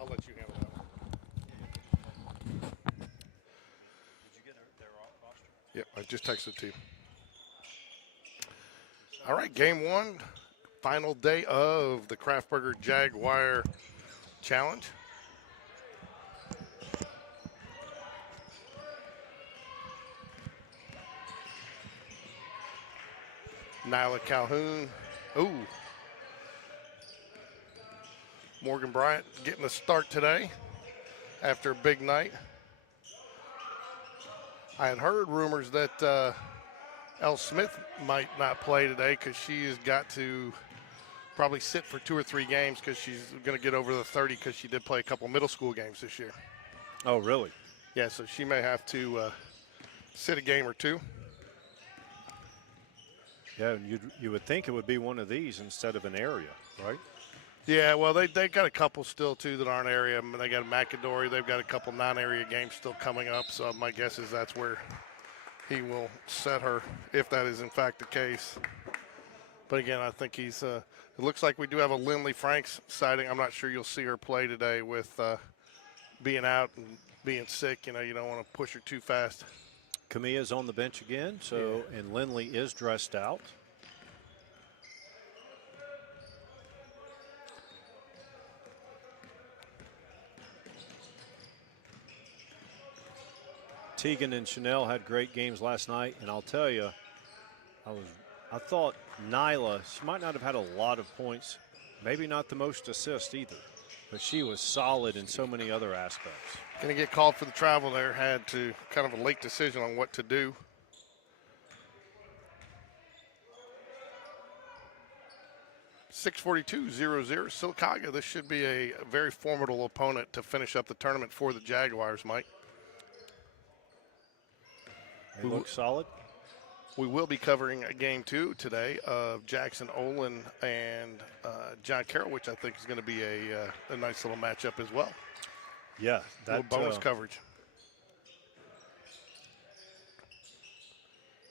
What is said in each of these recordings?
I'll let you handle that one. Did you get their roster? Yep, I just texted to you. All right, game one, final day of the Kraft Burger Jaguar Challenge. Nyla Calhoun. Ooh. Morgan Bryant getting the start today after a big night. I had heard rumors that Elle Smith might not play today because she has got to probably sit for 2 or 3 games because she's going to get over the 30 because she did play a couple middle school games this year. Oh, really? Yeah, so she may have to sit a game or 2. Yeah, you would think it would be one of these instead of an area, right? Yeah, well, they got a couple still, too, that aren't area. I mean, they got McAdory. They've got a couple non-area games still coming up, so my guess is that's where he will set her, if that is, in fact, the case. But, again, I think he's it looks like we do have a Lindley Franks sighting. I'm not sure you'll see her play today with being out and being sick. You know, you don't want to push her too fast. Camilla's on the bench again, so yeah. And Lindley is dressed out. Tegan and Chanel had great games last night, and I'll tell you, I thought Nyla, she might not have had a lot of points, maybe not the most assists either, but she was solid in so many other aspects. Going to get called for the travel there. Had to kind of a late decision on what to do. .642.00 SYLACAUGA. This should be a very formidable opponent to finish up the tournament for the Jaguars, Mike. They look solid. We will be covering a game 2 today of Jackson Olin and John Carroll, which I think is going to be a nice little matchup as well. Yeah, that bonus coverage.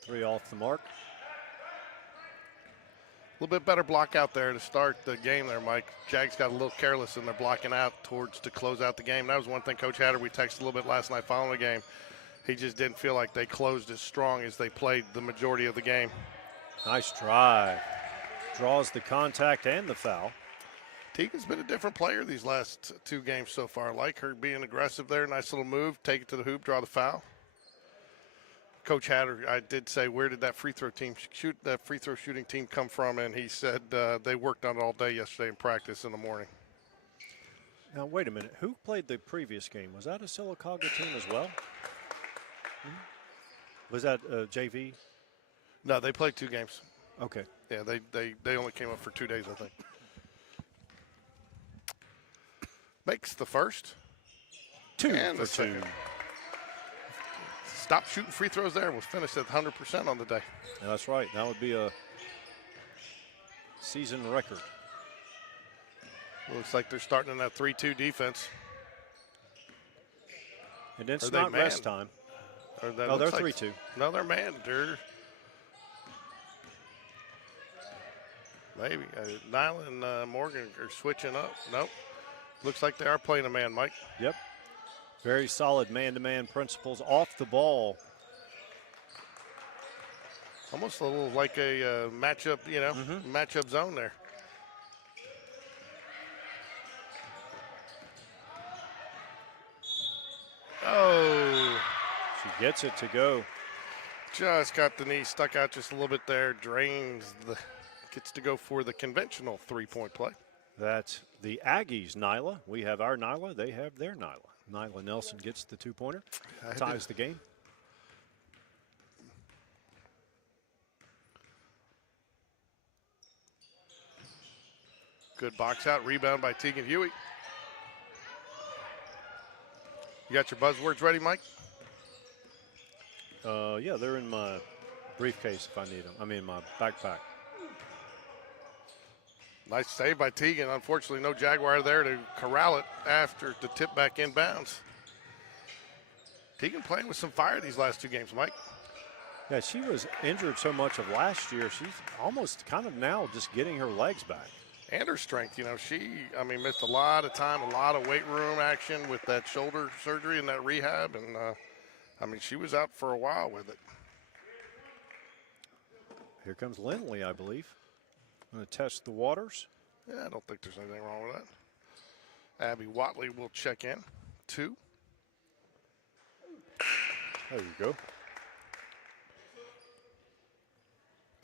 3 off the mark. A little bit better block out there to start the game there, Mike. Jags got a little careless in their blocking out to close out the game. That was one thing Coach Hatter, we texted a little bit last night following the game. He just didn't feel like they closed as strong as they played the majority of the game. Nice drive. Draws the contact and the foul. Tegan's been a different player these last 2 games so far. I like her being aggressive there. Nice little move. Take it to the hoop, draw the foul. Coach Hatter, I did say, where did that free throw shooting team come from? And he said they worked on it all day yesterday in practice in the morning. Now, wait a minute. Who played the previous game? Was that a SYLACAUGA team as well? Was that JV? No, they played 2 games. Okay. Yeah, they only came up for 2 days, I think. Makes the first. 2 and for the 2. Second. Stop shooting free throws there. We'll finish at 100% on the day. Yeah, that's right. That would be a season record. Looks like they're starting in that 3-2 defense. And it's not rest time. Oh, they're 3-2. No, they're man. They're maybe. Nyla and Morgan are switching up. Nope. Looks like they are playing a man, Mike. Yep. Very solid man-to-man principles off the ball. Almost a little like a matchup, matchup zone there. Oh. She gets it to go. Just got the knee stuck out just a little bit there. Gets to go for the conventional 3-point play. That's the Aggies, Nyla. We have our Nyla. They have their Nyla. Nyla Nelson gets the two-pointer, ties the game. Good box out, rebound by Tegan Huey. You got your buzzwords ready, Mike? Yeah, they're in my briefcase if I need them. I mean, my backpack. Nice save by Tegan. Unfortunately, no Jaguar there to corral it after the tip back inbounds. Tegan playing with some fire these last two games, Mike. Yeah, she was injured so much of last year. She's almost kind of now just getting her legs back. And her strength, you know, missed a lot of time, a lot of weight room action with that shoulder surgery and that rehab. And, she was out for a while with it. Here comes Lindley, I believe. Going to test the waters. Yeah, I don't think there's anything wrong with that. Abby Watley will check in. 2. There you go.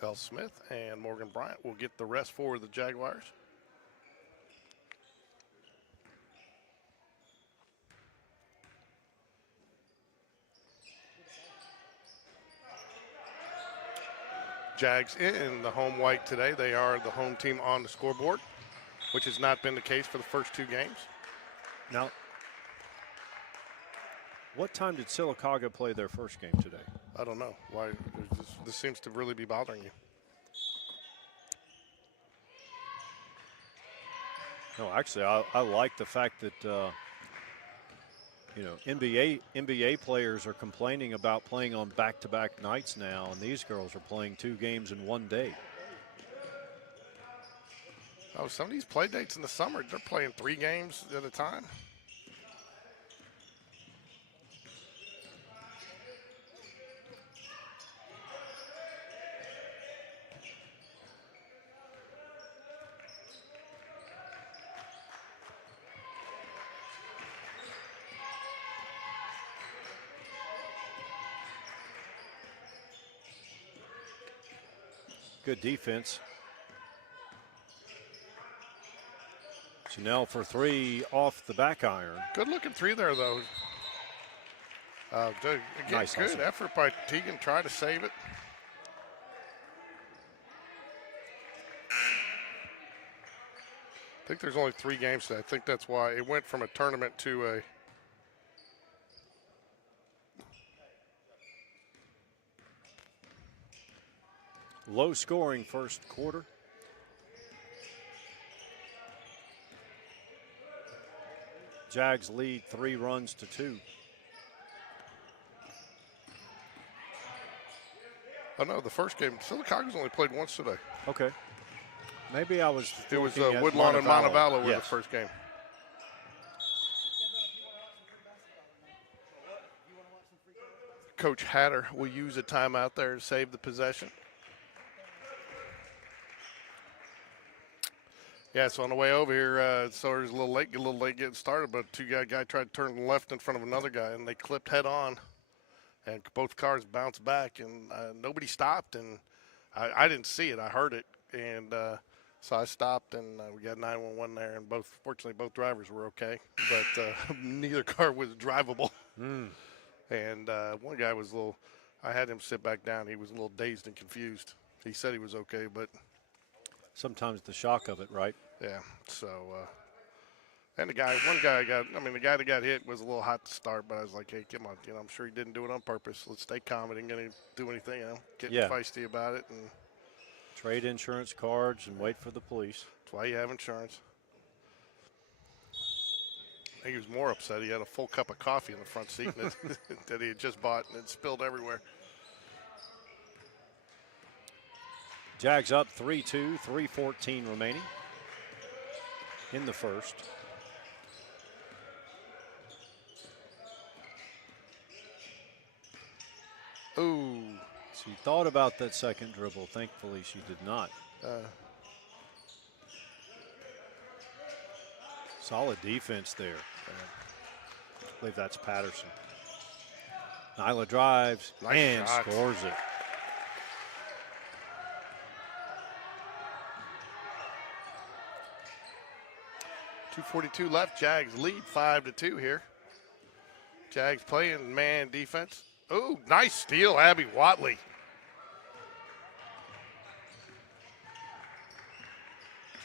Elle Smith and Morgan Bryant will get the rest for the Jaguars. Jags in the home white today. They are the home team on the scoreboard, which has not been the case for the first two games. Now, what time did SYLACAUGA play their first game today? I don't know why this seems to really be bothering you. No, actually, I like the fact that NBA players are complaining about playing on back-to-back nights now, and these girls are playing 2 games in one day. Oh, some of these play dates in the summer, they're playing 3 games at a time. Good defense. Chanel for 3 off the back iron. Good looking 3 there, though. Again, Nice good hustle. effort by Tegan, try to save it. I think there's only 3 games today. I think that's why it went from a tournament to a low scoring first quarter. Jags lead 3 runs to 2. Oh no, the first game, SYLACAUGA's only played once today. Okay. Maybe I was. It was looking at Woodlawn and Montevallo were the Yes. first game. Coach Hatter will use a timeout there to save the possession. Yeah, so on the way over here, so it was a little late getting started, but guy tried to turn left in front of another guy, and they clipped head on, and both cars bounced back, and nobody stopped, and I didn't see it. I heard it, and so I stopped, and we got 911 there, and fortunately both drivers were okay, but neither car was drivable. And one guy was I had him sit back down. He was a little dazed and confused. He said he was okay, but Sometimes the shock of it, right? yeah, so, and the guy that got hit was a little hot to start, but I was like, hey, come on, I'm sure he didn't do it on purpose. Let's stay calm. He didn't going to do anything, getting feisty about it. And Trade insurance cards and wait for the police. that's why you have insurance. I think he was more upset. He had a full cup of coffee in the front seat that he had just bought, and it spilled everywhere. Jags up 3-2, 3:14 remaining in the first. Ooh. She thought about that second dribble. Thankfully, she did not. Solid defense there. I believe that's Patterson. Nyla drives Nice and shot. scores it. 2:42 left. Jags lead 5-2 here. Jags playing man defense. Oh, nice steal, Abby Watley.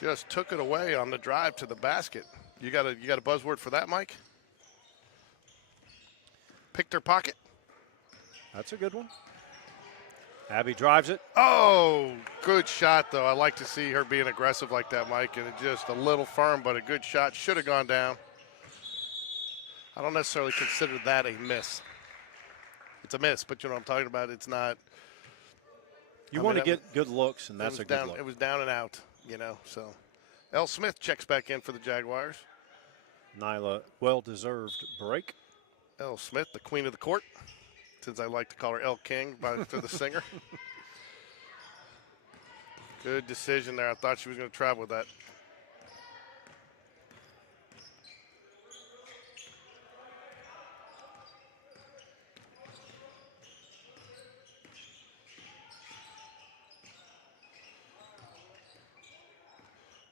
Just took it away on the drive to the basket. You got a buzzword for that, Mike? Picked her pocket. That's a good one. Abby drives it. Oh, good shot, though. I like to see her being aggressive like that, Mike, and it's just a little firm, but a good shot. Should have gone down. I don't necessarily consider that a miss. It's a miss, but you know what I'm talking about. It's not. You want to get good looks, and that's a good look. look. It was down and out, so. L. Smith checks back in for the Jaguars. Nyla, well-deserved break. L. Smith, the queen of the court, since I like to call her L. King to the singer. Good decision there. I thought she was going to travel with that.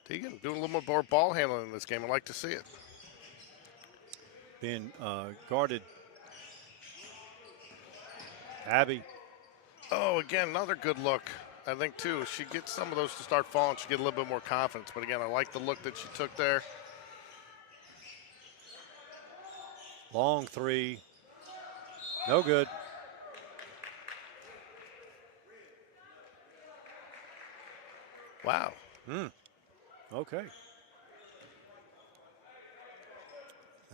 Tegan doing a little more ball handling in this game. I like to see it. Being guarded. Abby. Oh, again, another good look. I think, too, if she gets some of those to start falling, she get a little bit more confidence. But, again, I like the look that she took there. Long three. No good. Wow. Okay.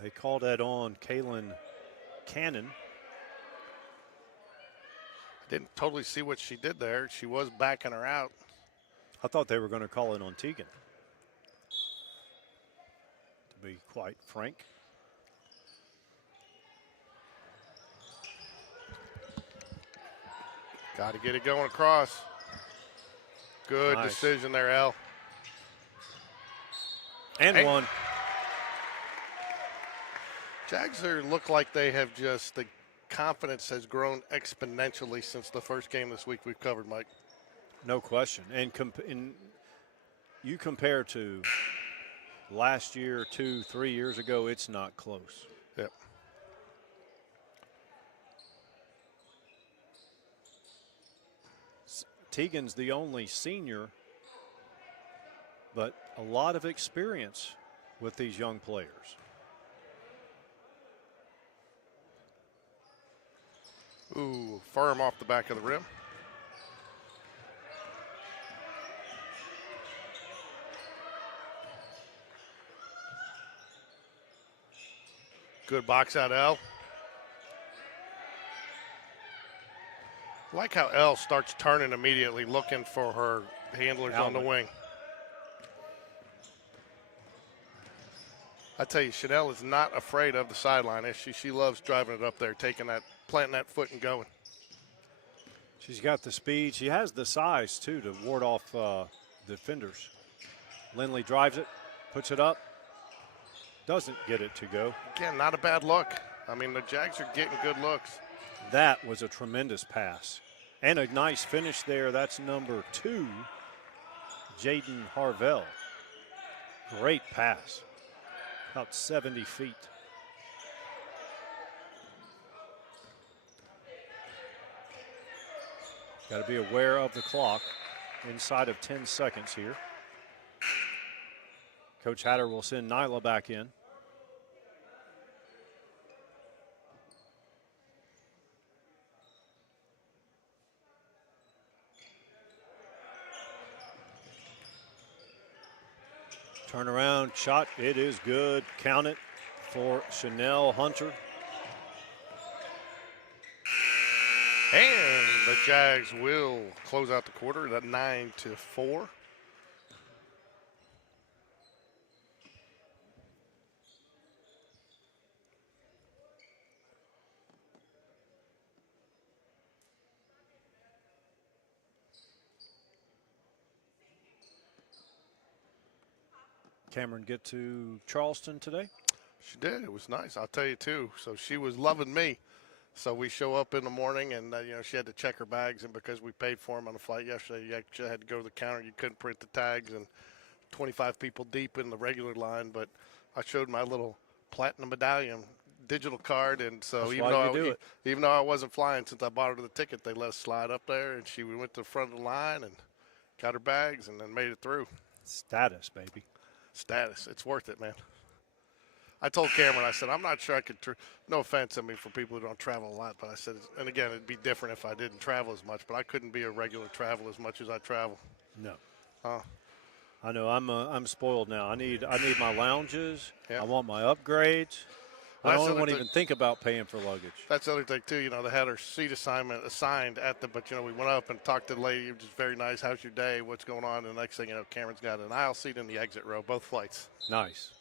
They called that on Kaylin Cannon. Didn't totally see what she did there. She was backing her out. I thought they were going to call it on Tegan, to be quite frank. Got to get it going across. Good decision there, L. And one. Jags look like they have just, the confidence has grown exponentially since the first game this week we've covered, Mike. No question. And you compare to last year, 2-3 years ago, it's not close. Yep. Tegan's the only senior, but a lot of experience with these young players. Ooh, firm off the back of the rim. Good box out, L. I like how L starts turning immediately, looking for her handlers on the wing. I tell you, Chanel is not afraid of the sideline. She loves driving it up there, planting that foot and going. She's got the speed. She has the size, too, to ward off defenders. Lindley drives it, puts it up, doesn't get it to go. Again, not a bad look. I mean, the Jags are getting good looks. That was a tremendous pass. And a nice finish there. That's number 2, Jaden Harvell. Great pass. About 70 feet. Got to be aware of the clock inside of 10 seconds here. Coach Hatter will send Nyla back in. Turnaround shot, it is good. Count it for Chanel Hunter. And the Jags will close out the quarter at 9-4. Cameron get to Charleston today? She did. It was nice. I'll tell you, too. So she was loving me. So we show up in the morning, and, she had to check her bags. And because we paid for them on the flight yesterday, you actually had to go to the counter. You couldn't print the tags, and 25 people deep in the regular line. But I showed my little platinum medallion digital card, and so That's even why though you do it. even though I wasn't flying, since I bought her the ticket, they let us slide up there, and we went to the front of the line and got her bags, and then made it through. Status, baby. Status, it's worth it, man. I told Cameron, I said, I'm not sure I could. No offense, I mean, for people who don't travel a lot, but I said, and again, it'd be different if I didn't travel as much, but I couldn't be a regular traveler as much as I travel. No. Huh? I know I'm spoiled now. I need my lounges. Yeah. I want my upgrades. I Well, don't want to even think about paying for luggage. That's the other thing too. You know, they had her seat assigned at the, but you know, we went up and talked to the lady, which is very nice. How's your day? What's going on? And the next thing you know, Cameron's got an aisle seat in the exit row, both flights. Nice.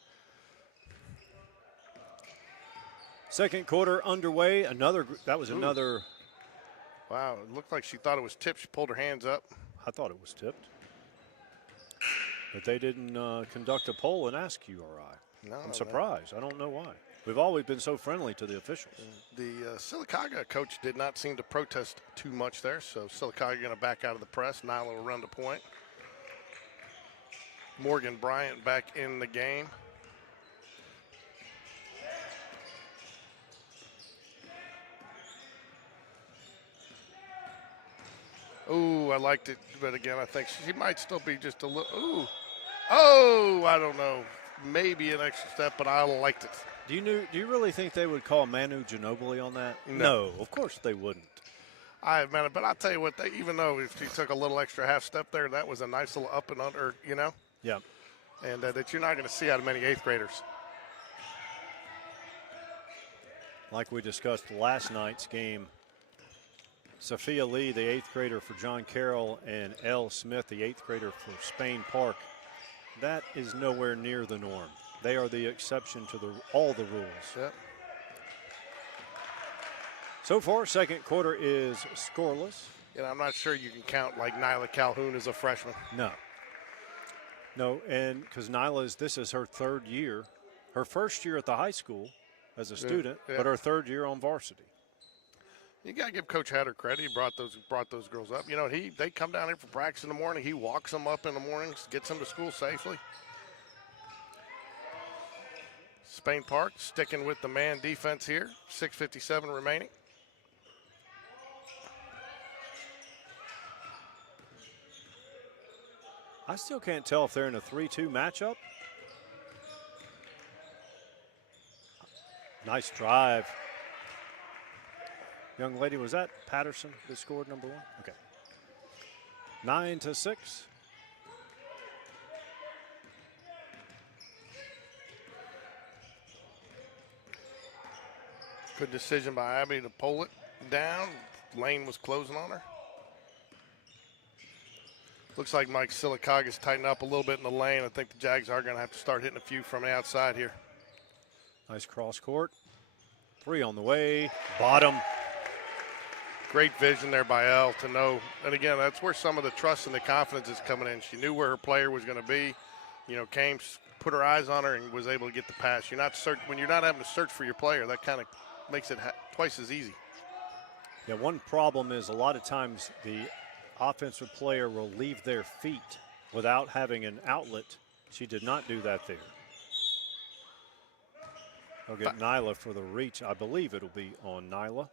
Second quarter underway. That was another. Wow, it looked like she thought it was tipped. She pulled her hands up. I thought it was tipped. But they didn't conduct a poll and ask URI. No, I'm surprised. I don't know why. We've always been so friendly to the officials. The SYLACAUGA coach did not seem to protest too much there, so SYLACAUGA going to back out of the press. Nyla will run the point. Morgan Bryant back in the game. Ooh, I liked it, but again, I think she might still be just a little. Ooh, oh, I don't know, maybe an extra step, but I liked it. Do you really think they would call Manu Ginobili on that? No, of course they wouldn't. But I'll tell you what, even though if she took a little extra half step there, that was a nice little up and under, you know. Yeah. And that you're not going to see out of many eighth graders. Like we discussed last night's game, Sophia Lee, the eighth grader for John Carroll, and Elle Smith, the eighth grader for Spain Park, that is nowhere near the norm. They are the exception to all the rules. Yep. So far, second quarter is scoreless. And I'm not sure you can count like Nyla Calhoun as a freshman. No, and because this is her third year, her first year at the high school as a student, but her third year on varsity. You got to give Coach Hatter credit. He brought those girls up. You know, they come down here for practice in the morning. He walks them up in the mornings, gets them to school safely. Spain Park sticking with the man defense here. 6:57 remaining. I still can't tell if they're in a 3-2 matchup. Nice drive. Young lady, was that Patterson that scored number one? Okay. 9-6. Good decision by Abby to pull it down. Lane was closing on her. Looks like Mike SYLACAUGA's tightened up a little bit in the lane. I think the Jags are going to have to start hitting a few from the outside here. Nice cross court. Three on the way. Bottom. Great vision there by Elle to know. And again, that's where some of the trust and the confidence is coming in. She knew where her player was going to be. You know, came, put her eyes on her, and was able to get the pass. When you're not having to search for your player, that kind of makes it twice as easy. Yeah, one problem is a lot of times the offensive player will leave their feet without having an outlet. She did not do that there. I'll get Nyla for the reach. I believe it'll be on Nyla.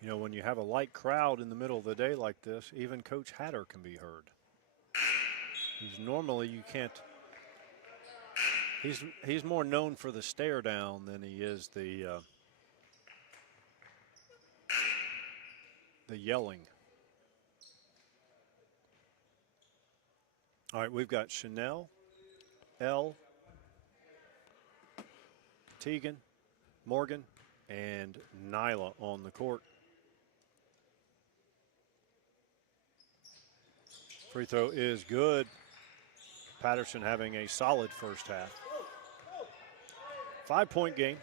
You know, when you have a light crowd in the middle of the day like this, even Coach Hatter can be heard. Normally you can't. He's more known for the stare down than he is the yelling. All right, we've got Chanel, Elle, Tegan, Morgan, and Nyla on the court. Free throw is good. Patterson having a solid first half. 5-point game.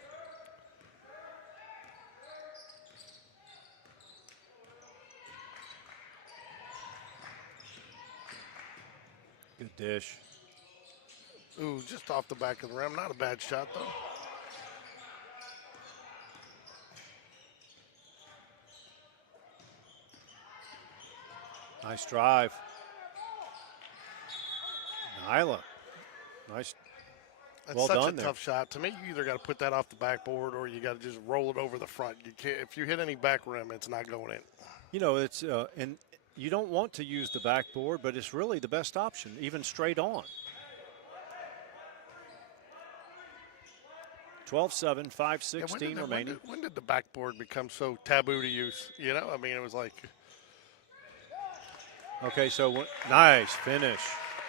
Good dish. Ooh, just off the back of the rim. Not a bad shot, though. Nice drive. Nyla. Nice. That's Well such done a there. tough shot. To me, you either got to put that off the backboard or you got to just roll it over the front. You can't, if you hit any back rim, it's not going in. You know, it's and you don't want to use the backboard, but it's really the best option, even straight on. 12-7, 5:16 remaining. When did the backboard become so taboo to use? You know, I mean, it was like. Okay, so nice finish.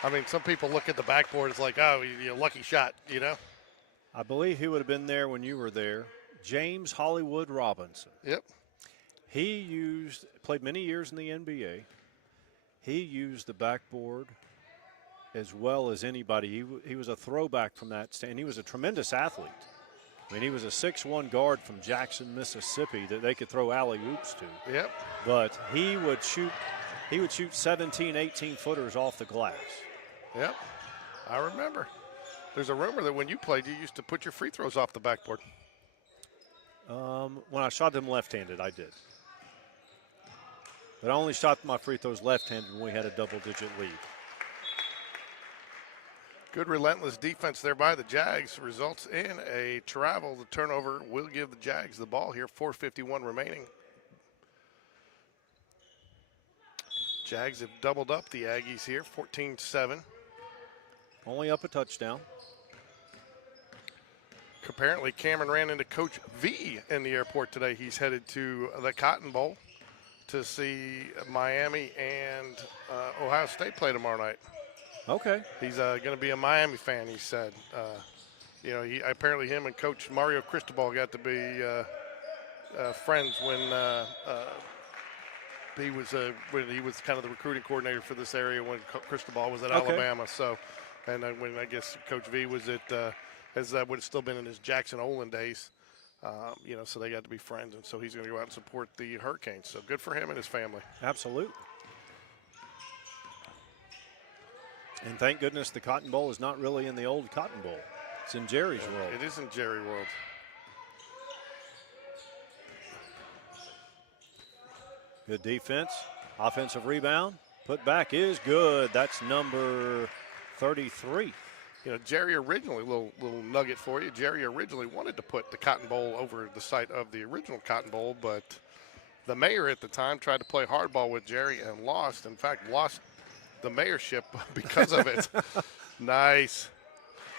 I mean, some people look at the backboard, it's like, oh, you lucky shot, you know? I believe he would have been there when you were there. James Hollywood Robinson. Yep. He played many years in the NBA. He used the backboard as well as anybody. He was a throwback from that stand. He was a tremendous athlete. I mean, he was a 6'1" guard from Jackson, Mississippi that they could throw alley-oops to. Yep. But he would shoot 17, 18-footers off the glass. Yep. I remember. There's a rumor that when you played, you used to put your free throws off the backboard. When I shot them left-handed, I did. But I only shot my free throws left-handed when we had a double-digit lead. Good relentless defense there by the Jags results in a travel. The turnover will give the Jags the ball here. 4:51 remaining. Jags have doubled up the Aggies here, 14-7. Only up a touchdown. Apparently, Cameron ran into Coach V in the airport today. He's headed to the Cotton Bowl to see Miami and Ohio State play tomorrow night. Okay. He's going to be a Miami fan, he said. You know, apparently him and Coach Mario Cristobal got to be friends when he was kind of the recruiting coordinator for this area when Cristobal was at Alabama. So, and when I guess Coach V was at as that would have still been in his Jackson Olin days. You know, so they got to be friends, and so he's going to go out and support the Hurricanes. So good for him and his family. Absolutely. And thank goodness the Cotton Bowl is not really in the old Cotton Bowl. It's in Jerry's world. It is in Jerry world. Good defense. Offensive rebound. Put back is good. That's number 33. You know, Jerry originally, little nugget for you, Jerry originally wanted to put the Cotton Bowl over the site of the original Cotton Bowl, but the mayor at the time tried to play hardball with Jerry and lost. In fact, lost the mayorship because of it. Nice.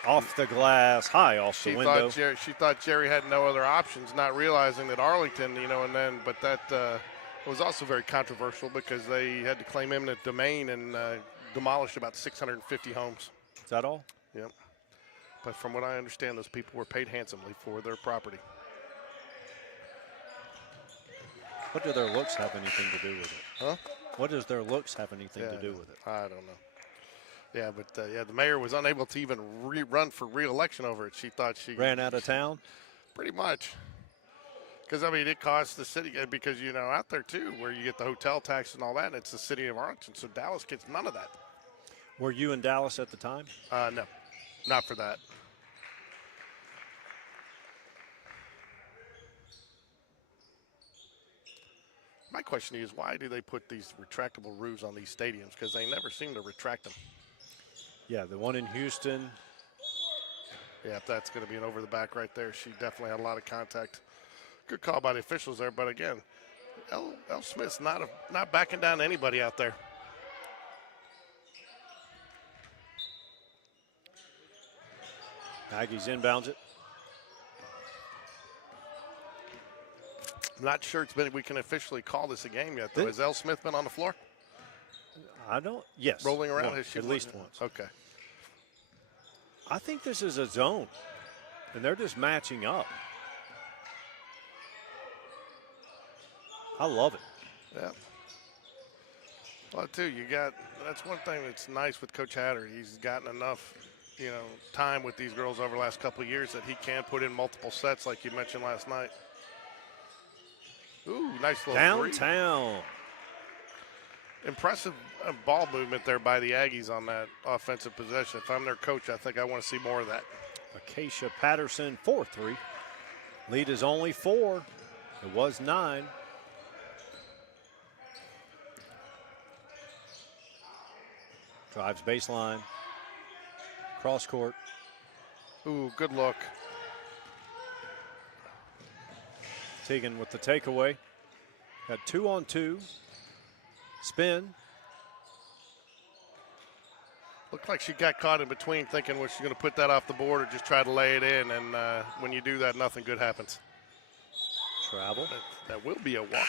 Off the glass, high off the window. She thought Jerry had no other options, not realizing that Arlington, you know, but that was also very controversial because they had to claim eminent domain and demolish about 650 homes. Is that all? Yep. But from what I understand, those people were paid handsomely for their property. What do their looks have anything to do with it? Huh? What does their looks have anything to do with it? I don't know. Yeah, but the mayor was unable to even run for re-election over it. She thought she ran out of town? Pretty much. Because, I mean, it costs the city, because, you know, out there, too, where you get the hotel tax and all that, and it's the city of Arlington, so Dallas gets none of that. Were you in Dallas at the time? No, not for that. My question is, why do they put these retractable roofs on these stadiums? Because they never seem to retract them. Yeah, the one in Houston. Yeah, that's going to be an over the back right there. She definitely had a lot of contact. Good call by the officials there, but again, L. Smith's not backing down anybody out there. Aggies inbounds it. I'm not sure we can officially call this a game yet, though. Has L. Smith been on the floor? Yes. Rolling around? Once, at least once. Okay. I think this is a zone, and they're just matching up. I love it. Yeah. Well, too, that's one thing that's nice with Coach Hatter. He's gotten enough, you know, time with these girls over the last couple of years that he can put in multiple sets like you mentioned last night. Ooh, nice little downtown. Three. Impressive ball movement there by the Aggies on that offensive possession. If I'm their coach, I think I want to see more of that. Acacia Patterson, 4-3. Lead is only 4. It was 9. Drives baseline. Cross court. Ooh, good look. Teagan with the takeaway. Got 2-on-2. Spin. Looked like she got caught in between thinking, was she going to put that off the board or just try to lay it in? And when you do that, nothing good happens. Travel. That will be a walk.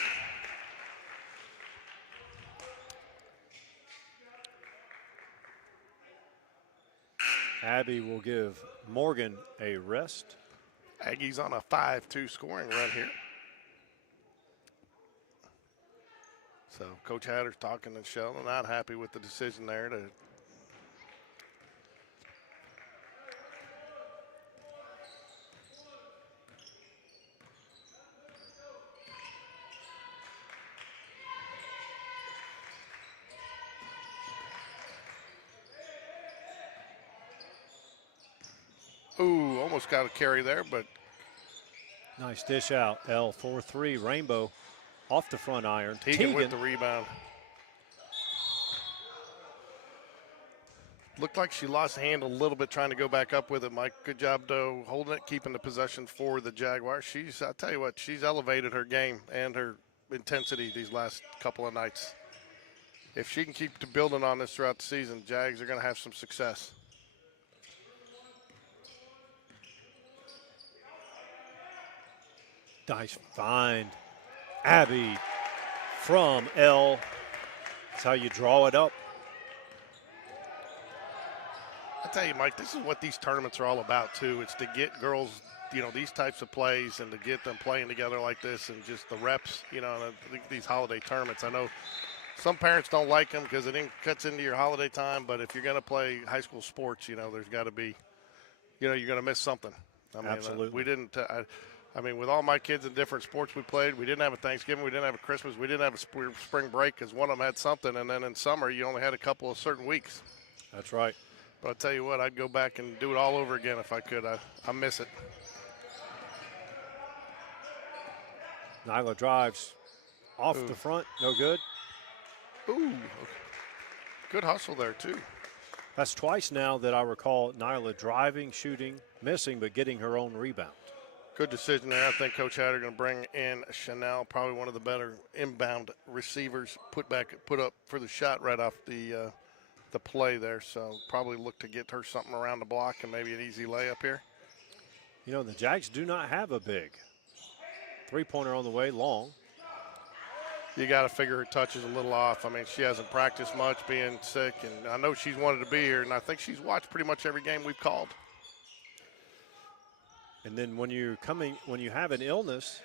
Abby will give Morgan a rest. Aggies on a 5-2 scoring run here. So Coach Hatter's talking to Sheldon, not happy with the decision there to ooh, almost got a carry there, but Nice dish out. L 4-3 Rainbow off the front iron. Teagan with the rebound. Looked like she lost the hand a little bit trying to go back up with it, Mike. Good job, though, holding it, keeping the possession for the Jaguars. I'll tell you what, she's elevated her game and her intensity these last couple of nights. If she can keep building on this throughout the season, Jags are going to have some success. Nice find. Abby from L. That's how you draw it up. I tell you, Mike, this is what these tournaments are all about, too. It's to get girls, these types of plays and to get them playing together like this and just the reps, these holiday tournaments. I know some parents don't like them because it cuts into your holiday time, but if you're going to play high school sports, there's got to be, you're going to miss something. I mean, Absolutely. We didn't with all my kids in different sports we played, we didn't have a Thanksgiving, we didn't have a Christmas, we didn't have a spring break because one of them had something, and then in summer you only had a couple of certain weeks. That's right. But I'll tell you what, I'd go back and do it all over again if I could. I miss it. Nyla drives off the front, no good. Ooh, good hustle there, too. That's twice now that I recall Nyla driving, shooting, missing, but getting her own rebound. Good decision there. I think Coach Hatter going to bring in Chanel, probably one of the better inbound receivers, put up for the shot right off the play there. So probably look to get her something around the block and maybe an easy layup here. The Jags do not have a big three-pointer on the way, long. You got to figure her touch is a little off. I mean, she hasn't practiced much being sick, and I know she's wanted to be here, and I think she's watched pretty much every game we've called. And then when you have an illness,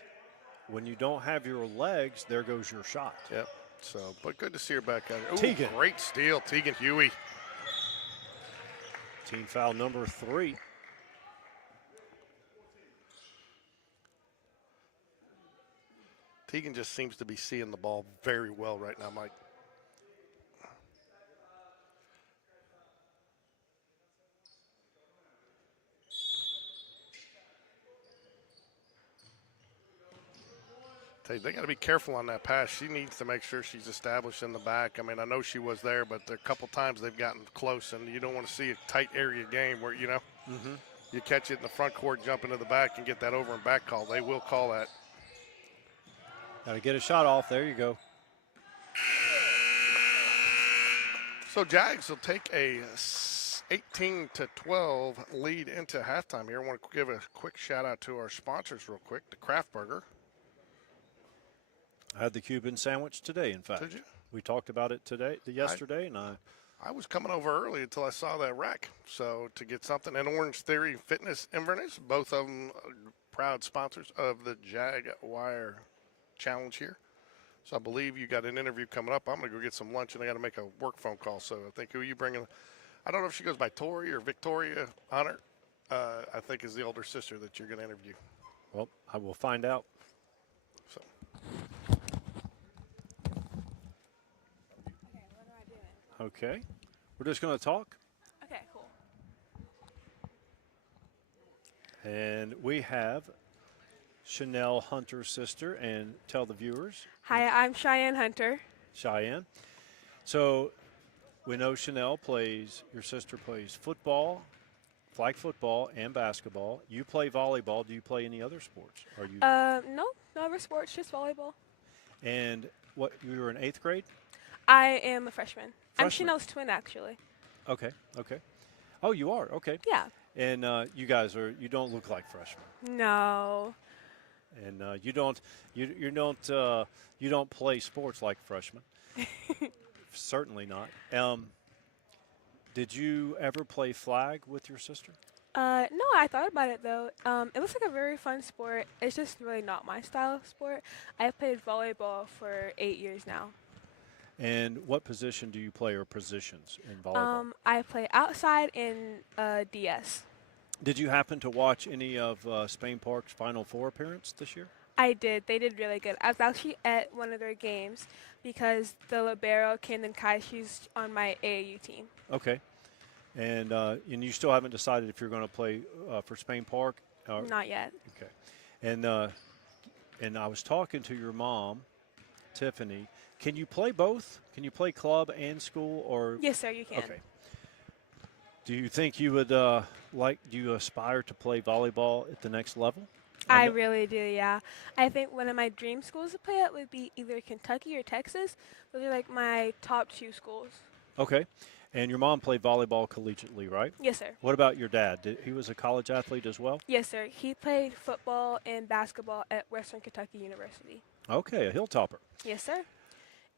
when you don't have your legs, there goes your shot. Yep. So, but good to see her back out here. Teagan. Great steal, Teagan Huey. Team foul number 3. Teagan just seems to be seeing the ball very well right now, Mike. They got to be careful on that pass. She needs to make sure she's established in the back. I mean, I know she was there, but there are a couple times they've gotten close, and you don't want to see a tight area game where, you catch it in the front court, jump into the back, and get that over and back call. They will call that. Got to get a shot off. There you go. So Jags will take a 18-12 lead into halftime here. I want to give a quick shout-out to our sponsors real quick, the Kraft Burger. I had the Cuban sandwich today, in fact. Did you? We talked about it yesterday, and I was coming over early until I saw that rack. So to get something, and Orange Theory Fitness Inverness, both of them proud sponsors of the Jaguar Challenge here. So I believe you got an interview coming up. I'm going to go get some lunch, and I got to make a work phone call. So I think who are you bringing? I don't know if she goes by Tori or Victoria Hunter. I think is the older sister that you're going to interview. Well, I will find out. So. Okay. We're just going to talk. Okay, cool. And we have Chanel Hunter's sister, and tell the viewers. Hi, I'm Cheyenne Hunter. Cheyenne. So We know your sister plays football, flag football, and basketball. You play volleyball. Do you play any other sports? Are you? No, no other sports, just volleyball. And what, you were in 8th grade? I am a freshman. I'm Freshman. Chanel's twin, actually. Okay, okay. Oh, you are? Okay. Yeah. And you guys you don't look like freshmen. No. And you don't play sports like freshmen. Certainly not. Did you ever play flag with your sister? No, I thought about it though. It looks like a very fun sport. It's just really not my style of sport. I've played volleyball for 8 years now. And what position do you play, or positions in volleyball? I play outside in DS. Did you happen to watch any of Spain Park's Final Four appearance this year? I did. They did really good. I was actually at one of their games because the libero, Camden Kai, she's on my AAU team. Okay. And you still haven't decided if you're going to play for Spain Park? Not yet. Okay. And I was talking to your mom, Tiffany. Can you play both? Can you play club and school? Or Yes, sir, you can. Okay. Do you think you would do you aspire to play volleyball at the next level? I really do, yeah. I think one of my dream schools to play at would be either Kentucky or Texas. Those are like my top 2 schools. Okay. And your mom played volleyball collegiately, right? Yes, sir. What about your dad? He was a college athlete as well? Yes, sir. He played football and basketball at Western Kentucky University. Okay, a Hilltopper. Yes, sir.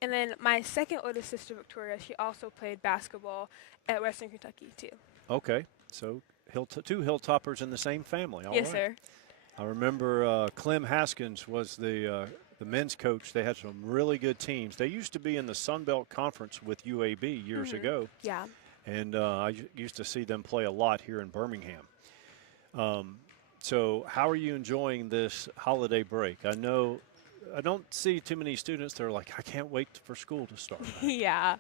And then my second oldest sister, Victoria, she also played basketball at Western Kentucky, too. Okay. So 2 Hilltoppers in the same family. All yes, right. sir. I remember Clem Haskins was the men's coach. They had some really good teams. They used to be in the Sun Belt Conference with UAB years ago. Yeah. And I used to see them play a lot here in Birmingham. So how are you enjoying this holiday break? I know I don't see too many students that are like, I can't wait for school to start. Yeah.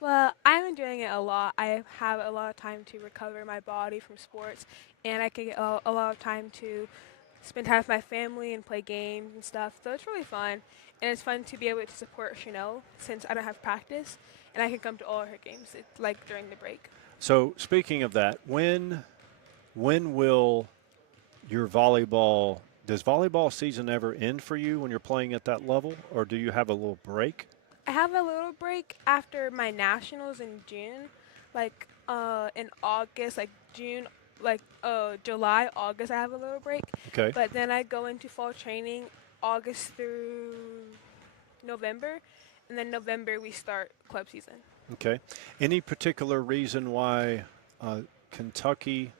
Well, I'm enjoying it a lot. I have a lot of time to recover my body from sports, and I can get a lot of time to spend time with my family and play games and stuff. So it's really fun, and it's fun to be able to support Chanel since I don't have practice, and I can come to all of her games, like during the break. So speaking of that, when will your does volleyball season ever end for you when you're playing at that level, or do you have a little break? I have a little break after my nationals in June, like in August, like June, like July, August. I have a little break. Okay. But then I go into fall training August through November, and then November we start club season. Okay. Any particular reason why Kentucky?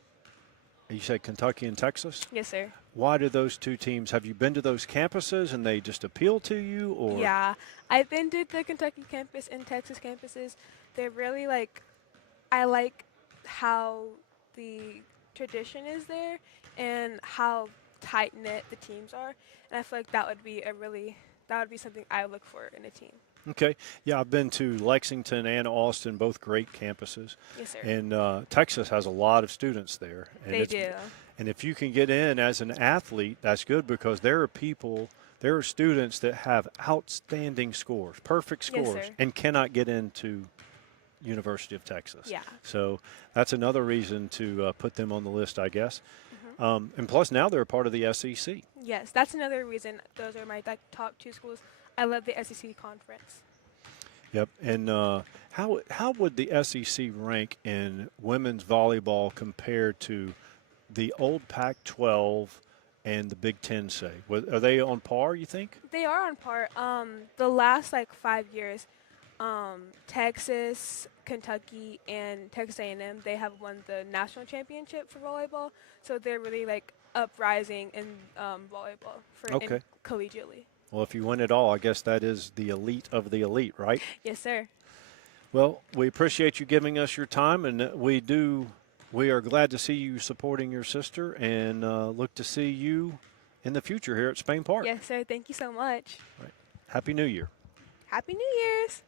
You said Kentucky and Texas? Yes, sir. Why do those 2 teams? Have you been to those campuses and they just appeal to you, or? Yeah, I've been to the Kentucky campus and Texas campuses. They're really I like how the tradition is there and how tight knit the teams are, and I feel like that would be something I look for in a team. Okay. Yeah, I've been to Lexington and Austin, both great campuses. Yes, sir. And Texas has a lot of students there. And they do. And if you can get in as an athlete, that's good, because there are students that have outstanding scores, perfect scores, Yes, sir. and cannot get into University of Texas. Yeah. So that's another reason to put them on the list, I guess. And plus now they're a part of the SEC. Yes, that's another reason. Those are my top 2 schools. I love the SEC conference. Yep. And how would the SEC rank in women's volleyball compared to the old Pac-12 and the Big Ten, say? Are they on par, you think? They are on par. The last 5 years, Texas, Kentucky, and Texas A&M, they have won the national championship for volleyball. So they're really uprising in volleyball in collegially. Well, if you win it all, I guess that is the elite of the elite, right? Yes, sir. Well, we appreciate you giving us your time, and we are glad to see you supporting your sister, and look to see you in the future here at Spain Park. Yes, sir. Thank you so much. Right. Happy New Year. Happy New Year's.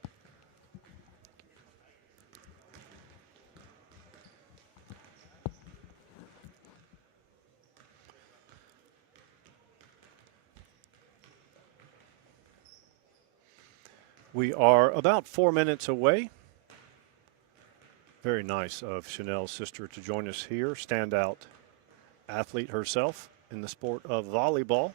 We are about 4 minutes away Very nice of Chanel's sister to join us here. Standout athlete herself in the sport of volleyball.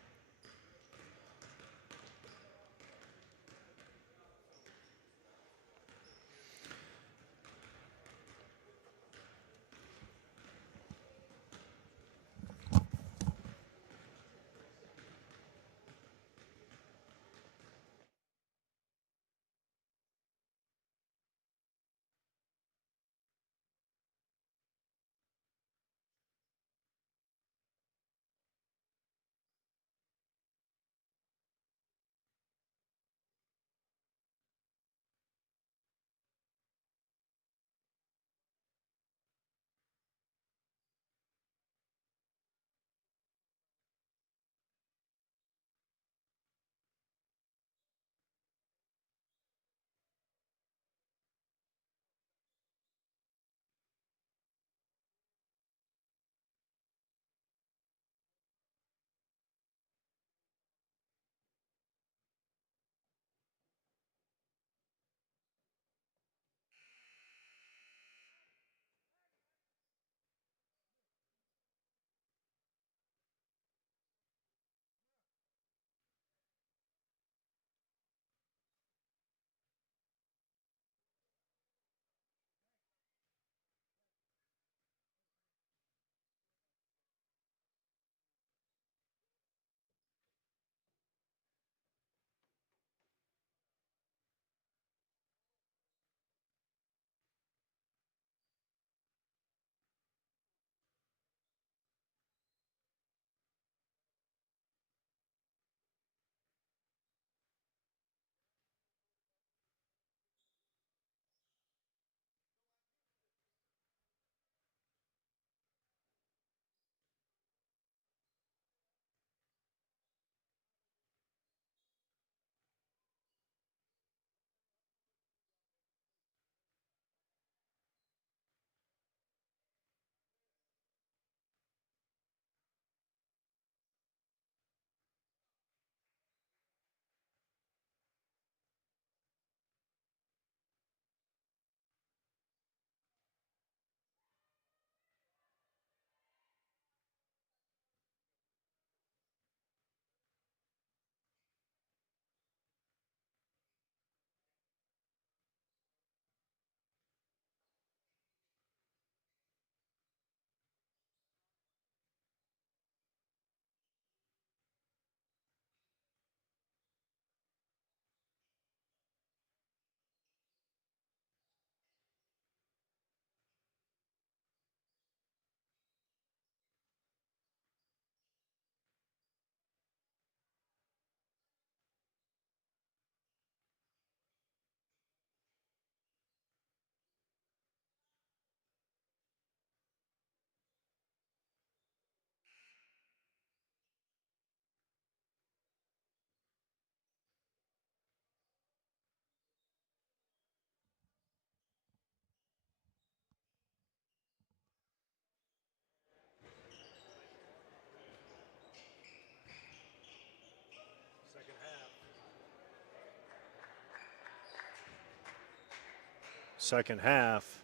Second half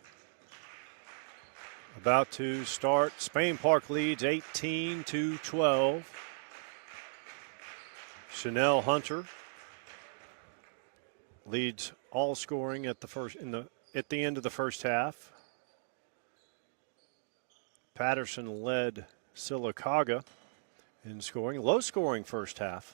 about to start. Spain Park leads 18-12. Chanel Hunter leads all scoring at the end of the first half. Patterson led SYLACAUGA in scoring. Low scoring first half.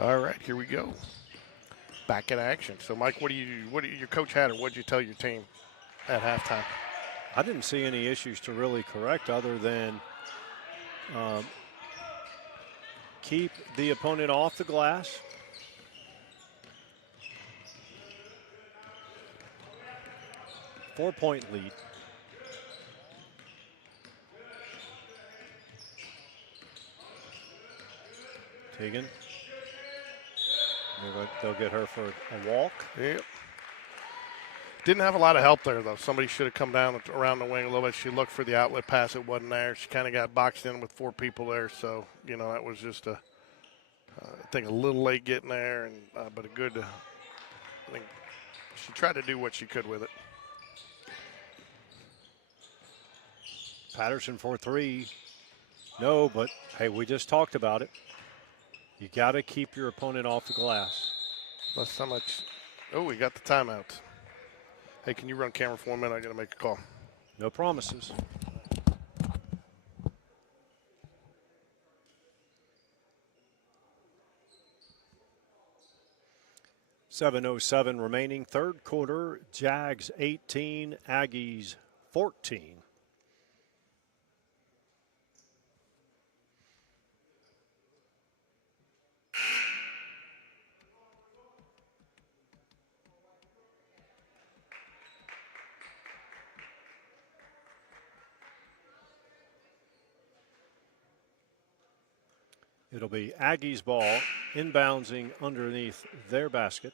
All right, here we go. Back in action. So, Mike, what do your coach had, or what did you tell your team at halftime? I didn't see any issues to really correct other than keep the opponent off the glass. Four-point lead. Tegan. They'll get her for a walk. Yep. Didn't have a lot of help there, though. Somebody should have come down around the wing a little bit. She looked for the outlet pass. It wasn't there. She kind of got boxed in with 4 people there. So, that was just I think a little late getting there, and but a good, I think she tried to do what she could with it. Patterson for 3. No, but hey, we just talked about it. You got to keep your opponent off the glass. That's how much. Oh, we got the timeout. Hey, can you run camera for a minute? I got to make a call. No promises. .707 remaining, third quarter. Jags 18, Aggies 14. It'll be Aggies ball inbouncing underneath their basket.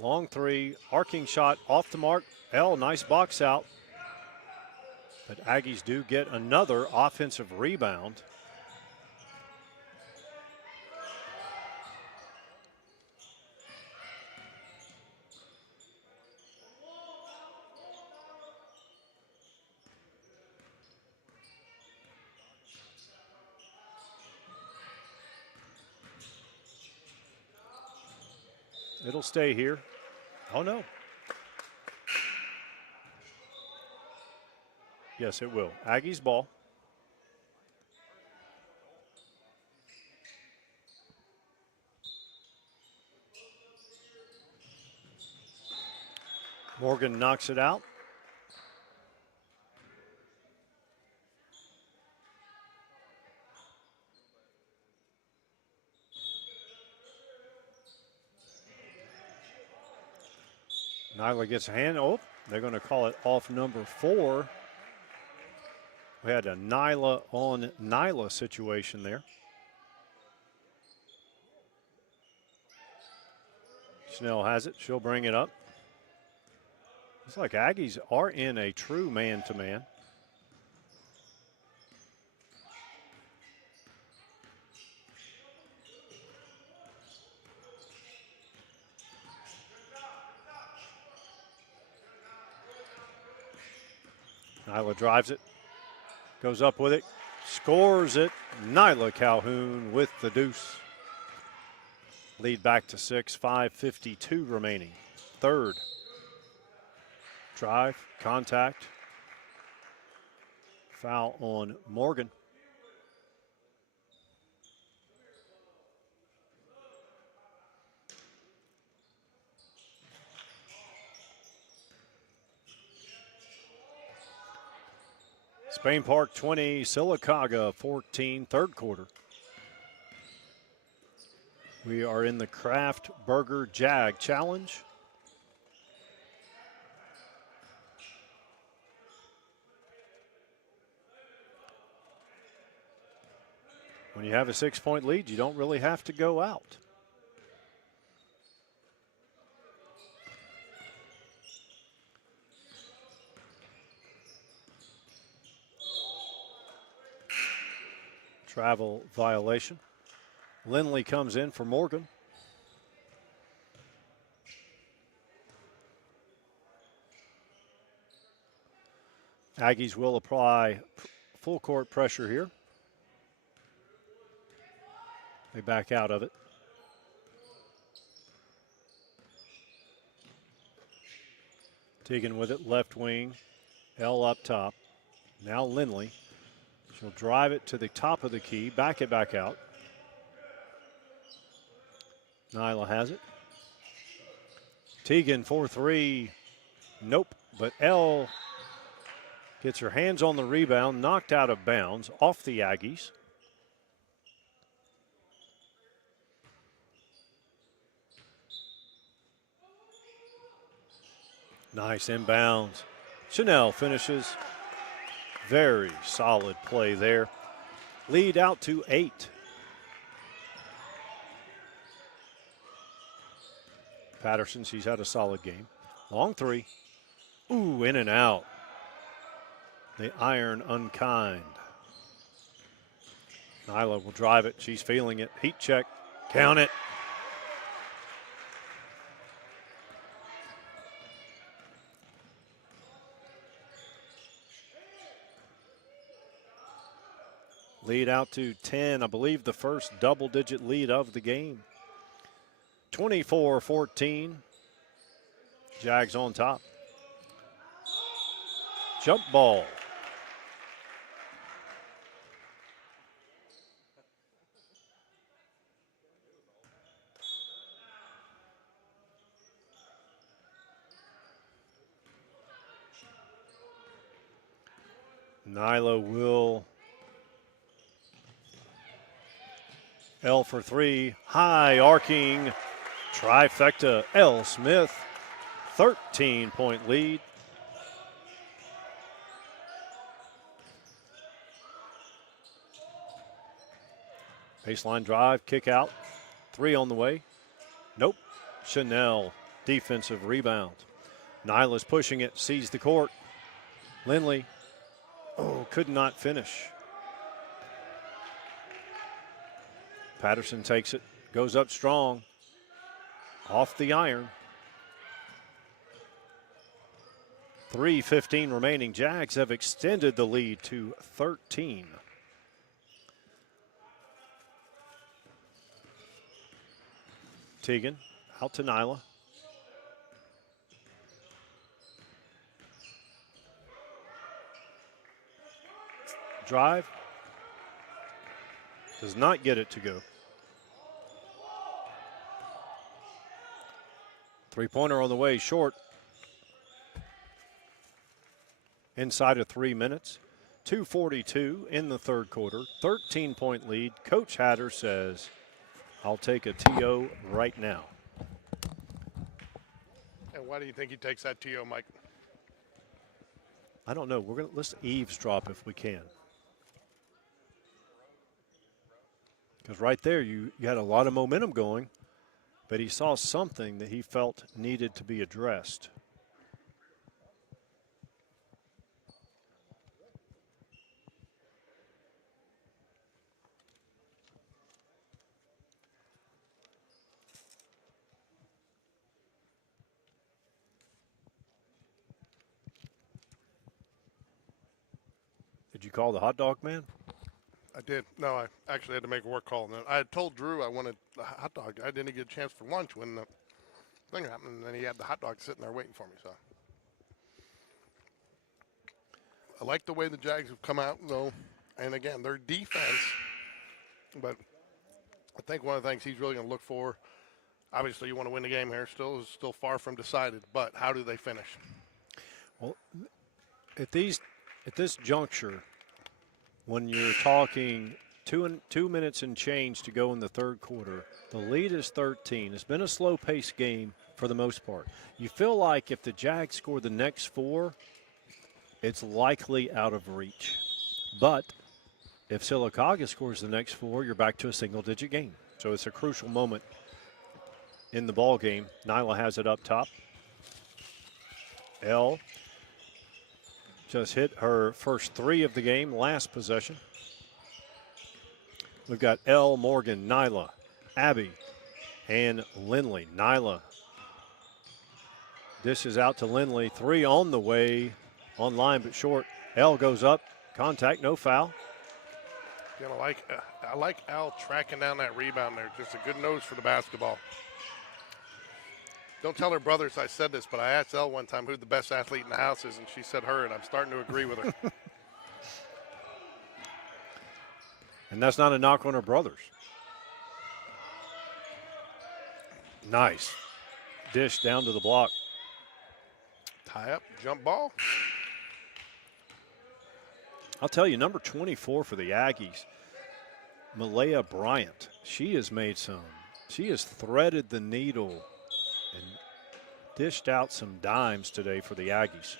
Long 3, arcing shot off the mark. Nice box out. But Aggies do get another offensive rebound. It'll stay here. Oh, no. Yes, it will. Aggies ball. Morgan knocks it out. Nyla gets a hand. Oh, they're going to call it off number 4. We had a Nyla on Nyla situation there. Snell has it. She'll bring it up. Looks like Aggies are in a true man-to-man. Nyla drives it. Goes up with it, scores it. Nyla Calhoun with the deuce. Lead back to 6, 5:52 remaining. Third. Drive, contact. Foul on Morgan. Spain Park 20, SYLACAUGA 14, third quarter. We are in the Kraft Burger Jag Challenge. When you have a 6-point lead, you don't really have to go out. Travel violation. Lindley comes in for Morgan. Aggies will apply full court pressure here. They back out of it. Tegan with it, left wing. L up top. Now Lindley. She'll drive it to the top of the key, back it back out. Nyla has it. Tegan for 3. Nope, but L Gets her hands on the rebound, knocked out of bounds, off the Aggies. Nice inbounds. Chanel finishes. Very solid play there. Lead out to 8. Patterson, she's had a solid game. Long three. Ooh, in and out. The iron unkind. Nyla will drive it. She's feeling it. Heat check. Count it. Lead out to 10. I believe the first double-digit lead of the game. 24-14. Jags on top. Jump ball. Nyla will L for 3. High arcing trifecta. L. Smith, 13-point lead. Baseline drive, kick out. 3 on the way. Nope. Chanel, defensive rebound. Nyla's pushing it, sees the court. Lindley, could not finish. Patterson takes it, goes up strong. Off the iron. 3:15 remaining. Jags have extended the lead to 13. Teagan out to Nyla. Drive. Does not get it to go. Three-pointer on the way, short. Inside of 3 minutes. 2:42 in the third quarter. 13-point lead. Coach Hatter says, I'll take a TO right now. And why do you think he takes that TO, Mike? I don't know. Let's eavesdrop if we can. Because right there, you had a lot of momentum going, but he saw something that he felt needed to be addressed. Did you call the hot dog man? I did. No, I actually had to make a work call. And I had told Drew I wanted a hot dog. I didn't get a chance for lunch when the thing happened, and then he had the hot dog sitting there waiting for me. So I like the way the Jags have come out, though. And again, their defense. But I think one of the things he's really going to look for, obviously, you want to win the game here. Still far from decided. But how do they finish? Well, at this juncture, when you're talking 2 minutes and change to go in the third quarter, the lead is 13. It's been a slow-paced game for the most part. You feel like if the Jags score the next 4, it's likely out of reach. But if SYLACAUGA scores the next 4, you're back to a single-digit game. So it's a crucial moment in the ball game. Nyla has it up top. L just hit her first 3 of the game, last possession. We've got L, Morgan, Nyla, Abby, and Lindley. Nyla dishes out to Lindley. 3 on the way, on line but short. L goes up, contact, no foul. You know, I like Al tracking down that rebound there. Just a good nose for the basketball. Don't tell her brothers I said this, but I asked Elle one time who the best athlete in the house is, and she said her, and I'm starting to agree with her. And that's not a knock on her brothers. Nice. Dish down to the block. Tie up, jump ball. I'll tell you, number 24 for the Aggies, Malaya Bryant. She has threaded the needle and dished out some dimes today for the Aggies.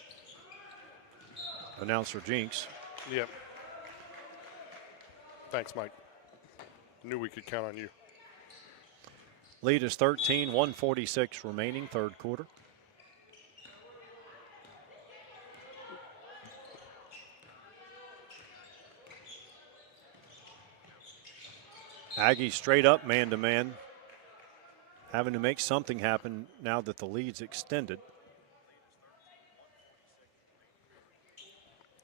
Announcer Jinx. Yep. Thanks, Mike. Knew we could count on you. Lead is 13, 1:46 remaining, third quarter. Aggies straight up man-to-man, having to make something happen now that the lead's extended.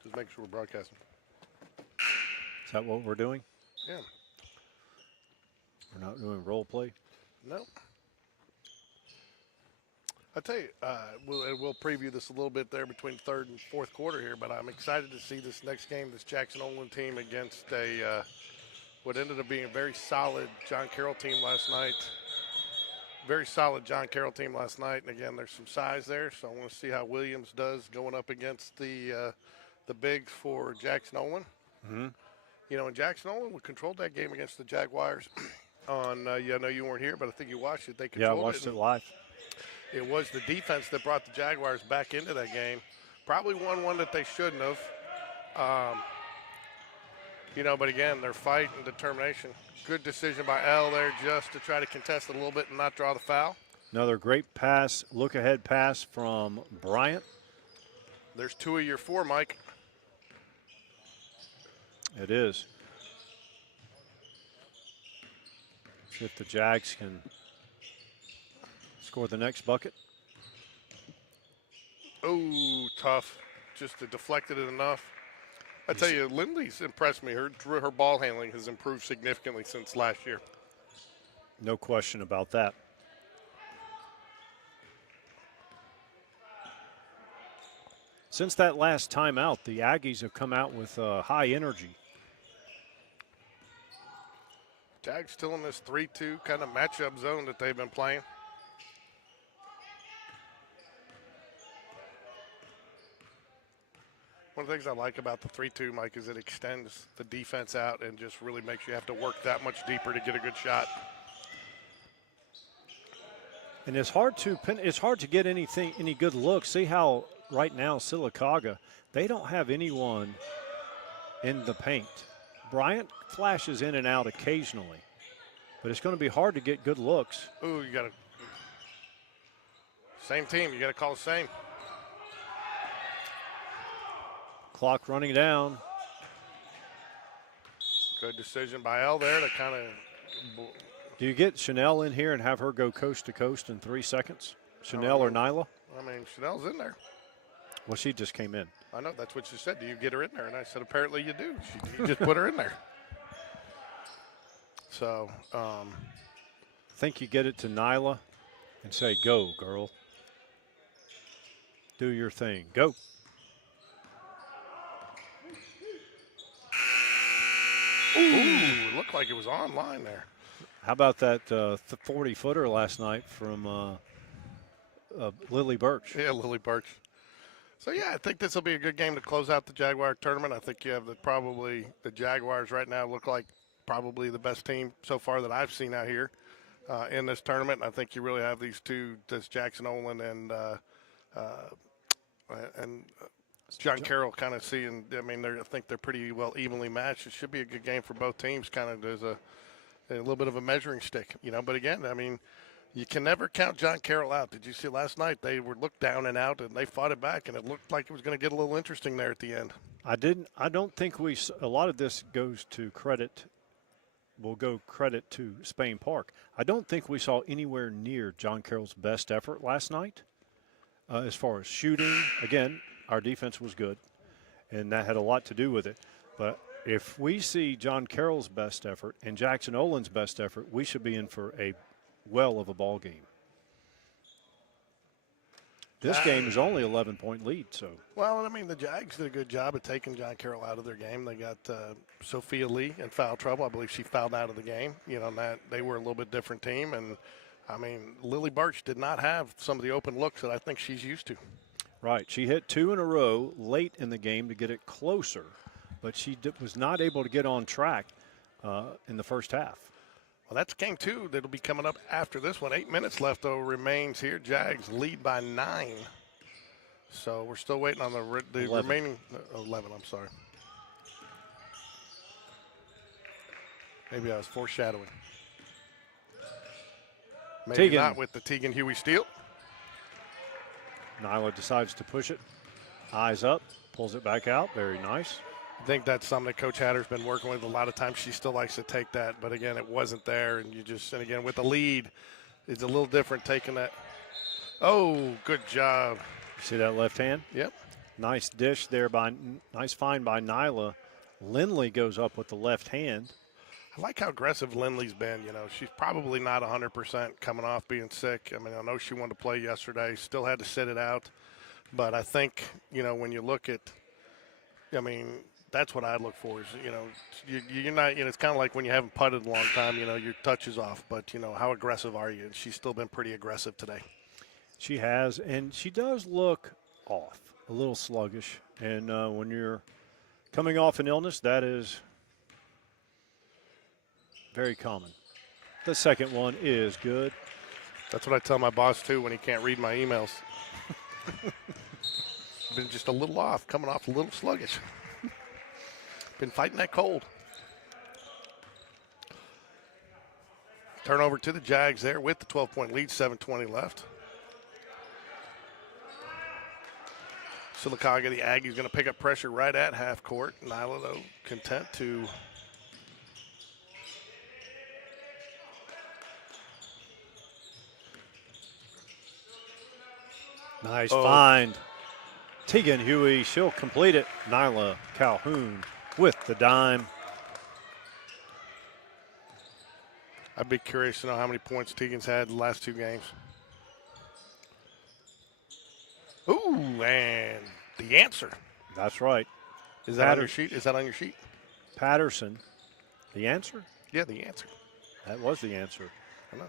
Just make sure we're broadcasting. Is that what we're doing? Yeah. We're not doing role play? No. I tell you, we'll preview this a little bit there between third and fourth quarter here, but I'm excited to see this next game, this Jackson Olin team against what ended up being a very solid John Carroll team last night. Very solid John Carroll team last night, and again, there's some size there, so I want to see how Williams does going up against the bigs for Jackson Olin. Mm-hmm. You know, and Jackson Olin controlled that game against the Jaguars. I know you weren't here, but I think you watched it. They controlled I watched it live. It was the defense that brought the Jaguars back into that game. Probably won one that they shouldn't have. But again, their fight and determination. Good decision by L there just to try to contest it a little bit and not draw the foul. Another great pass, look-ahead pass from Bryant. There's 2 of your 4, Mike. It is. See if the Jags can score the next bucket. Oh, tough. Just deflected it enough. I tell you, Lindley's impressed me. Her ball handling has improved significantly since last year. No question about that. Since that last timeout, the Aggies have come out with high energy. Jags still in this 3-2 kind of matchup zone that they've been playing. One of the things I like about the 3-2, Mike, is it extends the defense out and just really makes you have to work that much deeper to get a good shot. And it's hard to get any good looks. See how right now SYLACAUGA, they don't have anyone in the paint. Bryant flashes in and out occasionally, but it's going to be hard to get good looks. Ooh, you got to same team. You got to call the same. Clock running down. Good decision by L there to kind of. Do you get Chanel in here and have her go coast to coast in 3 seconds? Chanel or Nyla? I mean, Chanel's in there. Well, she just came in. I know, that's what she said. Do you get her in there? And I said, apparently you do. You just put her in there. So. I think you get it to Nyla and say, go, girl. Do your thing. Go. Ooh, looked like it was online there. How about that 40-footer last night from Lily Birch? Yeah, Lily Birch. So, yeah, I think this will be a good game to close out the Jaguar tournament. I think you have probably the Jaguars right now look like probably the best team so far that I've seen out here in this tournament. And I think you really have these two, this Jackson Olin and John Carroll kind of seeing. I mean, I think they're pretty well evenly matched. It should be a good game for both teams, kind of as a little bit of a measuring stick, But again, I mean, you can never count John Carroll out. Did you see last night? They were looked down and out, and they fought it back, and it looked like it was going to get a little interesting there at the end. I don't think a lot of this goes to credit. Will go credit to Spain Park. I don't think we saw anywhere near John Carroll's best effort last night as far as shooting. Again, our defense was good, and that had a lot to do with it. But if we see John Carroll's best effort and Jackson Olin's best effort, we should be in for a well of a ball game. This game is only 11-point lead, so. Well, I mean, the Jags did a good job of taking John Carroll out of their game. They got Sophia Lee in foul trouble. I believe she fouled out of the game. That they were a little bit different team. And, I mean, Lily Birch did not have some of the open looks that I think she's used to. Right. She hit 2 in a row late in the game to get it closer. but she was not able to get on track in the first half. Well, that's game 2 that'll be coming up after this one. 8 minutes left, though, remains here. Jags lead by 9. So we're still waiting on the remaining 11, I'm sorry. Maybe I was foreshadowing. Maybe Tegan. not with the Tegan Huey steal. Nyla decides to push it. Eyes up, pulls it back out. Very nice. I think that's something that Coach Hatter's been working with. A lot of times she still likes to take that, but again, it wasn't there. And again, with the lead, it's a little different taking that. Oh, good job. See that left hand? Yep. Nice dish there nice find by Nyla. Lindley goes up with the left hand. I like how aggressive Lindley's been. She's probably not 100% coming off being sick. I mean, I know she wanted to play yesterday, still had to sit it out. But I think, when you look at, that's what I look for is, you're not, it's kind of like when you haven't putted a long time, your touch is off. But, how aggressive are you? And she's still been pretty aggressive today. She has, and she does look off, a little sluggish. And when you're coming off an illness, that is very common. The second one is good. That's what I tell my boss, too, when he can't read my emails. Been just a little off, coming off a little sluggish. Been fighting that cold. Turnover to the Jags there with the 12-point lead, 7:20 left. SYLACAUGA, the Aggies, going to pick up pressure right at half court. Nyla, though, content to nice find. Tegan Huey, she'll complete it. Nyla Calhoun with the dime. I'd be curious to know how many points Tegan's had the last 2 games. Ooh, and the answer. That's right. Is that on your sheet? Is that on your sheet? Patterson. The answer? Yeah, the answer. That was the answer. I know.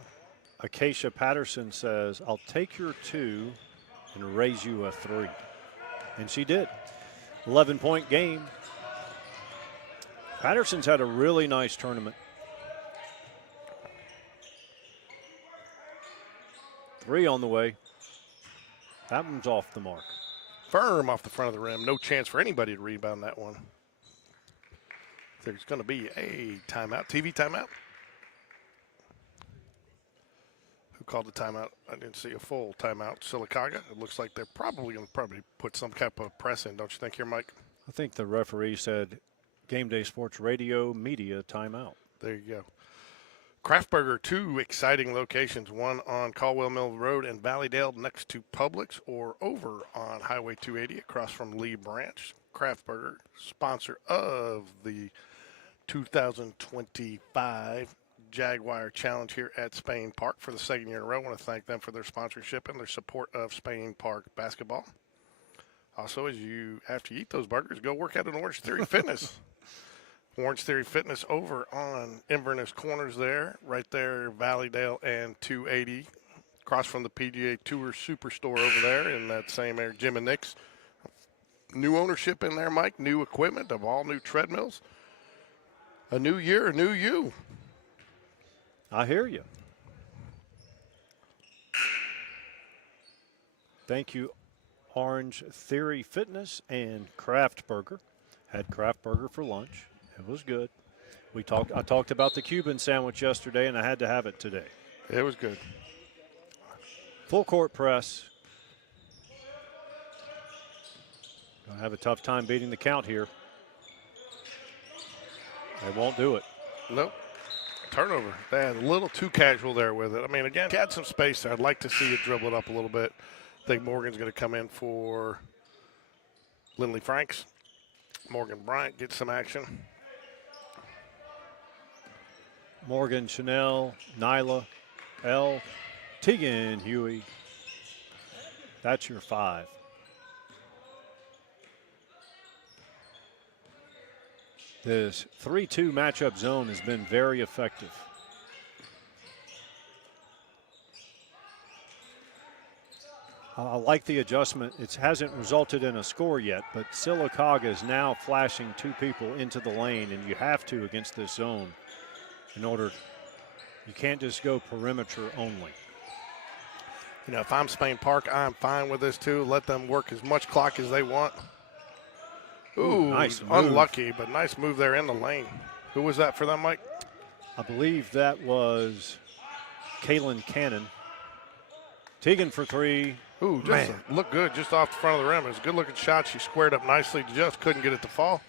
Acacia Patterson says, I'll take your 2 and raise you a 3. And she did. 11-point game. Patterson's had a really nice tournament. 3 on the way. That one's off the mark. Firm off the front of the rim. No chance for anybody to rebound that one. There's going to be a timeout. TV timeout. Who called the timeout? I didn't see a full timeout. SYLACAUGA. It looks like they're probably going to put some type of press in, don't you think here, Mike? I think the referee said GameDay Sports Radio Media timeout. There you go. Kraftburger, 2 exciting locations, one on Caldwell Mill Road in Valleydale next to Publix, or over on Highway 280 across from Lee Branch. Kraftburger, sponsor of the 2025 Jaguar Challenge here at Spain Park for the 2nd year in a row. I want to thank them for their sponsorship and their support of Spain Park basketball. Also, after you eat those burgers, go work out at Orange Theory Fitness. Orange Theory Fitness over on Inverness Corners there, right there, Valleydale and 280, across from the PGA Tour Superstore over there in that same area, Jim and Nick's. New ownership in there, Mike, new equipment of all new treadmills. A new year, a new you. I hear you. Thank you, Orange Theory Fitness and Kraftburger. Had Kraftburger for lunch. It was good. I talked about the Cuban sandwich yesterday, and I had to have it today. It was good. Full court press. Gonna have a tough time beating the count here. They won't do it. Nope. Turnover. They had a little too casual there with it. I mean, again, had some space there. I'd like to see you dribble it up a little bit. I think Morgan's going to come in for Lindley Franks. Morgan Bryant gets some action. Morgan, Chanel, Nyla, L, Tegan, Huey. That's your 5. This 3-2 matchup zone has been very effective. I like the adjustment. It hasn't resulted in a score yet, but SYLACAUGA is now flashing 2 people into the lane, and you have to against this zone in order. You can't just go perimeter only. You know, if I'm Spain Park, I'm fine with this too. Let them work as much clock as they want. Ooh, nice move. Unlucky, but nice move there in the lane. Who was that for them, Mike? I believe that was Kaylin Cannon. Teagan for 3. Ooh, just looked good just off the front of the rim. It was a good-looking shot. She squared up nicely. Just couldn't get it to fall.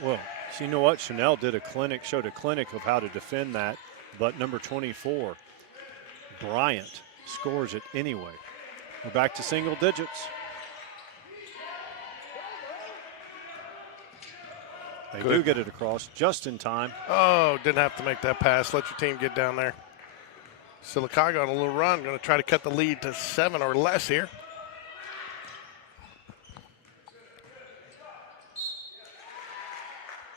Well, so you know what? Chanel showed a clinic of how to defend that, but number 24, Bryant, scores it anyway. We're back to single digits. They do get it across just in time. Oh, didn't have to make that pass. Let your team get down there. SYLACAUGA on a little run. Going to try to cut the lead to 7 or less here.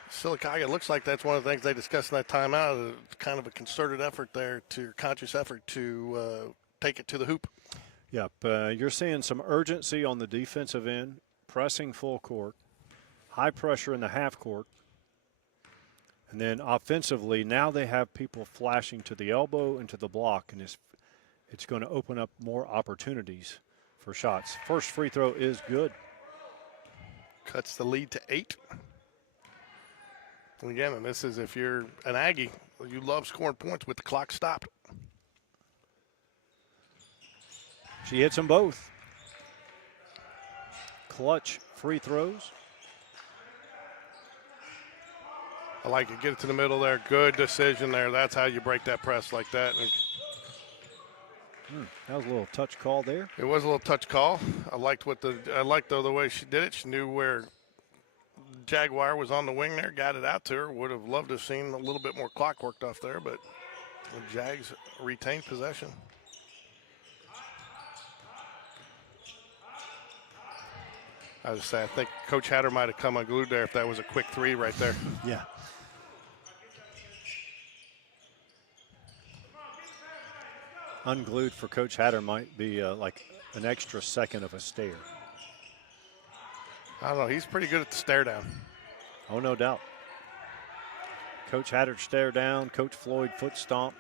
SYLACAUGA looks like that's one of the things they discussed in that timeout. Kind of a concerted effort there, conscious effort to take it to the hoop. Yep, you're seeing some urgency on the defensive end, pressing full court, high pressure in the half court. And then offensively, now they have people flashing to the elbow and to the block, and it's going to open up more opportunities for shots. First free throw is good. Cuts the lead to 8. And again, and this is if you're an Aggie, you love scoring points with the clock stopped. She hits them both. Clutch free throws. I like it. Get it to the middle there. Good decision there. That's how you break that press like that. That was a little touch call there. It was a little touch call. I liked the way she did it. She knew where Jaguar was on the wing there, got it out to her. Would have loved to have seen a little bit more clock worked off there, but the Jags retained possession. I was saying, I think Coach Hatter might have come unglued there if that was a quick 3 right there. Yeah. Unglued for Coach Hatter might be like an extra second of a stare. I don't know. He's pretty good at the stare down. Oh, no doubt. Coach Hatter stare down. Coach Floyd foot stomp.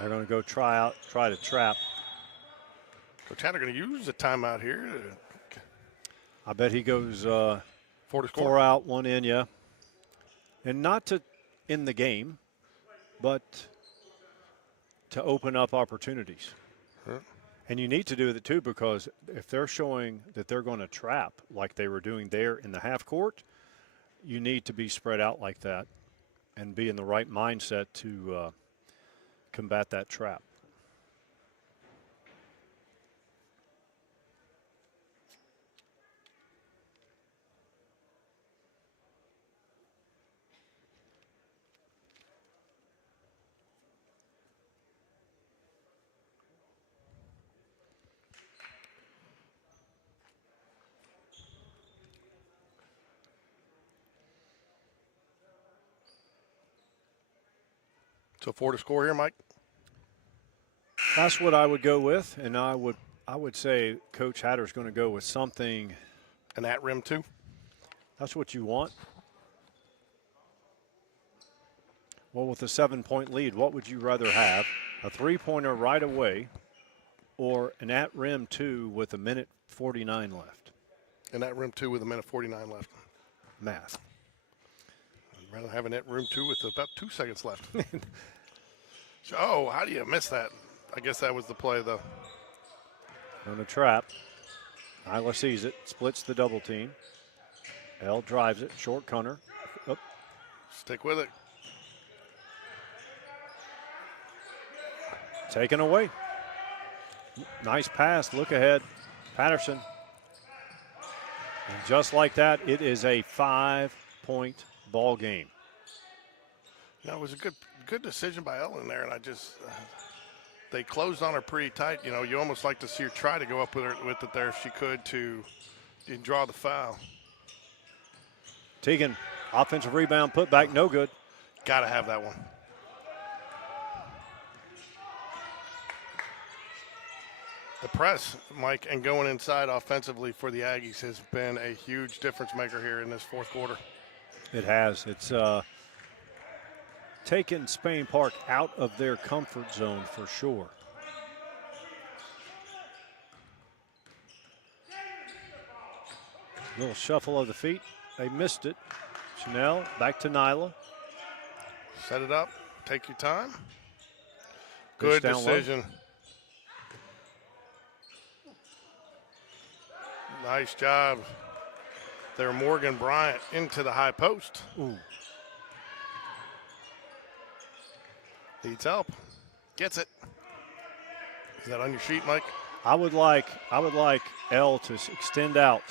They're going to go try to trap. Coach Hatter going to use a timeout here. I bet he goes 4 to score. 4 out, 1 in, yeah. And not to end the game, but to open up opportunities. Huh. And you need to do it too, because if they're showing that they're going to trap like they were doing there in the half court, you need to be spread out like that and be in the right mindset to combat that trap. So 4 to score here, Mike? That's what I would go with, and I would say Coach Hatter's going to go with something. And at rim 2? That's what you want. Well, with a 7-point lead, what would you rather have? A 3-pointer right away or an at rim 2 with 1:49 left? And at rim 2 with 1:49 left. Math. I'd rather have an at rim 2 with about 2 seconds left. Oh, how do you miss that? I guess that was the play, though. On a trap. Nyla sees it, splits the double team. L drives it, short corner. Up. Stick with it. Taken away. Nice pass, look ahead. Patterson. And just like that, it is a 5-point ball game. No, it was a good decision by Ellen there, and I just they closed on her pretty tight. You know, you almost like to see her try to go up with it there if she could to draw the foul. Teagan, offensive rebound, put back, no good. Got to have that one. The press, Mike, and going inside offensively for the Aggies has been a huge difference maker here in this fourth quarter. It has. It's taken Spain Park out of their comfort zone for sure. Little shuffle of the feet. They missed it. Chanel back to Nyla. Set it up. Take your time. Dish Good down low. decision. Nice job. There, Morgan Bryant into the high post. Ooh. Needs help. Gets it. Is that on your sheet, Mike? I would like Elle to extend out.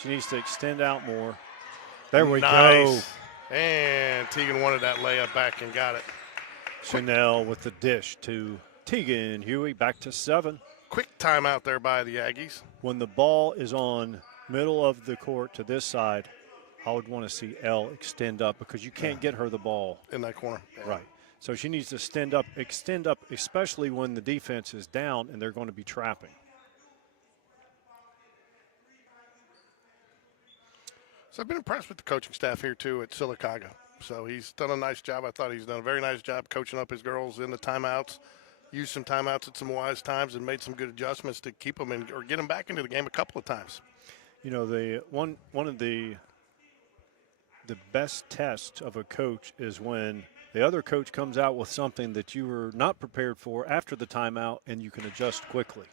She needs to extend out more. There we go. And Teagan wanted that layup back and got it. Chanel with the dish to Teagan Huey, back to 7. Quick timeout there by the Aggies. When the ball is on middle of the court to this side, I would want to see Elle extend up because you can't get her the ball. In that corner. Yeah. Right. So she needs to extend up, especially when the defense is down and they're going to be trapping. So I've been impressed with the coaching staff here, too, at SYLACAUGA. So he's done a nice job. I thought he's done a very nice job coaching up his girls in the timeouts. Used some timeouts at some wise times and made some good adjustments to keep them in or get them back into the game a couple of times. You know, the one of the best tests of a coach is when the other coach comes out with something that you were not prepared for after the timeout and you can adjust quickly.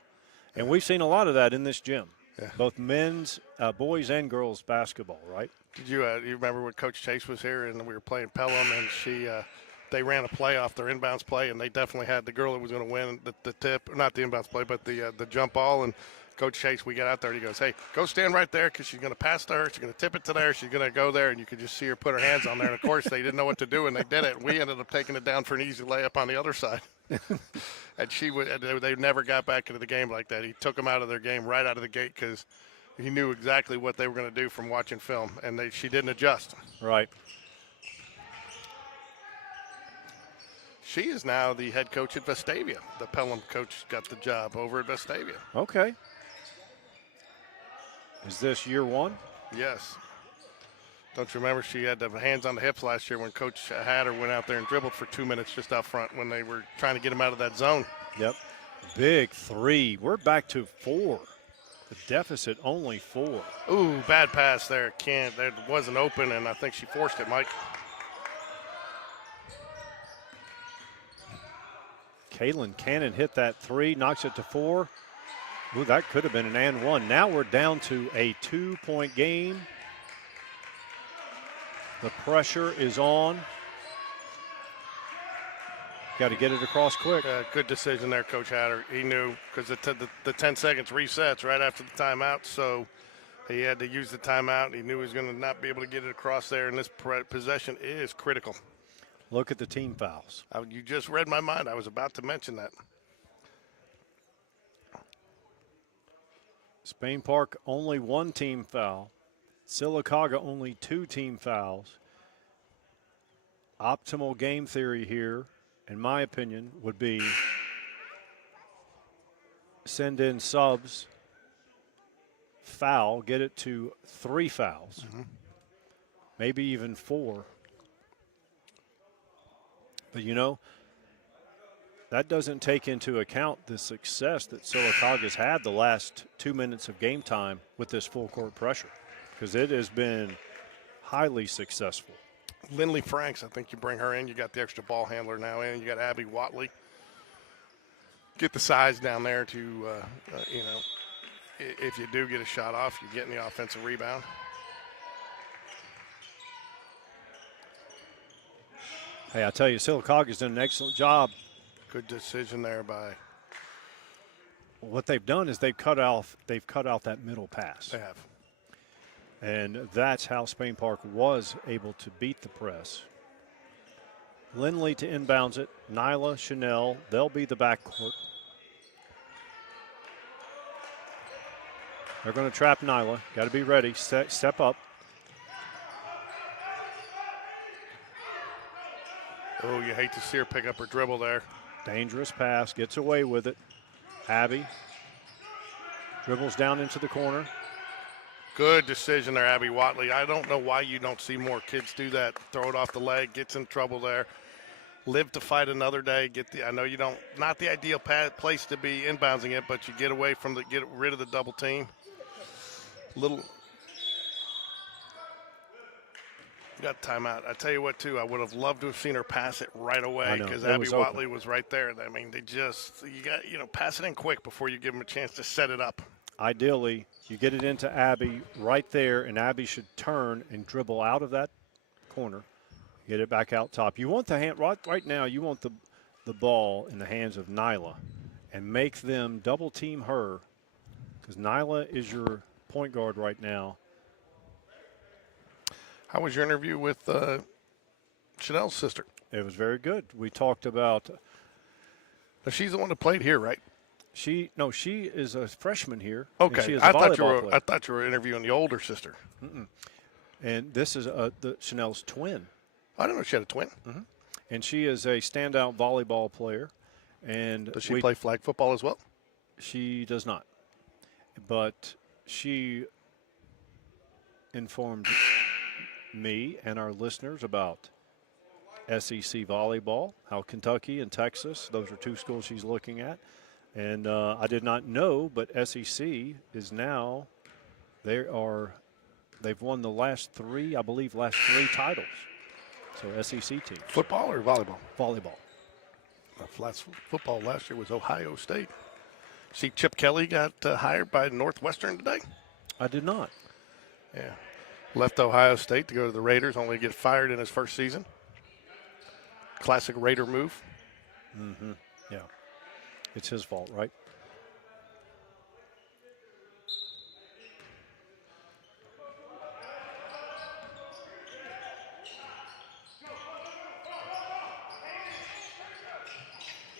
And we've seen a lot of that in this gym. Yeah. Both men's, boys and girls basketball, right? Did you remember when Coach Chase was here and we were playing Pelham and they ran a play off their inbounds play and they definitely had the girl that was going to win the tip, not the inbounds play, but the jump ball. And Coach Chase, we got out there and he goes, hey, go stand right there because she's going to pass to her. She's going to tip it to there. She's going to go there. And you could just see her put her hands on there. And, of course, they didn't know what to do, and they did it. We ended up taking it down for an easy layup on the other side. And they never got back into the game like that. He took them out of their game right out of the gate because he knew exactly what they were going to do from watching film, and she didn't adjust. Right. She is now the head coach at Vestavia. The Pelham coach got the job over at Vestavia. Okay. Is this year one? Yes. Don't you remember she had the hands on the hips last year when Coach Hatter went out there and dribbled for 2 minutes just out front when they were trying to get him out of that zone. Yep. Big 3. We're back to 4. The deficit only 4. Ooh, bad pass there. That wasn't open, and I think she forced it, Mike. Kaylin Cannon hit that 3, knocks it to 4. Ooh, that could have been an and 1. Now we're down to a 2-point game. The pressure is on. Got to get it across quick. Good decision there, Coach Hatter. He knew because the 10 seconds resets right after the timeout, so he had to use the timeout. He knew he was going to not be able to get it across there, and this possession is critical. Look at the team fouls. You just read my mind. I was about to mention that. Spain Park only 1 team foul. SYLACAUGA only 2 team fouls. Optimal game theory here, in my opinion, would be send in subs, foul, get it to 3 fouls, maybe even 4. But, you know, that doesn't take into account the success that SYLACAUGA's had the last 2 minutes of game time with this full court pressure, because it has been highly successful. Lindley Franks, I think you bring her in. You got the extra ball handler now in. You got Abby Watley. Get the size down there to, if you do get a shot off, you're getting the offensive rebound. Hey, I tell you, SYLACAUGA's done an excellent job. Good decision there by. What they've done is they've cut out that middle pass. They have. And that's how Spain Park was able to beat the press. Lindley to inbounds it. Nyla, Chanel, they'll be the backcourt. They're going to trap Nyla. Got to be ready. Step up. Oh, you hate to see her pick up her dribble there. Dangerous pass, gets away with it. Abby dribbles down into the corner. Good decision there, Abby Watley. I don't know why you don't see more kids do that. Throw it off the leg, gets in trouble there. Live to fight another day. I know you don't, not the ideal place to be inbouncing it, but you get rid of the double team. Got timeout. I tell you what, too, I would have loved to have seen her pass it right away because Abby Watley was right there. I mean, pass it in quick before you give them a chance to set it up. Ideally, you get it into Abby right there, and Abby should turn and dribble out of that corner, get it back out top. You want the hand right now. You want the ball in the hands of Nyla, and make them double team her, because Nyla is your point guard right now. How was your interview with Chanel's sister? It was very good. We talked about. Now she's the one that played here, right? She is a freshman here. Okay, she is I thought you were interviewing the older sister. And this is Chanel's twin. I didn't know she had a twin. Mm-hmm. And she is a standout volleyball player. And does she play flag football as well? She does not. But she informed me and our listeners about SEC volleyball, how Kentucky and Texas, those are two schools she's looking at. And I did not know, but SEC is now, they've won the last three titles. So SEC teams. Football or volleyball? Volleyball. Football last year was Ohio State. See, Chip Kelly got hired by Northwestern today? I did not. Yeah. Left Ohio State to go to the Raiders, only to get fired in his first season. Classic Raider move. Mm-hmm. Yeah. It's his fault, right?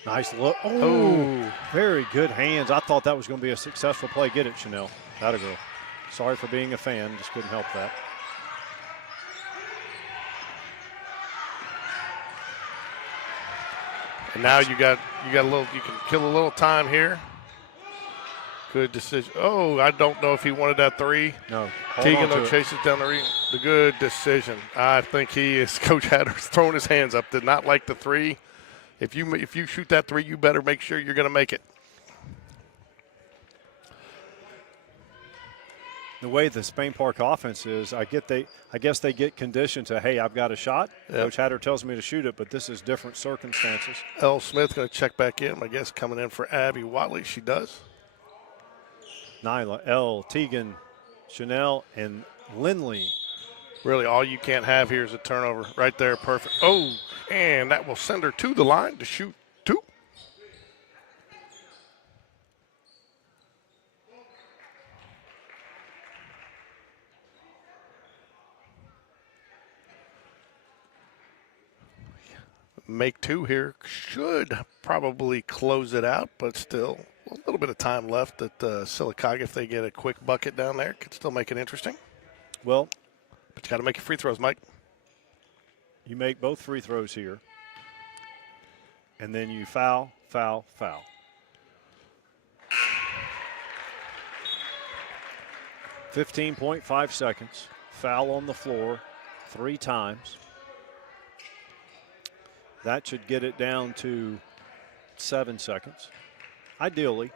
Nice look. Oh, very good hands. I thought that was going to be a successful play. Get it, Chanel. Atta girl. Sorry for being a fan. Just couldn't help that. And now you got a little. You can kill a little time here. Good decision. Oh, I don't know if he wanted that three. No. Tegan though chases down the good decision. I think he is. Coach Hatter's throwing his hands up. Did not like the three. If you shoot that three, you better make sure you're going to make it. The way the Spain Park offense is, I guess they get conditioned to, hey, I've got a shot. Yep. Coach Hatter tells me to shoot it, but this is different circumstances. L. Smith going to check back in. I guess coming in for Abby Watley. She does. Nyla, L, Tegan, Chanel, and Lindley. Really, all you can't have here is a turnover. Right there, perfect. Oh, and that will send her to the line to shoot two. Make two here. Should probably close it out, but still a little bit of time left at SYLACAUGA. If they get a quick bucket down there, could still make it interesting. Well, but you got to make your free throws, Mike. You make both free throws here, and then you foul, foul, foul. .5 seconds. Foul on the floor 3 times. That should get it down to 7 seconds, ideally.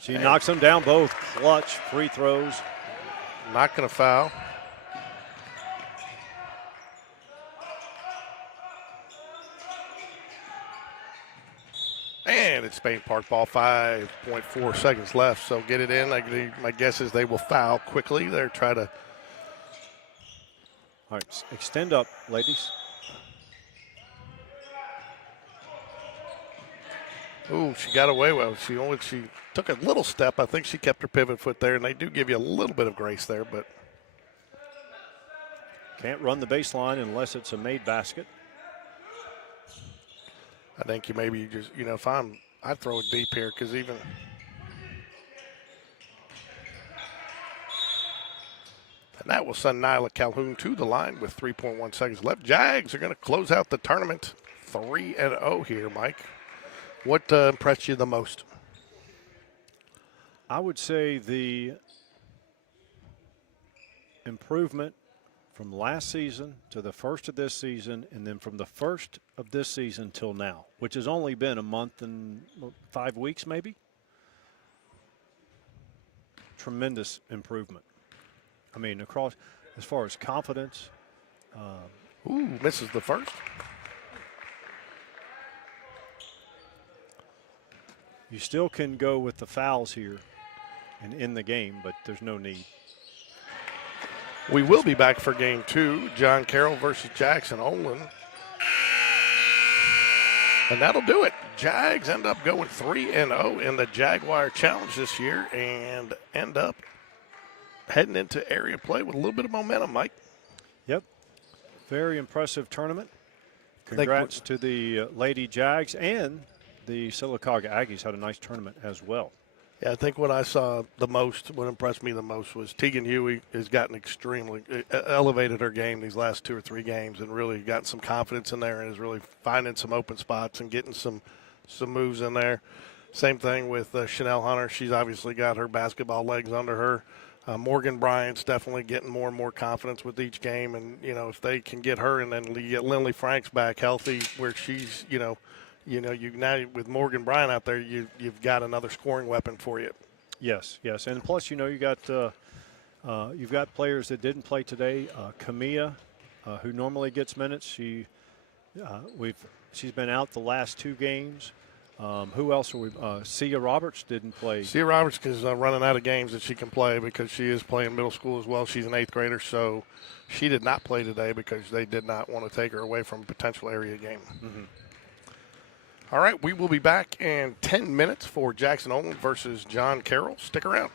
She knocks them down both. Clutch free throws. Not going to foul. And it's Spain Park ball, 5.4 seconds left. So get it in. My guess is they will foul quickly. They're trying to. All right, extend up, ladies. Ooh, she got away well. She took a little step. I think she kept her pivot foot there, and they do give you a little bit of grace there, but can't run the baseline unless it's a made basket. I think you just, if I'd throw it deep here because even That will send Nyla Calhoun to the line with 3.1 seconds left. Jags are going to close out the tournament 3-0 here, Mike. What impressed you the most? I would say the improvement from last season to the first of this season, and then from the first of this season till now, which has only been a month and 5 weeks maybe. Tremendous improvement. I mean, across as far as confidence. Ooh, misses the first. You still can go with the fouls here and in the game, but there's no need. We will be back for game 2, John Carroll versus Jackson Olin. And that'll do it. Jags end up going 3-0 in the Jaguar Challenge this year and end up heading into area play with a little bit of momentum, Mike. Yep. Very impressive tournament. Congrats to the Lady Jags, and the SYLACAUGA Aggies had a nice tournament as well. Yeah, I think what I saw the most, what impressed me the most was Tegan Huey has gotten extremely, elevated her game these last 2 or 3 games and really gotten some confidence in there and is really finding some open spots and getting some moves in there. Same thing with Chanel Hunter. She's obviously got her basketball legs under her. Morgan Bryant's definitely getting more and more confidence with each game. And, you know, if they can get her and then you get Lindley Franks back healthy where she's, you now with Morgan Bryant out there, you've got another scoring weapon for you. Yes, and plus, you got you've got players that didn't play today. Camilla, who normally gets minutes, she's been out the last 2 games. Who else are we? Sia Roberts didn't play. Sia Roberts is running out of games that she can play because she is playing middle school as well. She's an 8th grader, so she did not play today because they did not want to take her away from a potential area game. Mm-hmm. All right, we will be back in 10 minutes for Jackson Olin versus John Carroll. Stick around.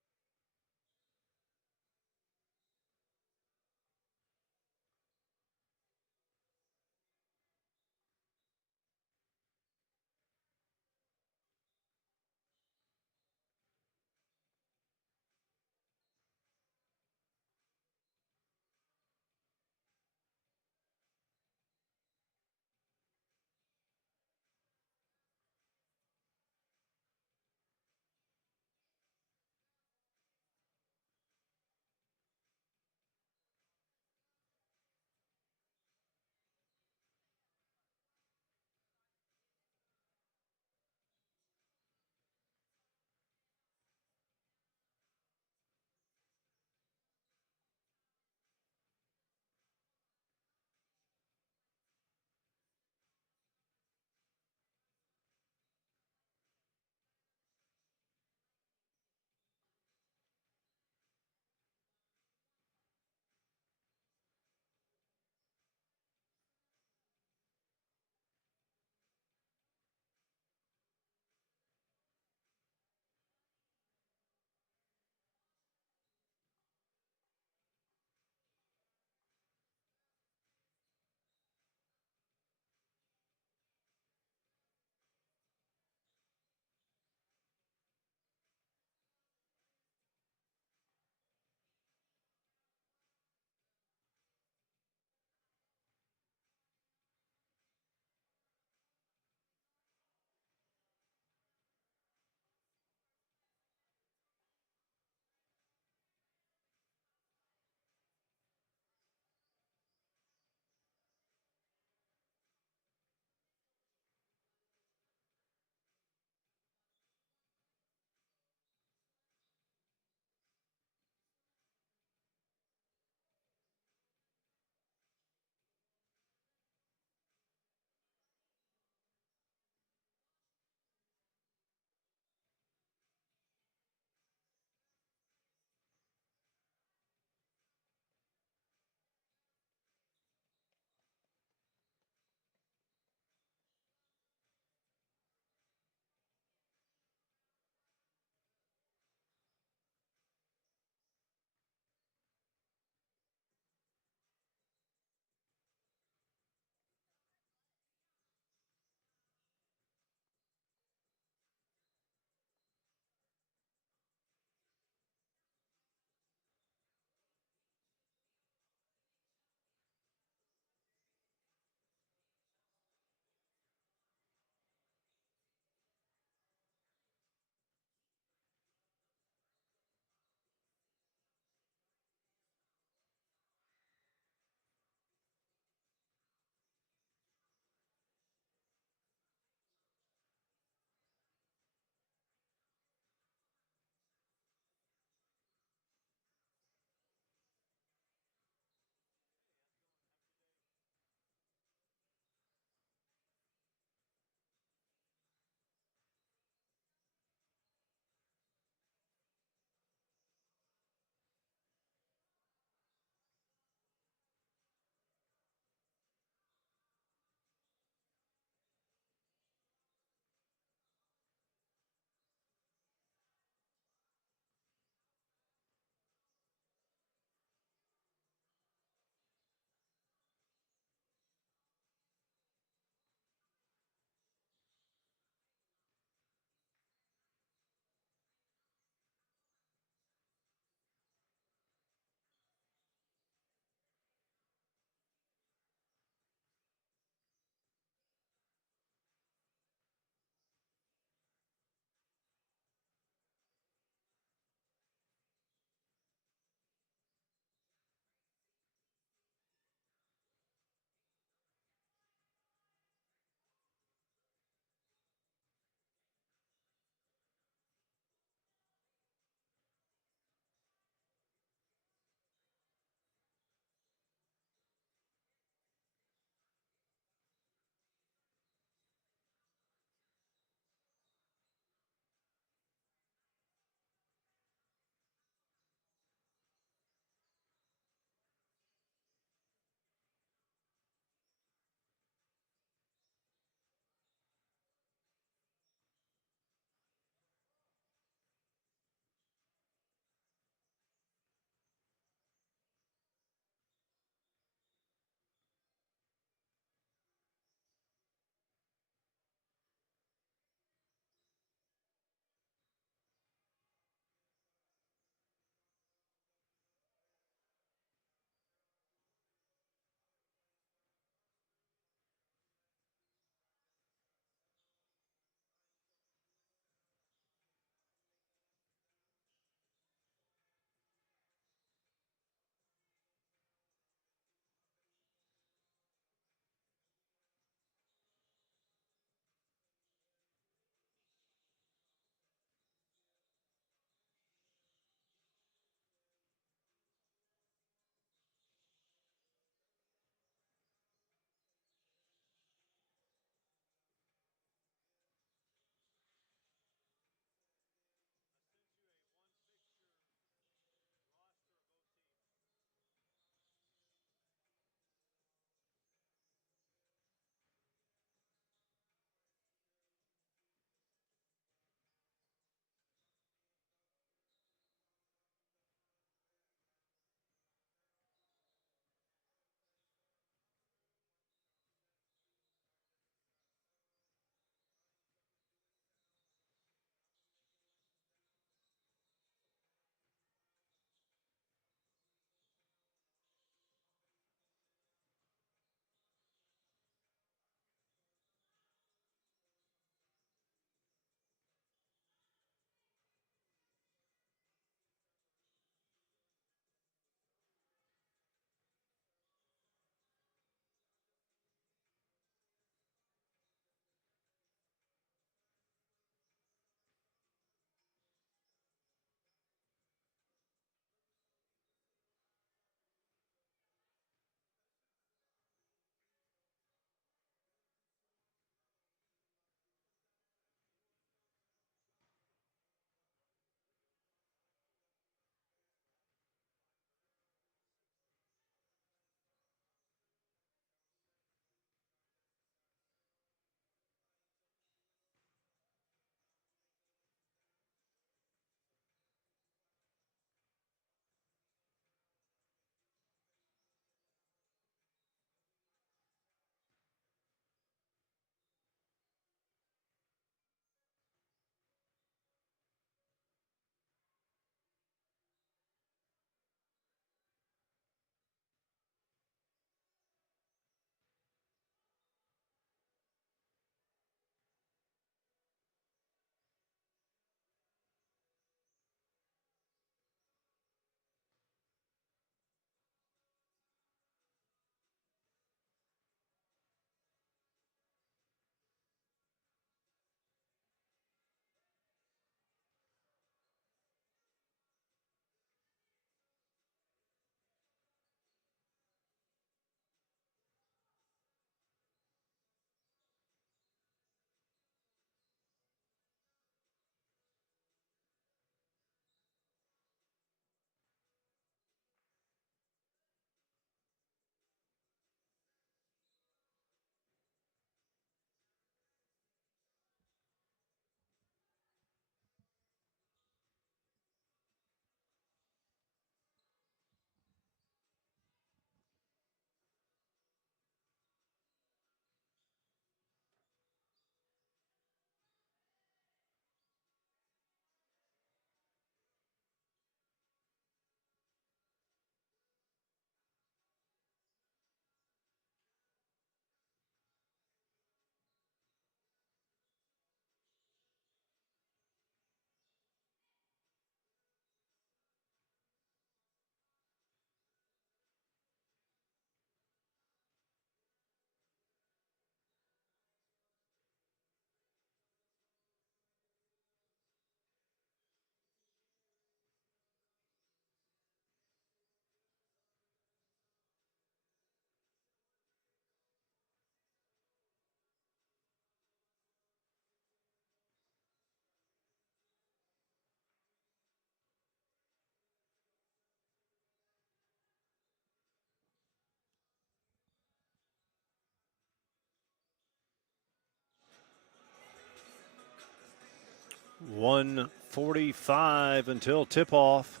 1:45 until tip-off.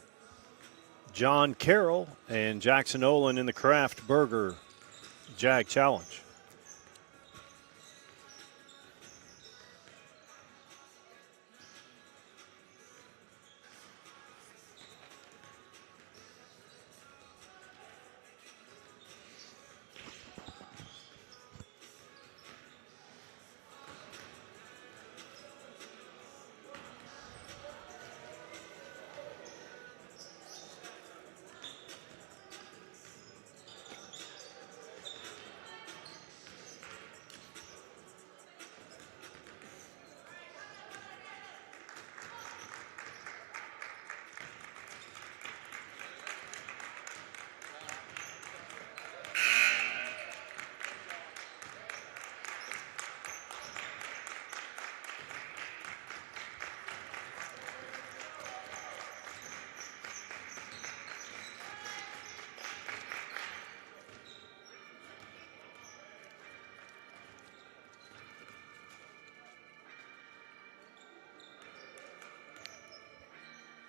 John Carroll and Jackson Olin in the Kraft Burger Jag Challenge.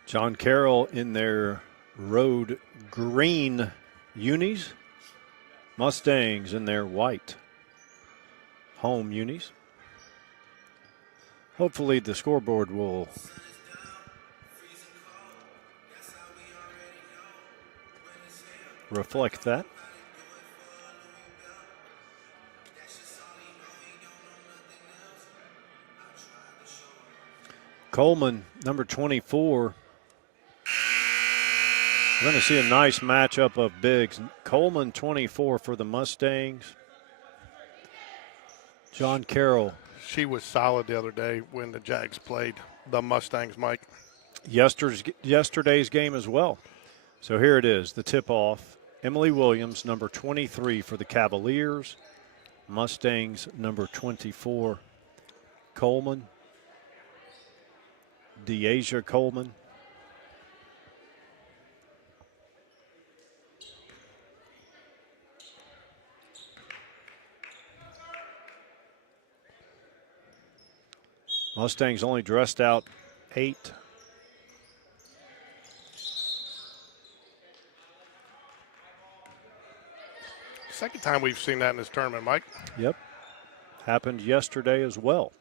John Carroll in their road green unis. Mustangs in their white home unis. Hopefully the scoreboard will reflect that. Coleman, number 24. We're going to see a nice matchup of bigs. Coleman, 24 for the Mustangs. John Carroll. She was solid the other day when the Jags played the Mustangs, Mike. Yesterday's game as well. So here it is, the tip-off. Emily Williams, number 23 for the Cavaliers. Mustangs, number 24. Coleman. Deasia Coleman. Mustangs only dressed out 8. Second time we've seen that in this tournament, Mike. Yep. Happened yesterday as well.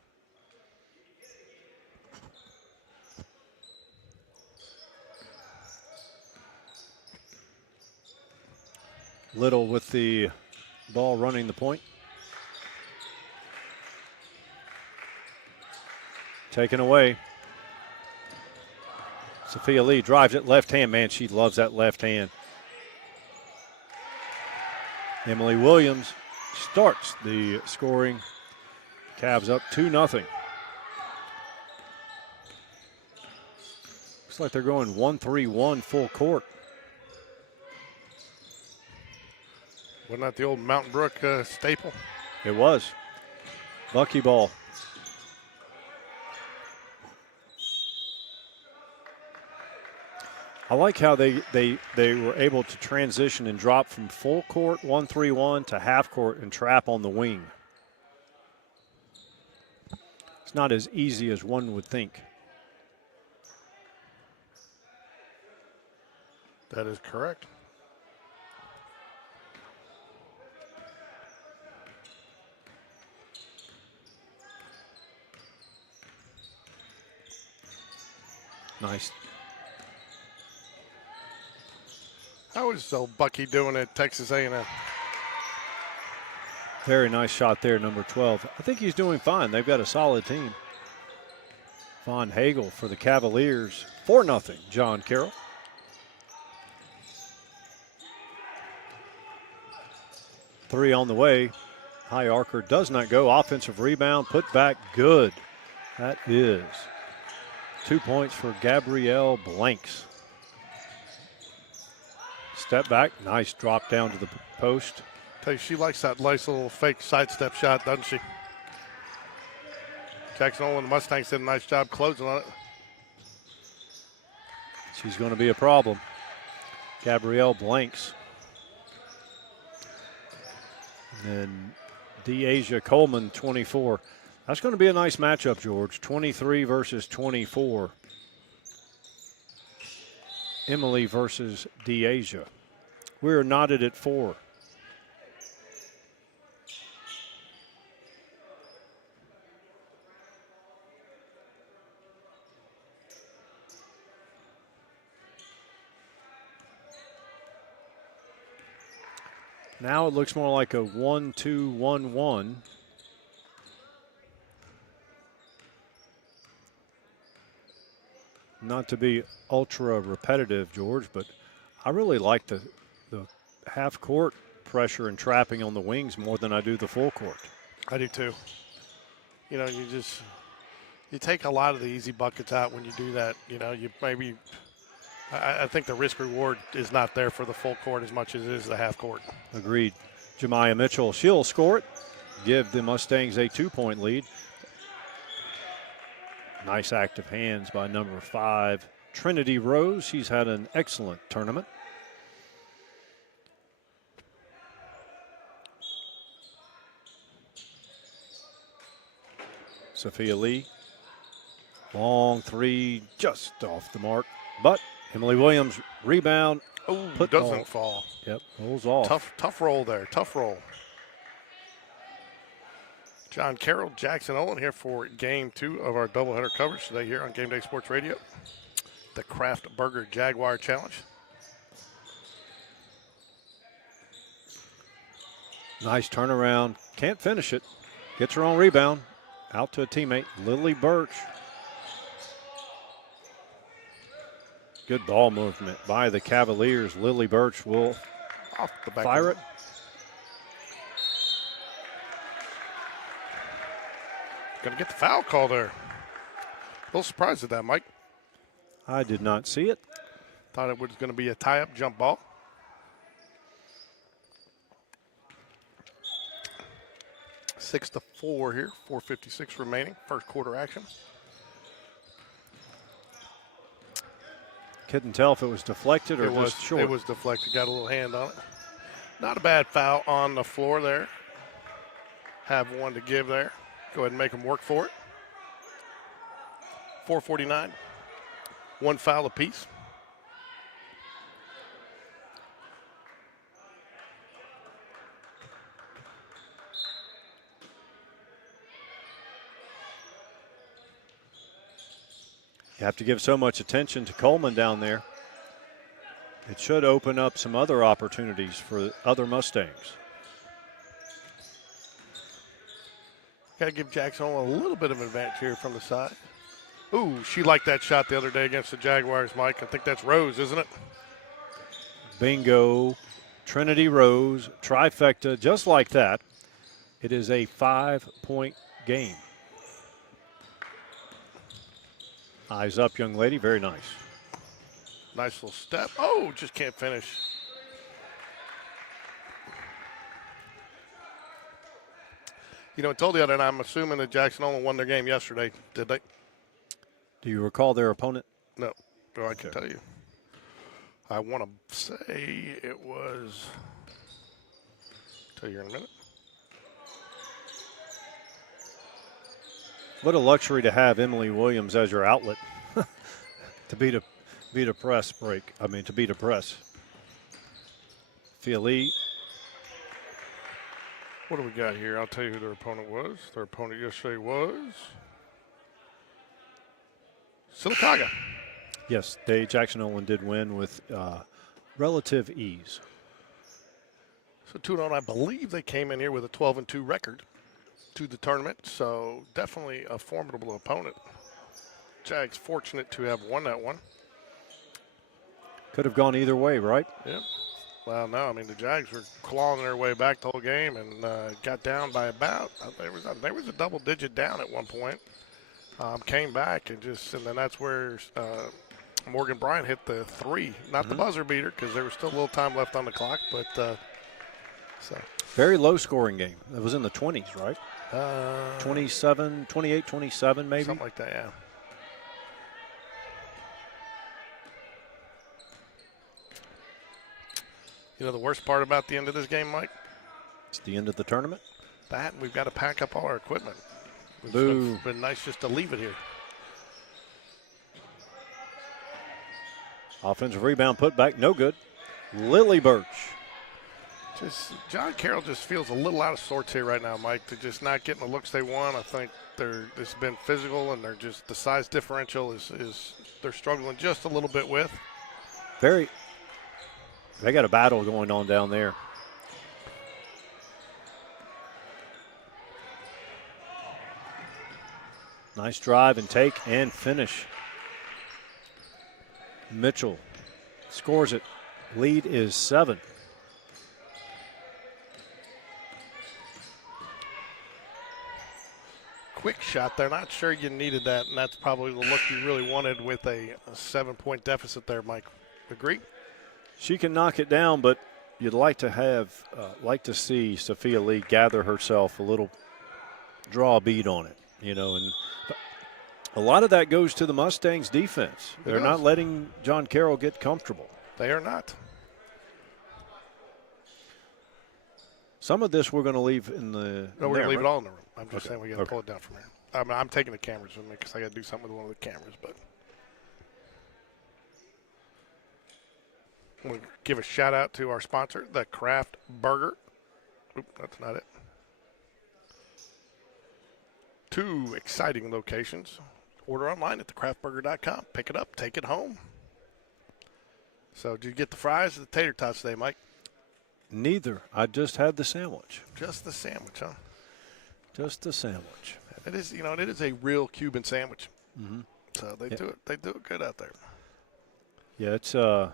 Little with the ball running the point. Taken away. Sophia Lee drives it left hand. Man, she loves that left hand. Emily Williams starts the scoring. Cavs up 2-0. Looks like they're going 1-3-1 full court. Wasn't that the old Mountain Brook staple? It was. Buckyball. I like how they were able to transition and drop from full court 1-3-1 to half court and trap on the wing. It's not as easy as one would think. That is correct. Nice. How is Bucky doing at Texas A&M? Very nice shot there, number 12. I think he's doing fine. They've got a solid team. Von Hagel for the Cavaliers. 4-0, John Carroll. Three on the way. High archer does not go. Offensive rebound, put back, good. That is 2 points for Gabrielle Blanks. Step back, nice drop down to the post. Tell you, she likes that nice little fake sidestep shot, doesn't she? Jackson Olin, the Mustangs did a nice job closing on it. She's going to be a problem. Gabrielle Blanks. And Deasia Coleman, 24. That's going to be a nice matchup, George. 23 versus 24. Emily versus Deasia. We're knotted at 4. Now it looks more like a 1-2-1-1. Not to be ultra repetitive, George, but I really like the half court pressure and trapping on the wings more than I do the full court. I do too. You know, you take a lot of the easy buckets out when you do that. You know, I think the risk reward is not there for the full court as much as it is the half court. Agreed. Jemiah Mitchell, she'll score it, give the Mustangs a 2-point lead. Nice active hands by number 5, Trinity Rose. She's had an excellent tournament. Sophia Lee, long 3, just off the mark. But Emily Williams, rebound. Oh, doesn't fall. Yep, rolls off. Tough roll there, tough roll. John Carroll, Jackson Olin here for Game 2 of our doubleheader coverage today here on Game Day Sports Radio. The Kraft Burger Jaguar Challenge. Nice turnaround. Can't finish it. Gets her own rebound. Out to a teammate, Lily Birch. Good ball movement by the Cavaliers. Lily Birch will Off the back fire it. Going to get the foul call there. A little surprised at that, Mike. I did not see it. Thought it was going to be a tie-up jump ball. Six to 4 here, 4:56 remaining, first quarter action. Couldn't tell if it was deflected or just short. It was deflected, got a little hand on it. Not a bad foul on the floor there. Have one to give there. Go ahead and make them work for it. 4:49, one foul apiece. You have to give so much attention to Coleman down there. It should open up some other opportunities for other Mustangs. Got to give Jackson a little bit of an advantage here from the side. Ooh, she liked that shot the other day against the Jaguars, Mike. I think that's Rose, isn't it? Bingo. Trinity Rose, trifecta, just like that. It is a 5-point game. Eyes up, young lady. Very nice. Nice little step. Oh, just can't finish. You know, I told you that, and I'm assuming that Jackson only won their game yesterday. Did they? Do you recall their opponent? No. Well, I can tell you. I want to say it was. I'll tell you here in a minute. What a luxury to have Emily Williams as your outlet to beat a press break. I mean, to beat a press. Lee. What do we got here? I'll tell you who their opponent was. Their opponent yesterday was SYLACAUGA. Yes, Jackson Olin did win with relative ease. So 2-0, I believe they came in here with a 12-2 record to the tournament, so definitely a formidable opponent. Jags fortunate to have won that one. Could have gone either way, right? Yeah. Well, no, I mean, the Jags were clawing their way back the whole game and got down by about, there was a double-digit down at one point. Came back and then that's where Morgan Bryant hit the 3. Not the buzzer beater because there was still a little time left on the clock, but so. Very low-scoring game. It was in the 20s, right? 27, 28, 27 maybe? Something like that, yeah. You know the worst part about the end of this game, Mike? It's the end of the tournament. That we've got to pack up all our equipment. Boo. Been nice just to leave it here. Offensive rebound put back, no good. Lily Birch. John Carroll just feels a little out of sorts here right now, Mike. They're just not getting the looks they want. I think it's been physical, and they're just the size differential is they're struggling just a little bit with. They got a battle going on down there. Nice drive and take and finish. Mitchell scores it. Lead is 7. Quick shot. They're not sure you needed that, and that's probably the look you really wanted with a 7-point deficit there, Mike. Agree? She can knock it down, but you'd like to see Sophia Lee gather herself a little, draw a bead on it, and a lot of that goes to the Mustangs defense. They're not letting John Carroll get comfortable. They are not. Some of this we're going to leave in the. No, we're going to leave it all in the room. I'm just Okay. saying we got to pull it down from here. I'm taking the cameras with me because I got to do something with one of the cameras. But we'll give a shout out to our sponsor, the Craft Burger. Oop, that's not it. 2 exciting locations. Order online at thecraftburger.com. Pick it up, take it home. So, did you get the fries or the tater tots today, Mike? Neither. I just had the sandwich. Just the sandwich, huh? Just the sandwich. It is, it is a real Cuban sandwich. Mm-hmm. So they do it good out there. Yeah, it's I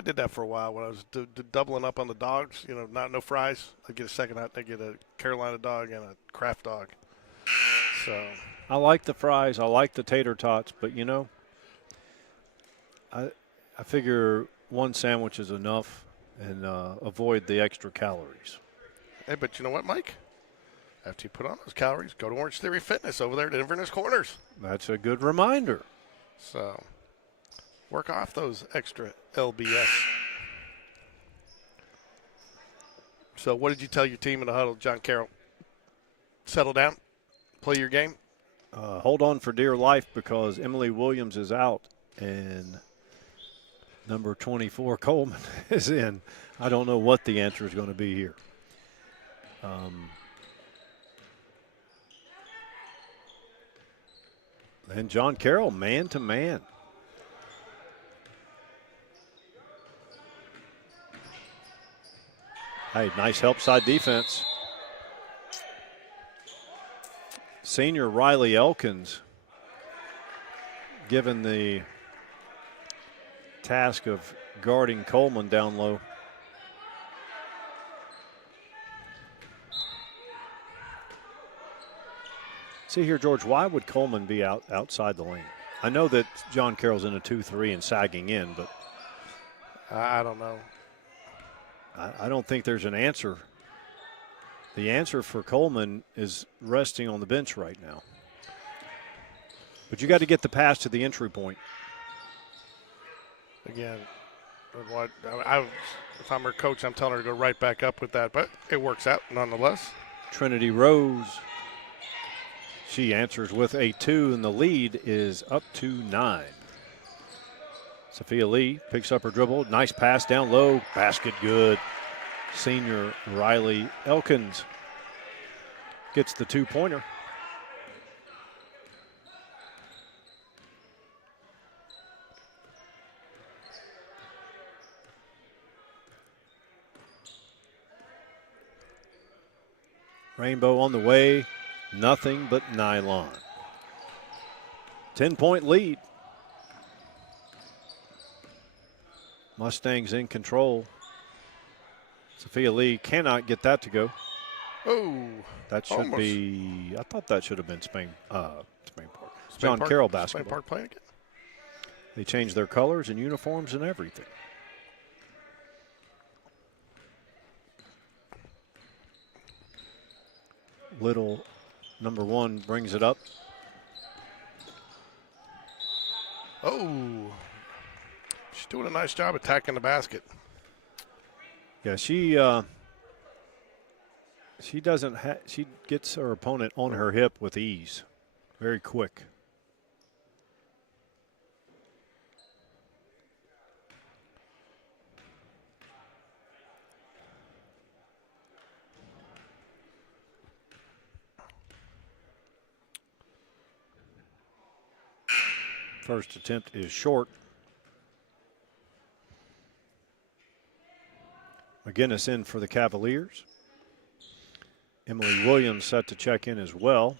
did that for a while when I was doubling up on the dogs. No fries. I get a second. I get a Carolina dog and a Kraft dog. So I like the fries. I like the tater tots, but I figure one sandwich is enough and avoid the extra calories. Hey, but you know what, Mike? After you put on those calories, go to Orange Theory Fitness over there at Inverness Corners. That's a good reminder. So work off those extra LBS. So what did you tell your team in the huddle, John Carroll? Settle down, play your game? Hold on for dear life because Emily Williams is out and number 24 Coleman is in. I don't know what the answer is going to be here. And John Carroll, man to man. Hey, nice help side defense. Senior Riley Elkins given the task of guarding Coleman down low. See here, George, why would Coleman be outside the lane? I know that John Carroll's in a 2-3 and sagging in, but I don't know. I don't think there's an answer. The answer for Coleman is resting on the bench right now. But you got to get the pass to the entry point. Again, if I'm her coach, I'm telling her to go right back up with that, but it works out nonetheless. Trinity Rose. She answers with a 2, and the lead is up to 9. Sophia Lee picks up her dribble. Nice pass down low. Basket good. Senior Riley Elkins gets the 2-pointer. Rainbow on the way. Nothing but nylon. 10-point lead. Mustangs in control. Sophia Lee cannot get that to go. Oh, that should almost. be. I thought that should have been Spain Park. Spain John Park, Carroll Spain basketball. Park playing again. They changed their colors and uniforms and everything. Little, number 1, brings it up. Oh, she's doing a nice job attacking the basket. Yeah, she she doesn't she gets her opponent on her hip with ease, very quick. First attempt is short. McGinnis in for the Cavaliers. Emily Williams set to check in as well.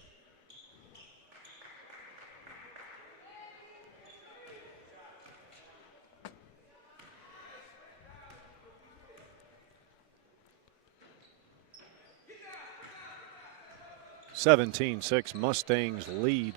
(17-6) Mustangs lead.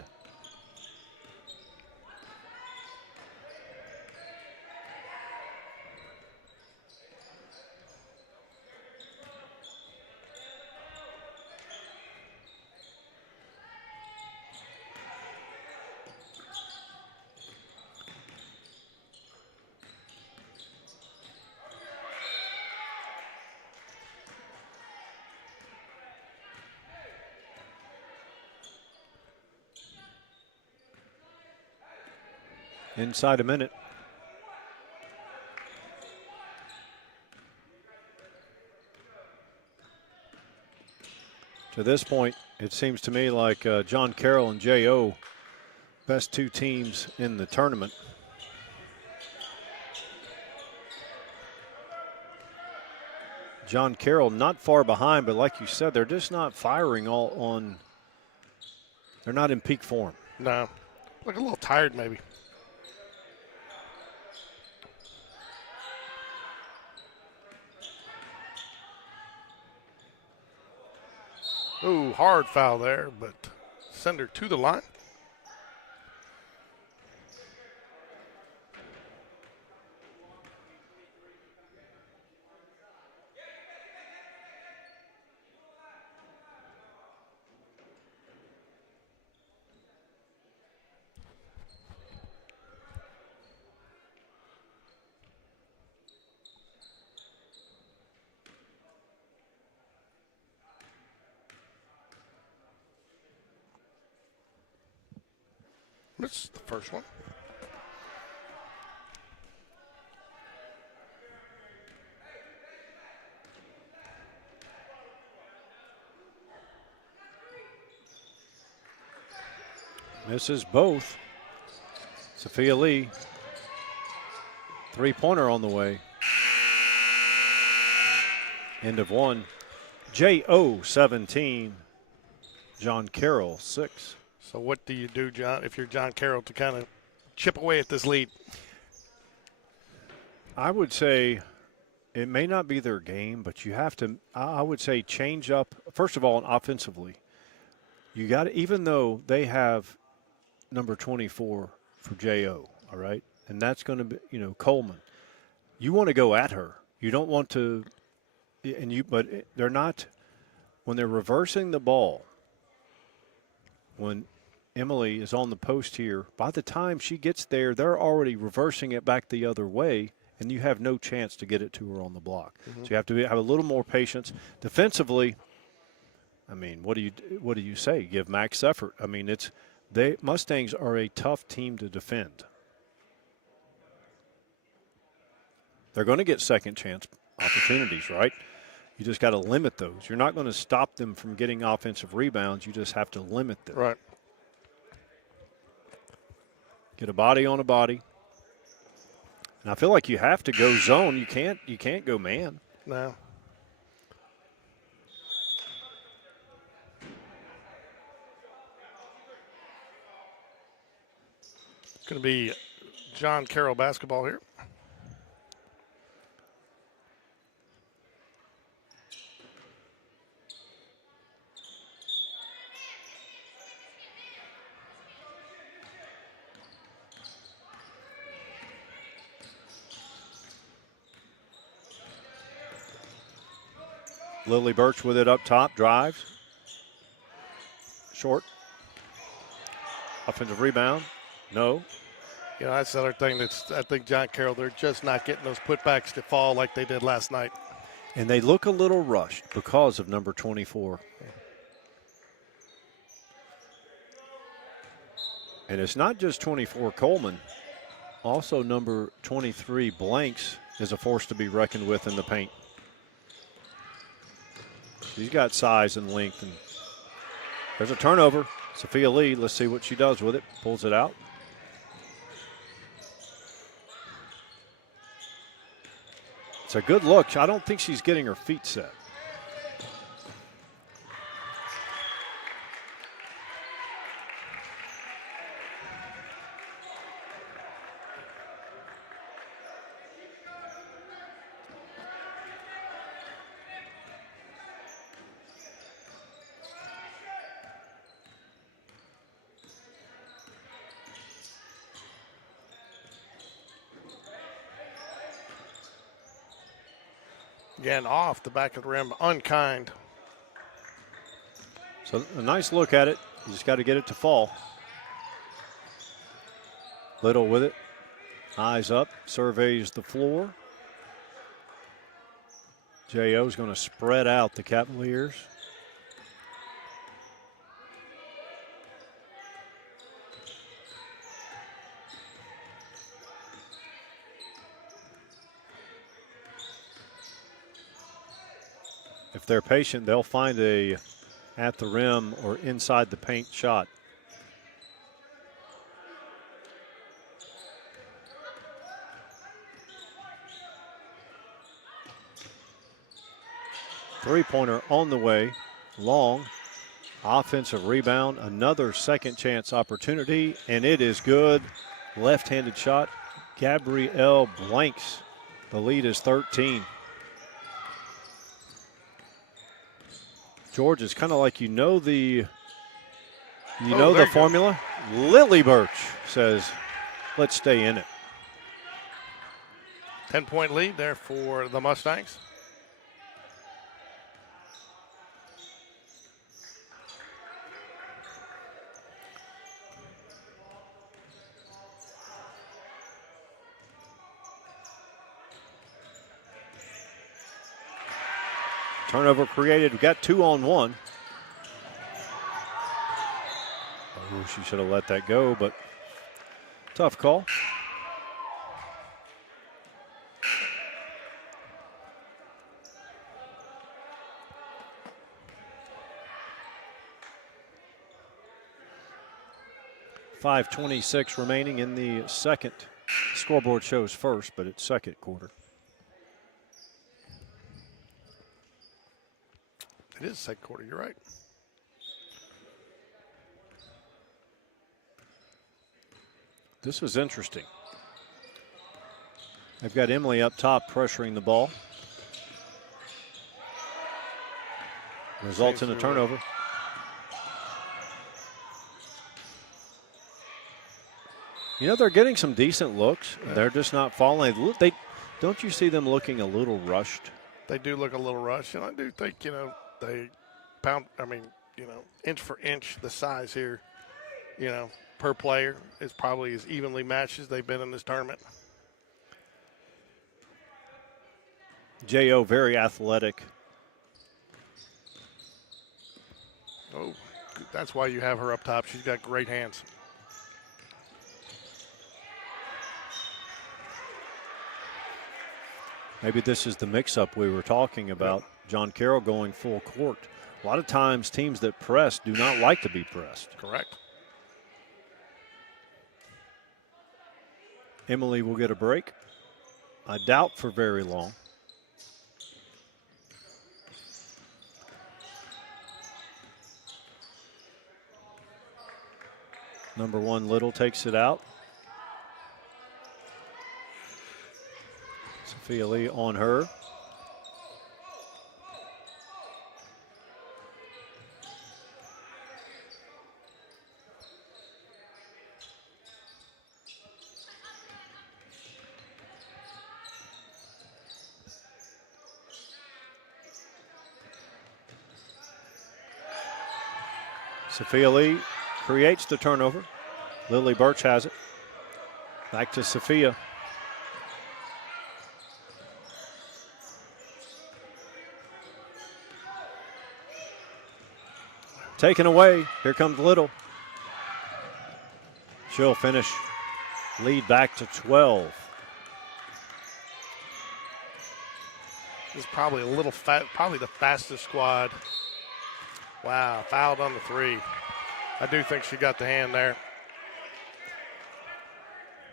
Inside a minute. To this point, it seems to me like John Carroll and J.O., best two teams in the tournament. John Carroll not far behind, but like you said, they're just not firing all on. They're not in peak form. No. Look a little tired maybe. Ooh, hard foul there, but send her to the line. This is the first one. Misses both. Sophia Lee, three-pointer on the way. End of one. J.O. 17, John Carroll 6. So what do you do, John, if you're John Carroll, to kind of chip away at this lead? I would say it may not be their game, but you have to, I would say, change up. First of all, offensively, you got to, even though they have number 24 for J.O., all right, and that's going to be, Coleman. You want to go at her. You don't want to, but they're not, when they're reversing the ball, when Emily is on the post here, by the time she gets there, they're already reversing it back the other way, and you have no chance to get it to her on the block. Mm-hmm. So you have to have a little more patience. Defensively, I mean, what do you say? Give max effort. I mean, Mustangs are a tough team to defend. They're going to get second chance opportunities, right? You just got to limit those. You're not going to stop them from getting offensive rebounds. You just have to limit them. Right. Get a body on a body. And I feel like you have to go zone. You can't go man. No. It's going to be John Carroll basketball here. Lily Birch with it up top, drives. Short. Offensive rebound. No. That's the other thing I think John Carroll, they're just not getting those putbacks to fall like they did last night. And they look a little rushed because of number 24. And it's not just 24 Coleman. Also number 23 Blanks is a force to be reckoned with in the paint. She's got size and length. And there's a turnover. Sophia Lee, let's see what she does with it. Pulls it out. It's a good look. I don't think she's getting her feet set. Again, off the back of the rim, unkind. So a nice look at it. You just got to get it to fall. Little with it. Eyes up, surveys the floor. J.O.'s going to spread out the Cavaliers. If they're patient, they'll find a at the rim or inside the paint shot. Three-pointer on the way, long, offensive rebound, another second chance opportunity, and it is good. Left-handed shot, Gabrielle Blanks. The lead is 13. George, is kind of like the formula. Lily Birch says, let's stay in it. 10-point lead there for the Mustangs. Turnover created. We got 2-on-1. Oh, she should have let that go, but tough call. .5:26 remaining in the second. Scoreboard shows first, but it's second quarter. It is second quarter, you're right. This was interesting. They've got Emily up top pressuring the ball. Results in a turnover. You know, they're getting some decent looks. Yeah. They're just not falling. Don't you see them looking a little rushed? They do look a little rushed, and I do think, they inch for inch, the size here, per player is probably as evenly matched as they've been in this tournament. J.O. very athletic. Oh, that's why you have her up top. She's got great hands. Maybe this is the mix-up we were talking about. Yep. John Carroll going full court. A lot of times teams that press do not like to be pressed. Correct. Emily will get a break. I doubt for very long. Number 1, Little takes it out. Sophia Lee on her. Sophia Lee creates the turnover. Lily Birch has it. Back to Sophia. taken away. Here comes Little. She'll finish. Lead back to 12. This is probably a little probably the fastest squad. Wow, fouled on the 3. I do think she got the hand there.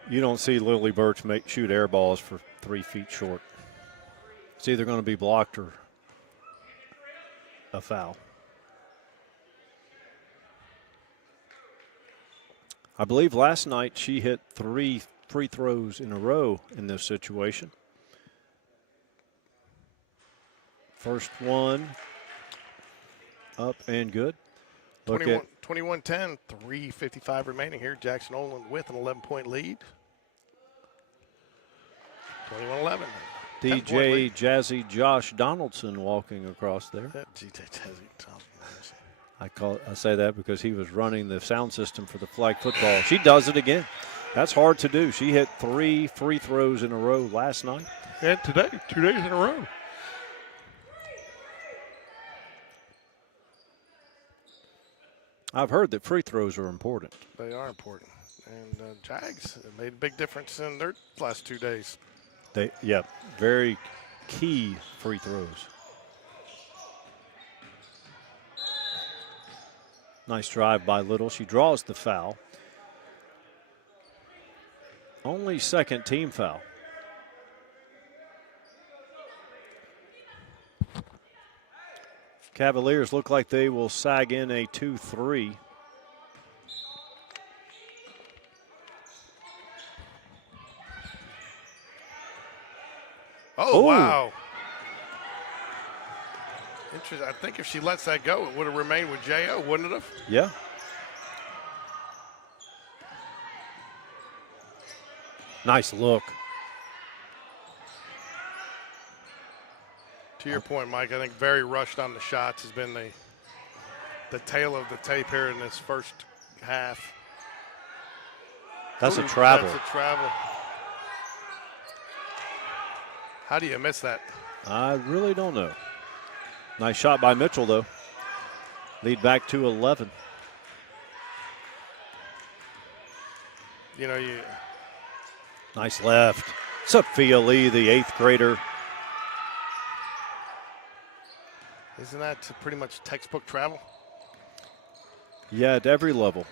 You don't see Lily Birch shoot air balls for 3 feet short. It's either going to be blocked or a foul. I believe last night she hit 3 free throws in a row in this situation. First one up and good. 21-10, 3:55 remaining here. Jackson Olin with an 11-point lead. 21-11. DJ Jazzy Josh Donaldson walking across there. I say that because he was running the sound system for the flag football. She does it again. That's hard to do. She hit 3 free throws in a row last night. And today, 2 days in a row. I've heard that free throws are important. They are important. And Jags made a big difference in their last 2 days. Very key free throws. Nice drive by Little. She draws the foul. Only second team foul. Cavaliers look like they will sag in a 2-3. Oh, wow. Interesting. I think if she lets that go, it would have remained with J.O., wouldn't it have? Yeah. Nice look. To your point, Mike, I think very rushed on the shots has been the tail of the tape here in this first half. That's a travel. That's a travel. How do you miss that? I really don't know. Nice shot by Mitchell, though. Lead back to 11. You know, Nice left. Sophia Lee, the 8th grader. Isn't that pretty much textbook travel? Yeah, at every level.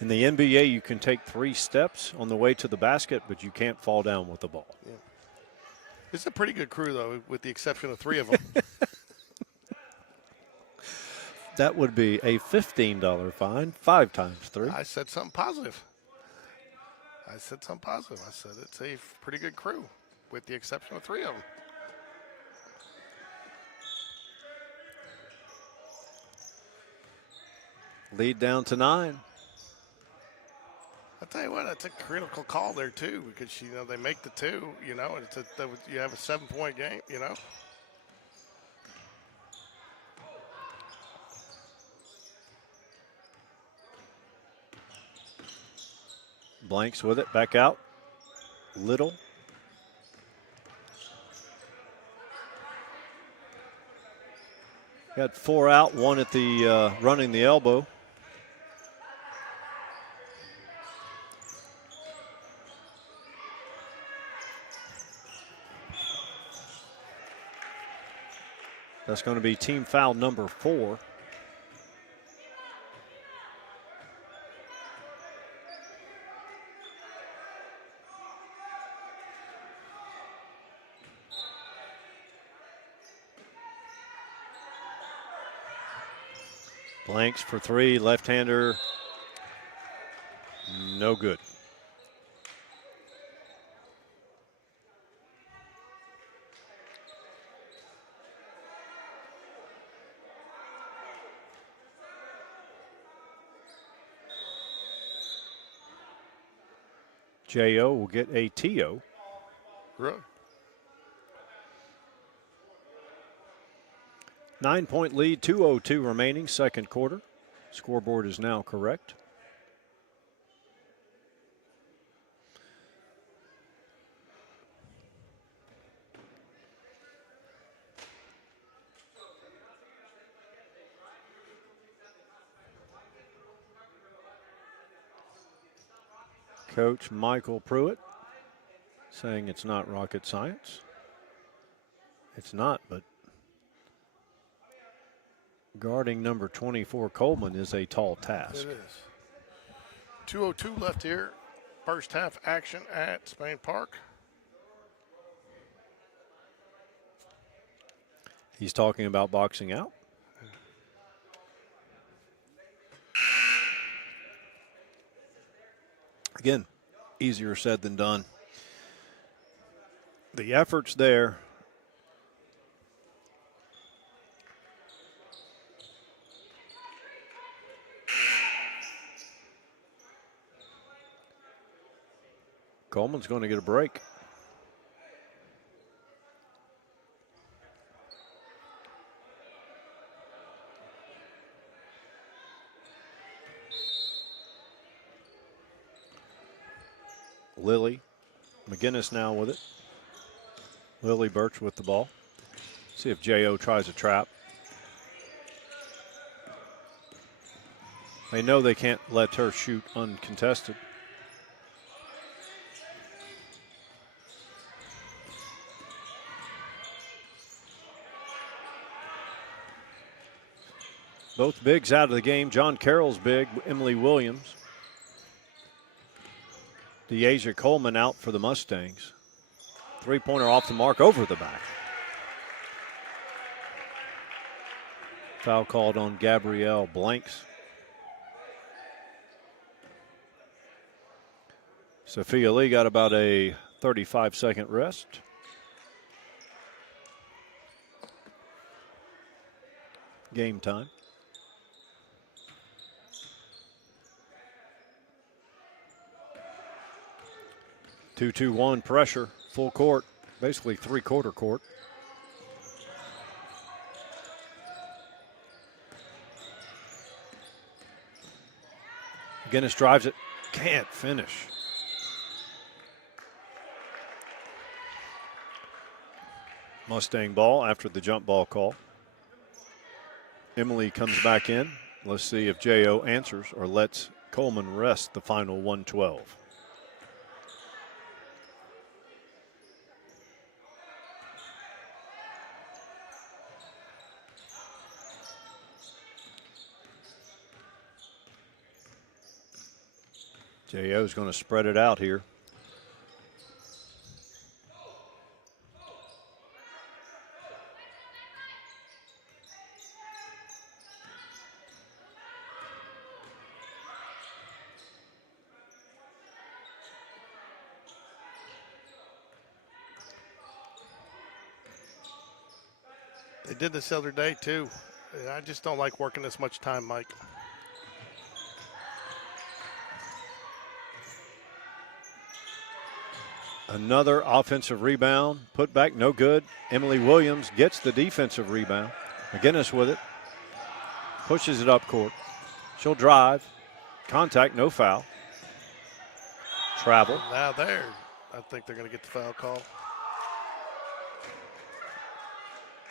In the NBA, you can take 3 steps on the way to the basket, but you can't fall down with the ball. Yeah. It's a pretty good crew, though, with the exception of 3 of them. That would be a $15 fine, 5 times 3. I said something positive. I said it's a pretty good crew, with the exception of 3 of them. Lead down to 9. I'll tell you what, that's a critical call there, too, because, they make the 2, and you have a 7-point game, Blanks with it, back out. Little. Got 4 out, 1 at the running the elbow. That's going to be team foul number 4. Blanks for 3, left-hander, no good. J.O. will get a TO. Really? 9-point lead, 2:02 remaining, second quarter. Scoreboard is now correct. Coach Michael Pruitt saying it's not rocket science. It's not, but guarding number 24 Coleman is a tall task. It is. 2:02 left here. First half action at Spain Park. He's talking about boxing out. Again, easier said than done. The effort's there. Coleman's going to get a break. Lily McGinnis now with it. Lily Birch with the ball. See if J.O. tries a trap. They know they can't let her shoot uncontested. Both bigs out of the game. John Carroll's big, Emily Williams. DeAsia Coleman out for the Mustangs. Three-pointer off the mark, over the back. Foul called on Gabrielle Blanks. Sophia Lee got about a 35-second rest. Game time. 2-2-1 pressure, full court, basically three-quarter court. McGinnis drives it, can't finish. Mustang ball after the jump ball call. Emily comes back in. Let's see if J.O. answers or lets Coleman rest the final 112. J.O.'s going to spread it out here. They did this the other day, too. I just don't like working this much time, Mike. Another offensive rebound, put back, no good. Emily Williams gets the defensive rebound. McGinnis with it, pushes it up court. She'll drive, contact, no foul. Travel. Now there, I think they're going to get the foul call.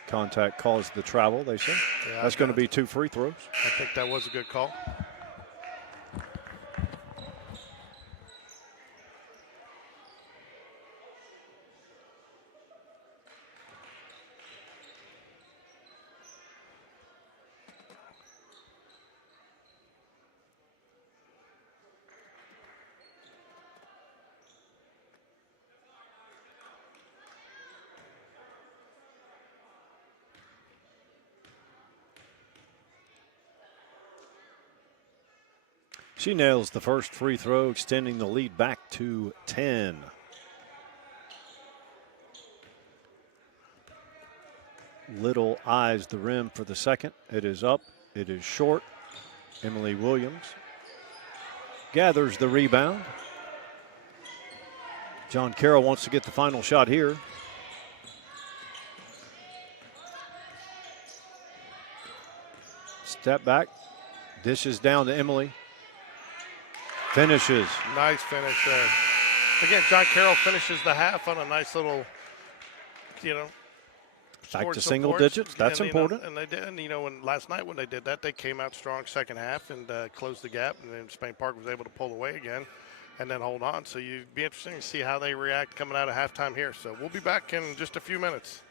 Contact caused the travel, they say. Yeah, that's going to be 2 free throws. I think that was a good call. She nails the first free throw, extending the lead back to 10. Little eyes the rim for the second. It is up. It is short. Emily Williams gathers the rebound. John Carroll wants to get the final shot here. Step back. Dishes down to Emily. Finishes. Nice finish there. Again, John Carroll finishes the half on a nice little, back to supports. single digits. That's important. And they did. And when last night when they did that, they came out strong second half and closed the gap. And then Spain Park was able to pull away again. and then hold on. So you'd be interesting to see how they react coming out of halftime here. So we'll be back in just a few minutes.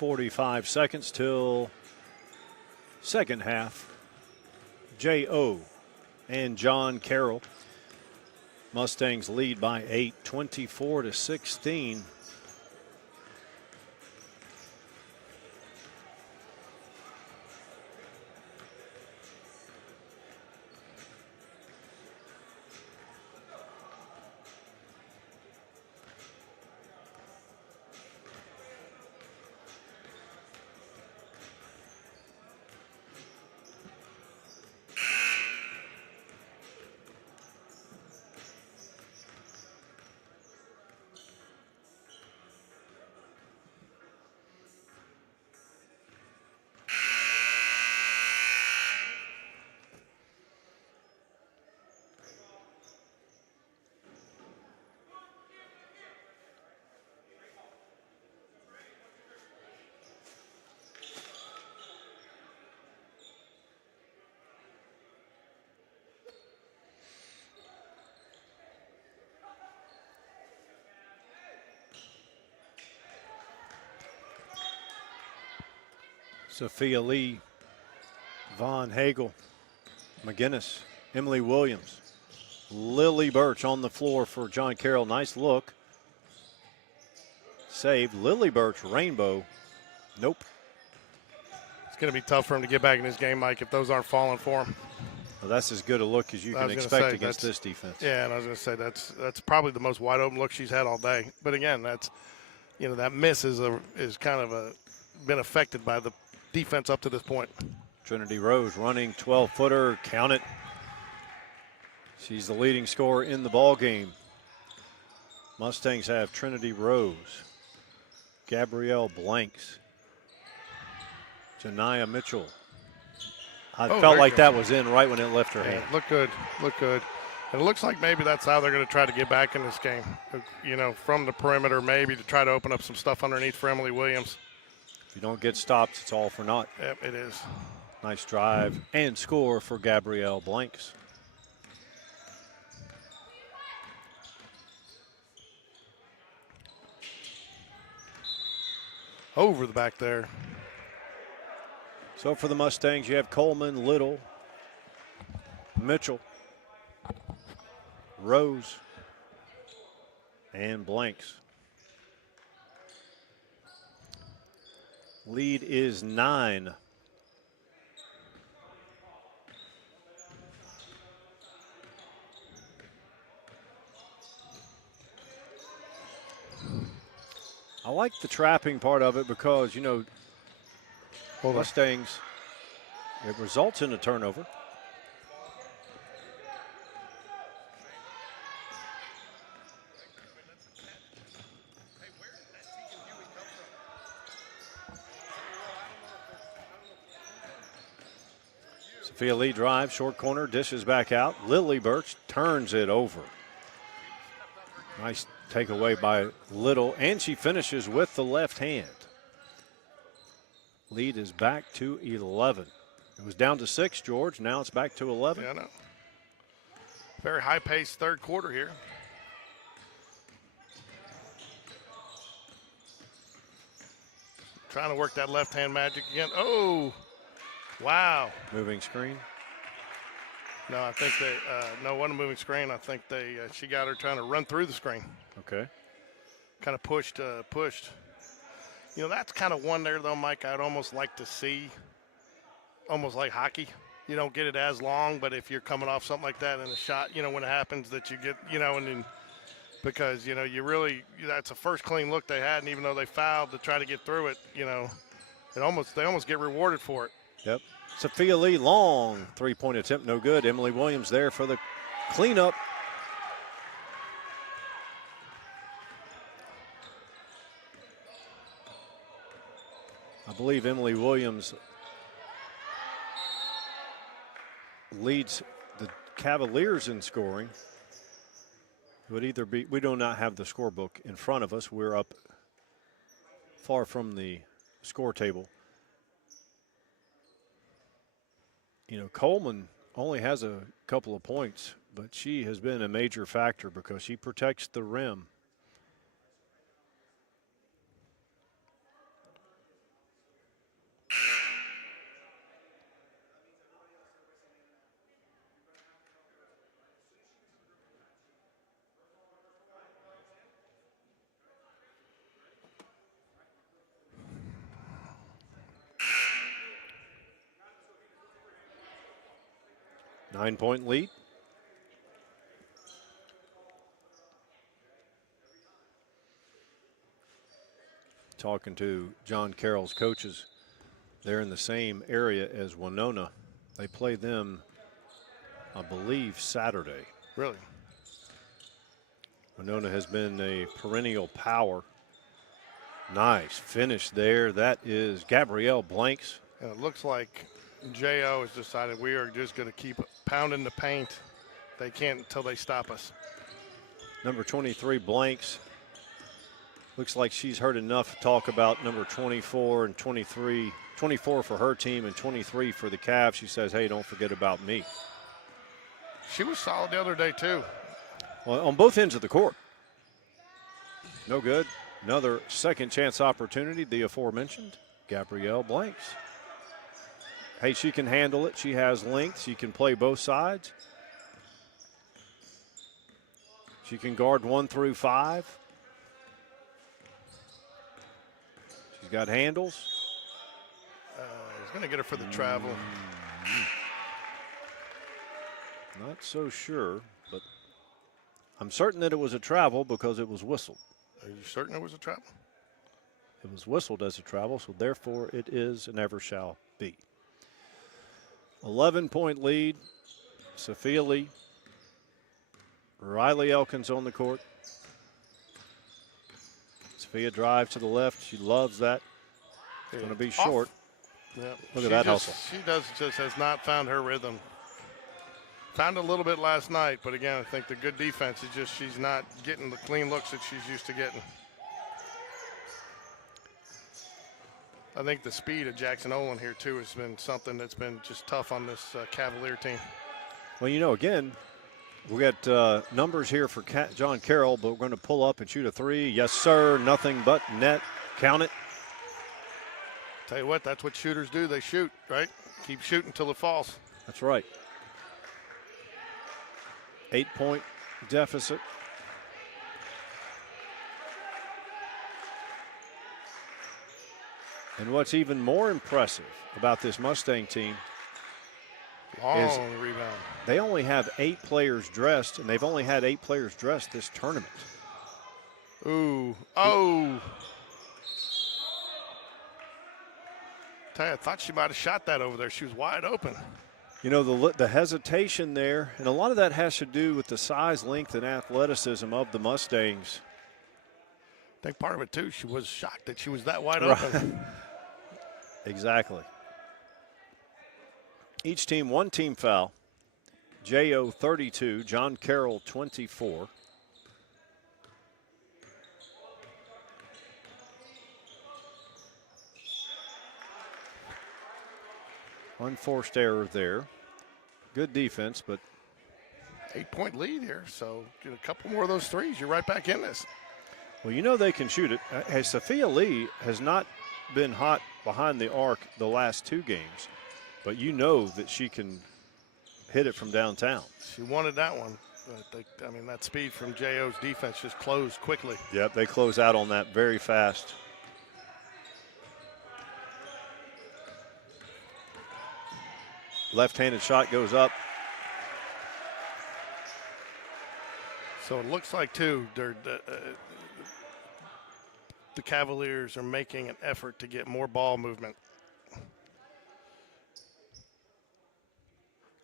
45 seconds till second half. J.O. and John Carroll. Mustangs lead by 8, 24-16. Sophia Lee, Von Hagel, McGinnis, Emily Williams, Lily Birch on the floor for John Carroll. Nice look. Saved. Lily Birch, rainbow. Nope. It's going to be tough for him to get back in his game, Mike, if those aren't falling for him. Well, that's as good a look as you can expect against this defense. Yeah, and I was going to say that's probably the most wide open look she's had all day. But again, that's, you know, that miss is kind of been affected by the defense up to this point. Trinity Rose running 12-footer, count it. She's the leading scorer in the ball game. Mustangs have Trinity Rose, Gabrielle Blanks, Janiyah Mitchell. I felt like that was in right when it left her hand. Look good, look good. And it looks like maybe that's how they're going to try to get back in this game. You know, from the perimeter, maybe to try to open up some stuff underneath for Emily Williams. If you don't get stopped, it's all for naught. Yep, it is. Nice drive and score for Gabrielle Blanks. Over the back there. So for the Mustangs, you have Coleman, Little, Mitchell, Rose, and Blanks. Lead is 9. I like the trapping part of it because, you know, Mustangs, it results in a turnover. Sophia Lee drives, short corner, dishes back out. Lily Birch turns it over. Nice takeaway by Little, and she finishes with the left hand. Lead is back to 11. It was down to 6, George. Now it's back to 11. Yeah, I know. Very high-paced third quarter here. Trying to work that left-hand magic again. Oh, wow. Moving screen. No, I think they no, it wasn't a moving screen. I think she got her trying to run through the screen. Okay. Kind of pushed. You know, that's kind of one there, though, Mike, I'd almost like to see, almost like hockey. You don't get it as long, but if you're coming off something like that in a shot, you know, when it happens that you get, you know, and then because, you know, that's a first clean look they had, and even though they fouled to try to get through it, you know, they almost get rewarded for it. Yep. Sophia Lee, long three-point attempt, no good. Emily Williams there for the cleanup. I believe Emily Williams leads the Cavaliers in scoring. It would either be, we do not have the scorebook in front of us. We're up far from the score table. You know, Coleman only has a couple of points, but she has been a major factor because she protects the rim. 9-point lead. Talking to John Carroll's coaches, they're in the same area as Winona. They play them, I believe, Saturday. Really? Winona has been a perennial power. Nice finish there. That is Gabrielle Blanks. And it looks like J.O. has decided we are just going to keep pounding the paint. They can't until they stop us. Number 23, Blanks. Looks like she's heard enough talk about number 24 and 23. 24 for her team and 23 for the Cavs. She says, hey, don't forget about me. She was solid the other day, too. Well, on both ends of the court. No good. Another second chance opportunity, the aforementioned Gabrielle Blanks. Hey, she can handle it. She has length. She can play both sides. She can guard 1 through 5. She's got handles. He's going to get her for the travel. Not so sure, but I'm certain that it was a travel because it was whistled. Are you certain it was a travel? It was whistled as a travel, so therefore it is and ever shall be. 11-point lead. Sophia Lee. Riley Elkins on the court. Sophia drives to the left. She loves that. It's going to be short. Yeah. Look at that hustle. She just has not found her rhythm. Found a little bit last night, but again, I think the good defense is just she's not getting the clean looks that she's used to getting. I think the speed of Jackson Olin here, too, has been something that's been just tough on this Cavalier team. Well, you know, again, we got numbers here for John Carroll, but we're going to pull up and shoot a three. Yes, sir. Nothing but net. Count it. Tell you what, that's what shooters do. They shoot, right? Keep shooting until it falls. That's right. 8-point deficit. And what's even more impressive about this Mustang team is rebound. they only have 8 players dressed, and they've only had 8 players dressed this tournament. Ooh. Oh. I thought she might have shot that over there. She was wide open. You know, the hesitation there, and a lot of that has to do with the size, length, and athleticism of the Mustangs. I think part of it, too, she was shocked that she was that wide open. Exactly. Each team, one team foul. J.O. 32, John Carroll 24. Unforced error there. Good defense, but 8-point lead here, so get a couple more of those threes. You're right back in this. well, you know they can shoot it. Hey, Sophia Lee has not been hot behind the arc the last 2 games, but you know that she can hit it from downtown. She wanted that one. I mean, that speed from J.O.'s defense just closed quickly. Yep, they close out on that very fast. Left-handed shot goes up. So it looks like, too, the Cavaliers are making an effort to get more ball movement.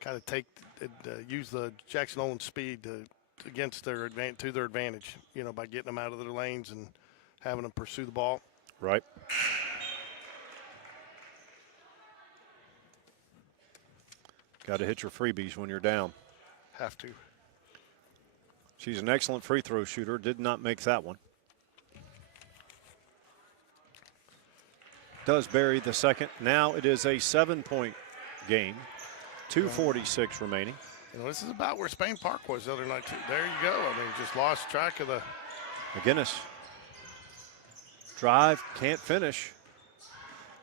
Kind of use the Jackson Olin speed against to their advantage, you know, by getting them out of their lanes and having them pursue the ball. Right. Got to hit your freebies when you're down. Have to. She's an excellent free throw shooter. Did not make that one. Does bury the second. Now it is a 7-point game. 2:46 remaining. You know, this is about where Spain Park was the other night, too. There you go. I mean, just lost track of the. McGinnis. Drive, can't finish.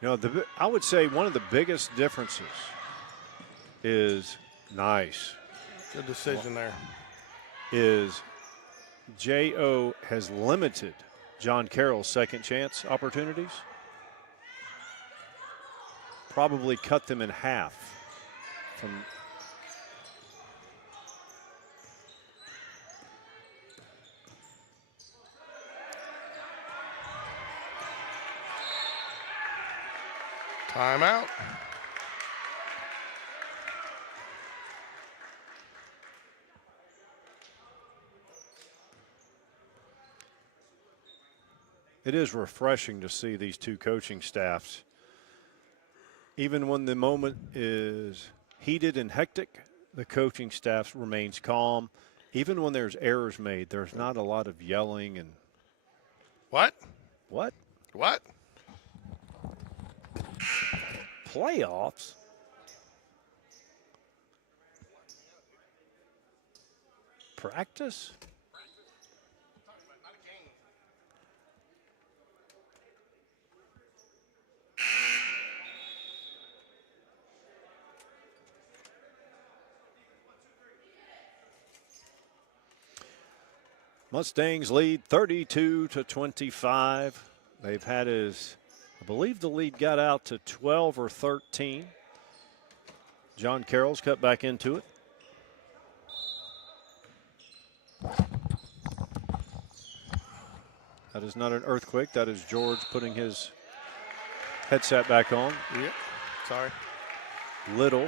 You know, I would say one of the biggest differences is nice. Good decision there. Is J.O. has limited John Carroll's second chance opportunities. Probably cut them in half from Timeout. It is refreshing to see these two coaching staffs. Even when the moment is heated and hectic, the coaching staff remains calm. Even when there's errors made, there's not a lot of yelling and What? what? What? Playoffs? Practice? Mustangs lead 32-25. They've had I believe the lead got out to 12 or 13. John Carroll's cut back into it. That is not an earthquake. That is George putting his headset back on. Yep. Sorry. Little.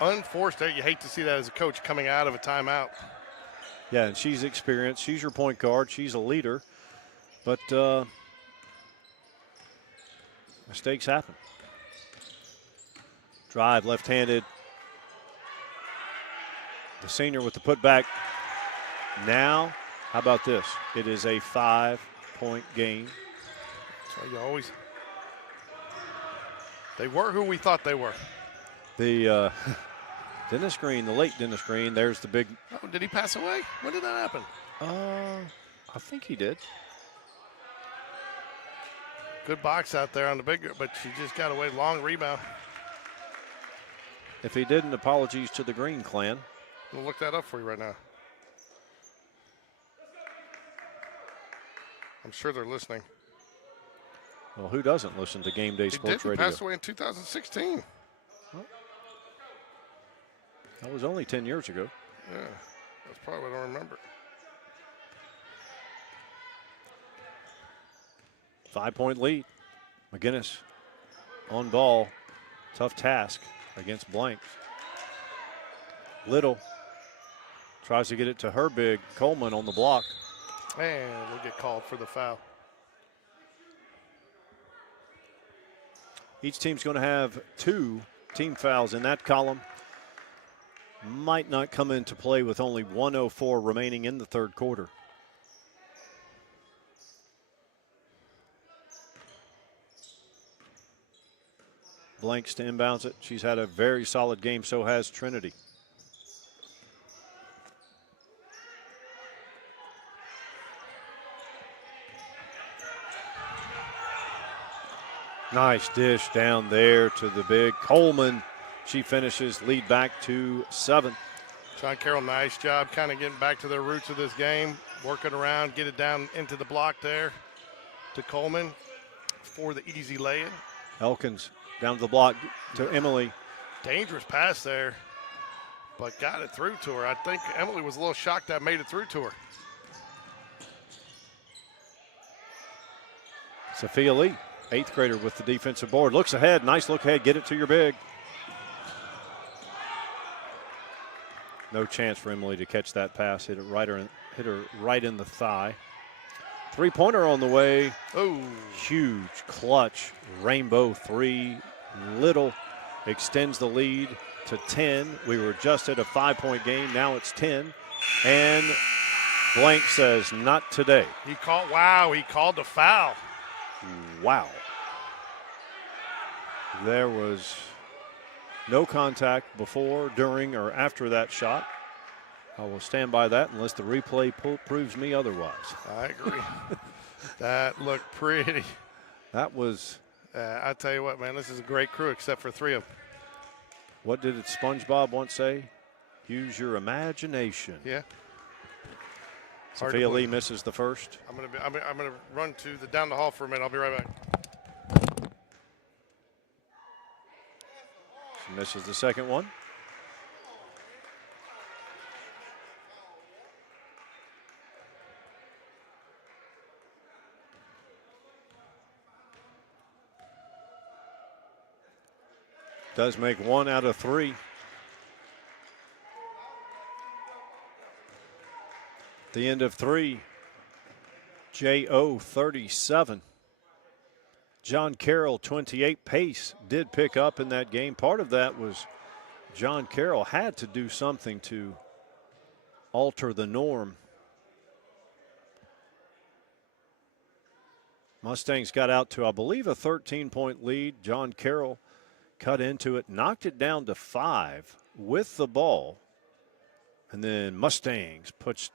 Unforced there. You hate to see that as a coach coming out of a timeout. Yeah, and she's experienced. She's your point guard. She's a leader. But mistakes happen. Drive left-handed. The senior with the putback. Now, how about this? It is a 5-point game. So you always. They were who we thought they were. The Dennis Green, the late Dennis Green, there's the big. Oh, did he pass away? When did that happen? I think he did. Good box out there on the big, but she just got away. Long rebound. If he didn't, apologies to the Green clan. We'll look that up for you right now. I'm sure they're listening. Well, who doesn't listen to Game Day Sports He Radio? passed away in 2016. That was only 10 years ago. Yeah, that's probably what I don't remember. 5-point lead. McGinnis on ball. Tough task against Blanks. Little tries to get it to her big. Coleman on the block. And we'll get called for the foul. Each team's going to have 2 team fouls in that column. Might not come into play with only 1:04 remaining in the third quarter. Blanks to inbounds it. She's had a very solid game, so has Trinity. Nice dish down there to the big Coleman. She finishes, lead back to 7. John Carroll, nice job kind of getting back to their roots of this game, working around, get it down into the block there to Coleman for the easy lay-in. Elkins down to the block to Emily. Dangerous pass there, but got it through to her. I think Emily was a little shocked that made it through to her. Sophia Lee, 8th grader with the defensive board. Looks ahead, nice look ahead, get it to your big. No chance for Emily to catch that pass. Hit her right in the thigh. 3-pointer on the way. Oh, Huge clutch rainbow 3. Little extends the lead to 10. We were just at a 5-point game. Now it's 10. And Blank says, not today. he called the foul. Wow. There was no contact before, during, or after that shot. I will stand by that unless the replay proves me otherwise. I agree. That looked pretty. That was, I tell you what, man, this is a great crew except for 3 of them. what did SpongeBob once say? Use your imagination. Yeah. Sophia Lee misses the first. I'm gonna run down the hall for a minute. I'll be right back. She misses the second one. Does make 1 out of 3. The end of 3, J.O. 37. John Carroll 28. Pace did pick up in that game. Part of that was John Carroll had to do something to alter the norm. Mustangs got out to, I believe, a 13-point lead. John Carroll cut into it, knocked it down to 5 with the ball. And then Mustangs put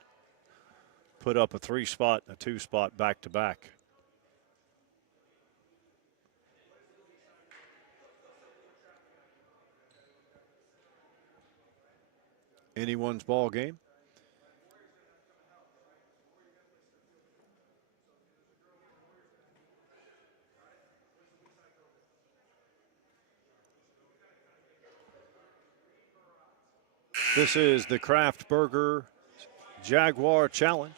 up a 3-spot and a 2-spot back-to-back. Anyone's ball game. This is the Kraft Burger Jaguar Challenge.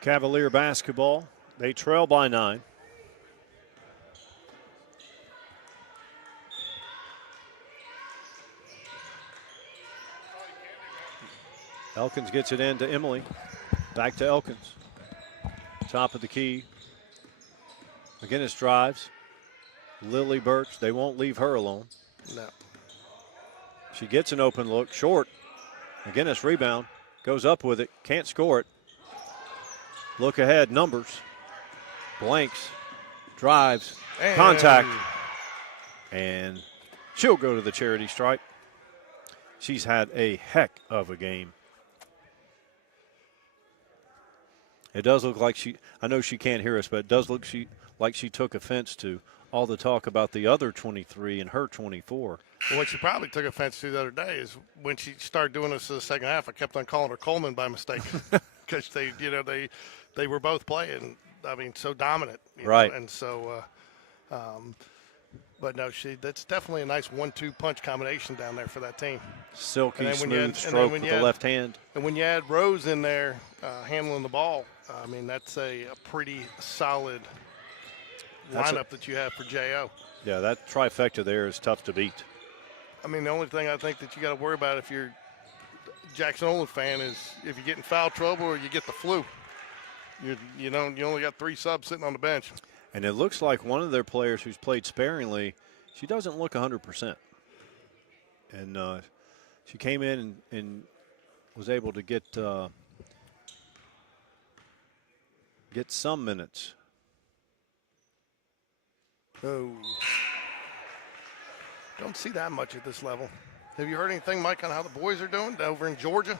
Cavalier basketball. They trail by 9. Elkins gets it in to Emily. Back to Elkins. Top of the key. McGinnis drives. Lily Birch, they won't leave her alone. No. She gets an open look, short. McGinnis rebound, goes up with it, can't score it. Look ahead, numbers. Blanks, drives, contact. And she'll go to the charity stripe. She's had a heck of a game. It does look like I know she can't hear us, but it does look like she took offense to all the talk about the other 23 and her 24. Well, what she probably took offense to the other day is when she started doing this in the second half, I kept on calling her Coleman by mistake because they were both playing, I mean, so dominant. Right. And so, but no, that's definitely a nice 1-2 punch combination down there for that team. Silky, smooth stroke with the left hand. And when you add Rose in there handling the ball, I mean, that's a pretty solid lineup that you have for J.O. Yeah, that trifecta there is tough to beat. I mean, the only thing I think that you got to worry about if you're a Jackson Olin fan is if you get in foul trouble or you get the flu. You only got 3 subs sitting on the bench. And it looks like one of their players who's played sparingly, she doesn't look 100%. And she came in and was able to get some minutes. Oh. Don't see that much at this level. Have you heard anything, Mike, on how the boys are doing over in Georgia?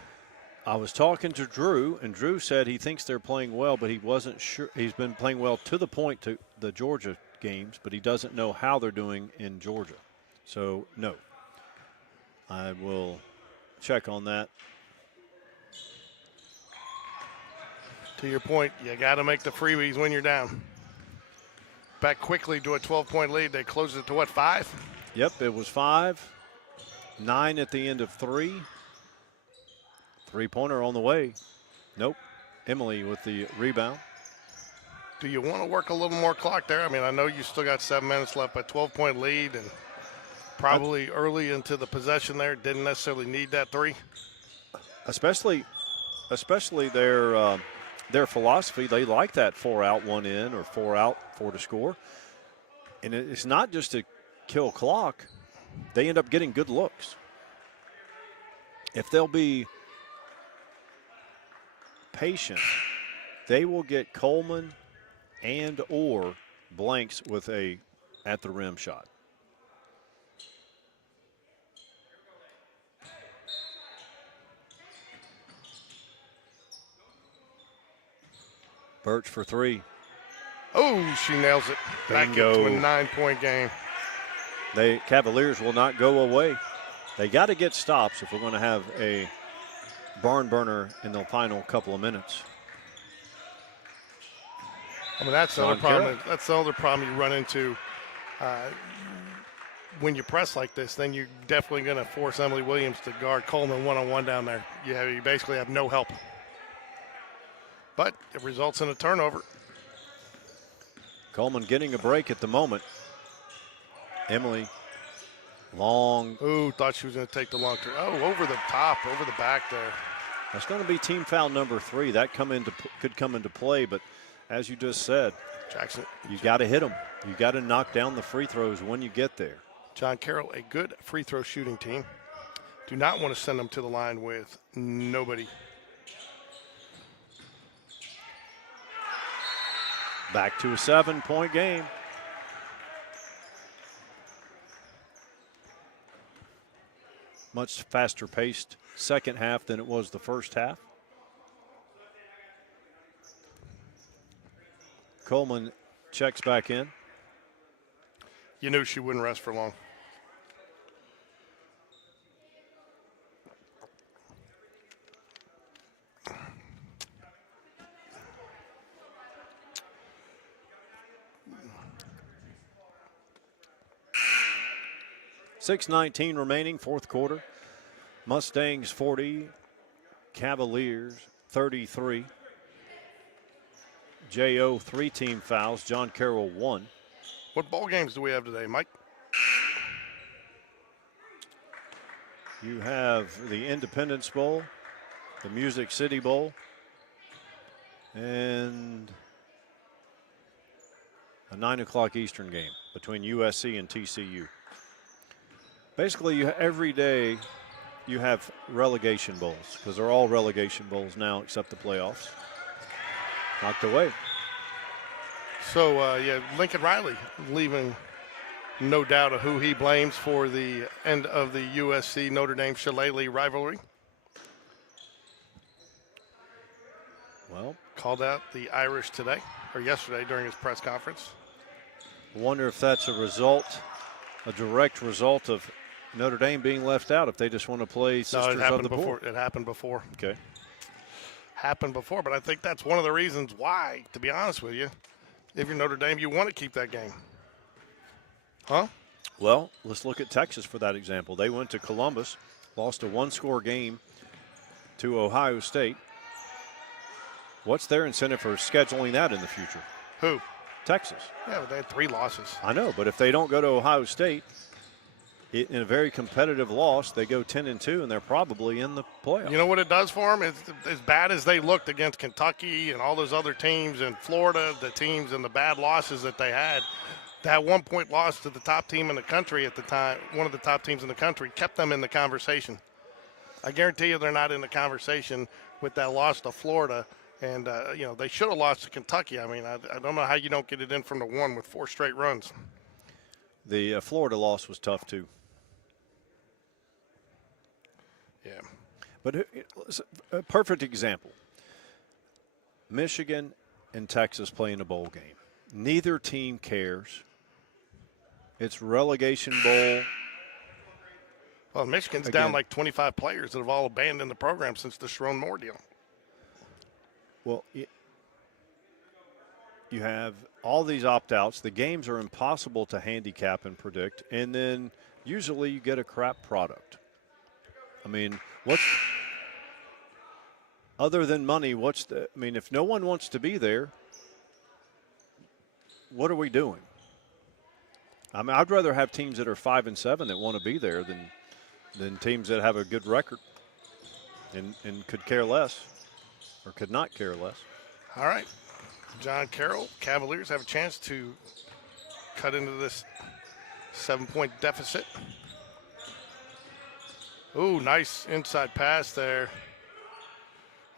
I was talking to Drew, and Drew said he thinks they're playing well, but he wasn't sure. He's been playing well to the point to the Georgia games, but he doesn't know how they're doing in Georgia. So, no. I will check on that. To your point, you got to make the freebies when you're down. Back quickly to a 12-point lead. They closed it to what, 5? Yep, it was 5. 9 at the end of 3. 3-pointer on the way. Nope. Emily with the rebound. Do you want to work a little more clock there? I mean, I know you still got 7 minutes left, but 12-point lead and probably early into the possession there. Didn't necessarily need that 3. Especially their philosophy. They like that 4 out, 1 in, or 4 out, 4 to score. And it's not just to kill clock. They end up getting good looks. If they'll be patient, they will get Coleman and or Blanks with a at the rim shot. Birch for 3. Oh, she nails it. Back Bingo. into a 9-point game. The Cavaliers will not go away. They got to get stops if we're going to have a barn burner in the final couple of minutes. I mean, that's the other problem. That's the other problem you run into when you press like this. Then you're definitely going to force Emily Williams to guard Coleman one-on-one down there. You basically have no help. But it results in a turnover. Coleman getting a break at the moment. Emily, long. Ooh, thought she was going to take the long turn. Oh, over the top, over the back there. That's going to be team foul number 3. That could come into play, but as you just said, Jackson, you got to hit them. You got to knock down the free throws when you get there. John Carroll, a good free throw shooting team. Do not want to send them to the line with nobody. Back to a 7-point game. Much faster paced second half than it was the first half. Coleman checks back in. You knew she wouldn't rest for long. .6:19 remaining, fourth quarter. Mustangs 40, Cavaliers 33. J.O. 3 team fouls, John Carroll 1. What ball games do we have today, Mike? You have the Independence Bowl, the Music City Bowl, and a 9 o'clock Eastern game between USC and TCU. Basically, every day you have relegation bowls because they're all relegation bowls now except the playoffs. Knocked away. So, Lincoln Riley leaving no doubt of who he blames for the end of the USC Notre Dame Shillelagh rivalry. Well, called out the Irish today or yesterday during his press conference. I wonder if that's a direct result of Notre Dame being left out if they just want to play sisters of the board. It happened before. Okay. Happened before, but I think that's one of the reasons why, to be honest with you, if you're Notre Dame, you want to keep that game. Huh? Well, let's look at Texas for that example. They went to Columbus, lost a one-score game to Ohio State. What's their incentive for scheduling that in the future? Who? Texas. Yeah, but they had 3 losses. I know, but if they don't go to Ohio State, in a very competitive loss, they go 10-2, and they're probably in the playoffs. You know what it does for them? It's as bad as they looked against Kentucky and all those other teams in Florida, the teams and the bad losses that they had. That 1-point loss to the top team in the country at the time, one of the top teams in the country, kept them in the conversation. I guarantee you they're not in the conversation with that loss to Florida. And, they should have lost to Kentucky. I mean, I don't know how you don't get it in from the 1 with 4 straight runs. The Florida loss was tough, too. Yeah. But a perfect example. Michigan and Texas play in a bowl game. Neither team cares. It's relegation bowl. Well, Michigan's down like 25 players that have all abandoned the program since the Sharon Moore deal. Well, you have all these opt-outs. The games are impossible to handicap and predict. And then usually you get a crap product. I mean, other than money, if no one wants to be there, what are we doing? I mean, I'd rather have teams that are 5-7 that want to be there than teams that have a good record and could care less or could not care less. All right. John Carroll, Cavaliers have a chance to cut into this 7-point deficit. Ooh, nice inside pass there.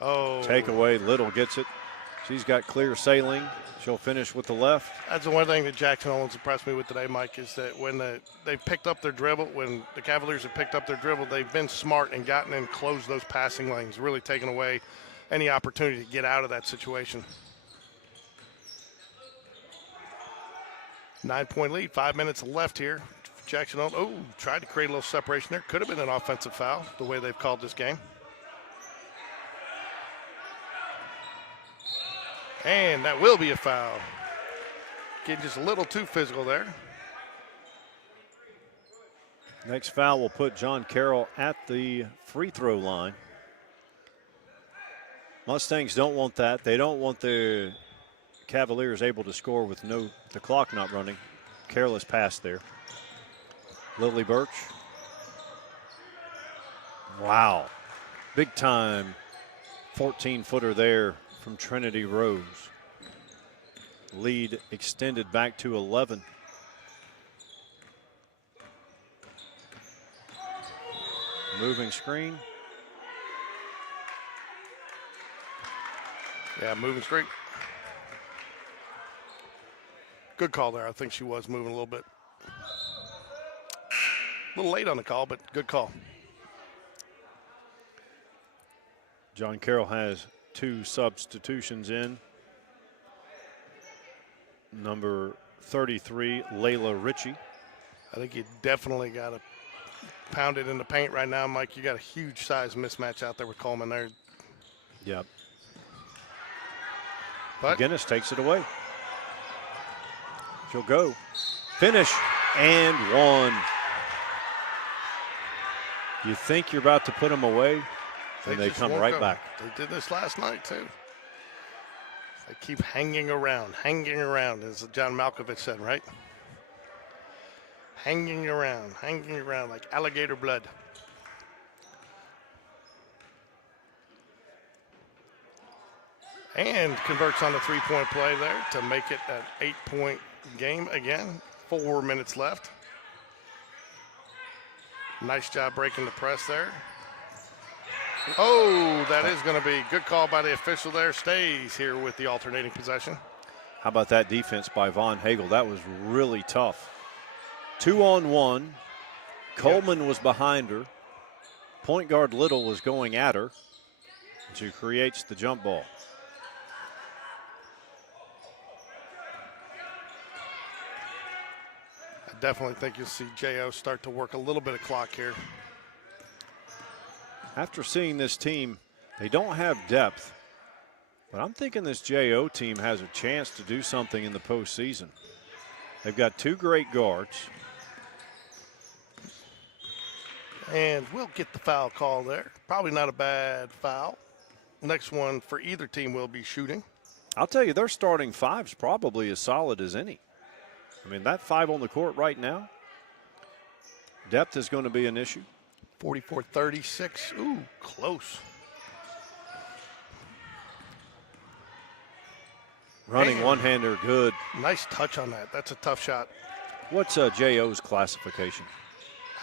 Oh. Takeaway, Little gets it. She's got clear sailing. She'll finish with the left. That's the one thing that Jackson Owens impressed me with today, Mike, is that when they've picked up their dribble, when the Cavaliers have picked up their dribble, they've been smart and gotten in, closed those passing lanes, really taken away any opportunity to get out of that situation. 9-point lead, 5 minutes left here. Jackson, tried to create a little separation there. Could have been an offensive foul, the way they've called this game. And that will be a foul. Getting just a little too physical there. Next foul will put John Carroll at the free throw line. Mustangs don't want that. They don't want the Cavaliers able to score with the clock not running. Careless pass there. Lily Birch. Wow. Big time 14-footer there from Trinity Rose. Lead extended back to 11. Moving screen. Yeah, moving screen. Good call there. I think she was moving a little bit. A little late on the call, but good call. John Carroll has 2 substitutions in. Number 33, Layla Ritchie. I think you definitely got to pound it in the paint right now, Mike. You got a huge size mismatch out there with Coleman there. Yep. But McGinnis takes it away. She'll go. Finish and 1. You think you're about to put them away, and they come right back. They did this last night, too. They keep hanging around, as John Malkovich said, right? Hanging around like alligator blood. And converts on the three-point play there to make it an 8-point game again. 4 minutes left. Nice job breaking the press there. Oh, that is going to be good call by the official there. Stays here with the alternating possession. How about that defense by Von Hagel? That was really tough. 2-on-1. Coleman was behind her. Point guard Little was going at her. She creates the jump ball. I definitely think you'll see J.O. start to work a little bit of clock here. After seeing this team, they don't have depth, but I'm thinking this J.O. team has a chance to do something in the postseason. They've got 2 great guards. And we'll get the foul call there. Probably not a bad foul. Next one for either team will be shooting. I'll tell you, their starting 5's probably as solid as any. I mean, that 5 on the court right now, depth is going to be an issue. 44-36. Ooh, close. Running one-hander, good. Nice touch on that. That's a tough shot. What's J.O.'s classification?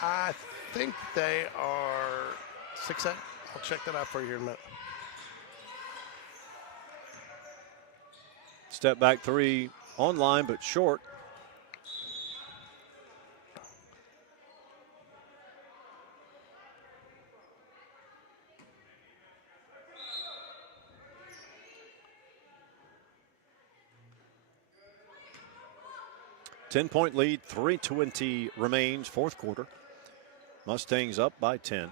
I think they are 6A. I'll check that out for you here in a minute. Step back 3 online, but short. Ten-point lead, 3:20 remains, fourth quarter. Mustangs up by 10.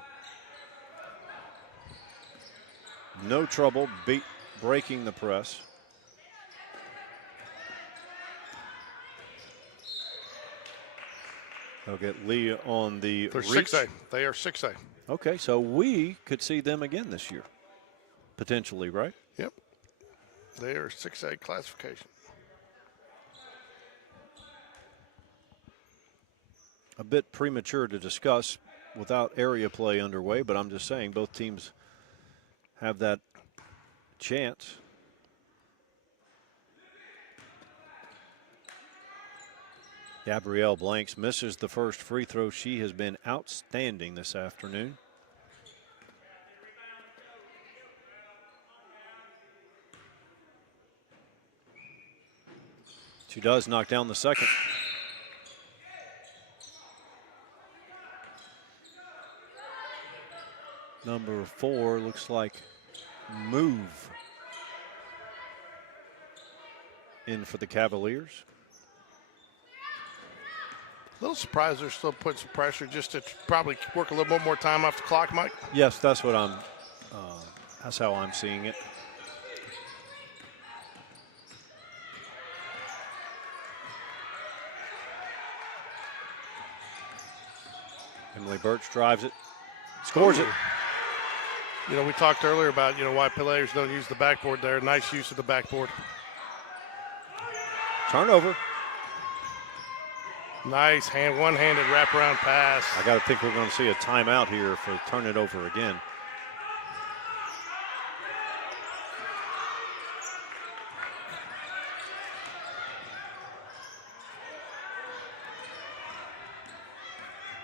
No trouble breaking the press. They'll get Lee on the They're reach. 6A. They are 6A. Okay, so we could see them again this year, potentially, right? Yep. They are 6A classification. A bit premature to discuss without area play underway, but I'm just saying both teams have that chance. Gabrielle Blanks misses the first free throw. She has been outstanding this afternoon. She does knock down the second. Number 4 looks like move in for the Cavaliers. little surprised they're still putting some pressure just to probably work a little bit more time off the clock, Mike. Yes, that's what that's how I'm seeing it. Emily Birch drives it, scores it. You know, we talked earlier about, you know, why players don't use the backboard there. Nice use of the backboard. Turnover. Nice one-handed wraparound pass. I got to think we're going to see a timeout here for turn it over again.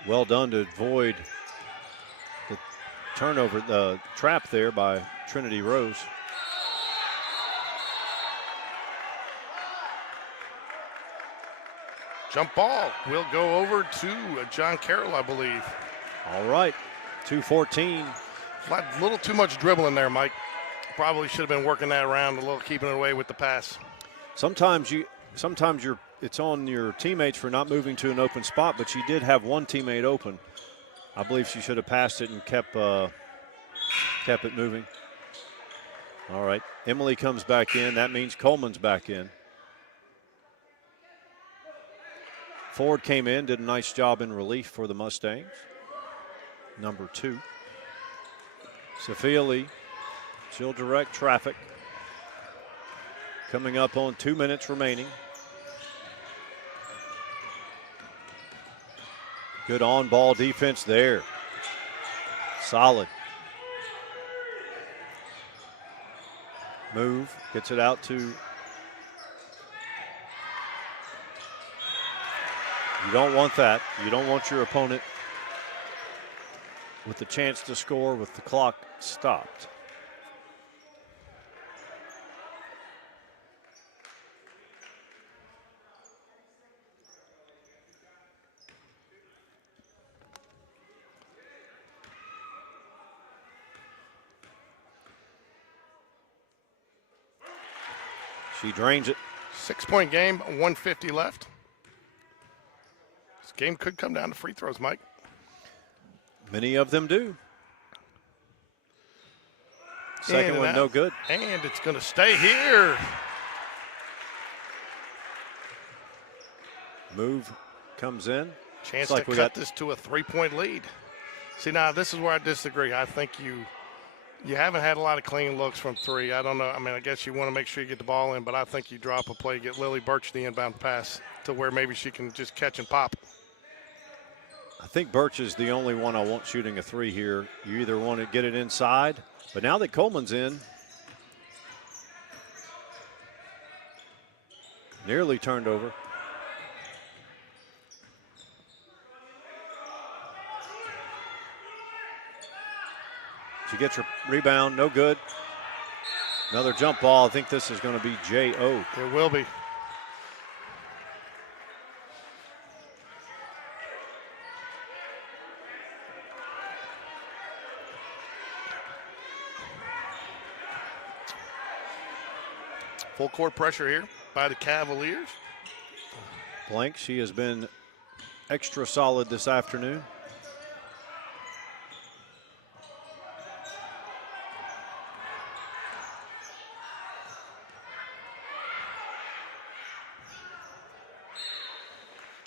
Well done to avoid the turnover, the trap there by Trinity Rose. Jump ball will go over to John Carroll, I believe. All right, 2:14. A little too much dribbling there, Mike. Probably should have been working that around a little, keeping it away with the pass. Sometimes it's on your teammates for not moving to an open spot, but she did have one teammate open. I believe she should have passed it and kept it moving. All right, Emily comes back in. That means Coleman's back in. Ford came in, did a nice job in relief for the Mustangs. Number 2. Sophia Lee, she'll direct traffic. Coming up on 2 minutes remaining. Good on-ball defense there. Solid. Move, gets it out to. You don't want that. You don't want your opponent with the chance to score with the clock stopped. She drains it. 6-point game, 150 left. This game could come down to free throws, Mike. Many of them do. Second one, no good. And it's going to stay here. Move comes in. Chance like to cut this to a 3-point lead. See, now this is where I disagree. I think you haven't had a lot of clean looks from 3. I don't know. I mean, I guess you want to make sure you get the ball in, but I think you drop a play, get Lily Birch the inbound pass to where maybe she can just catch and pop. I think Birch is the only one I want shooting a 3 here. You either want to get it inside, but now that Coleman's in, nearly turned over. She gets her rebound, no good. Another jump ball. I think this is going to be J.O. It will be. Full court pressure here by the Cavaliers. Blank, she has been extra solid this afternoon.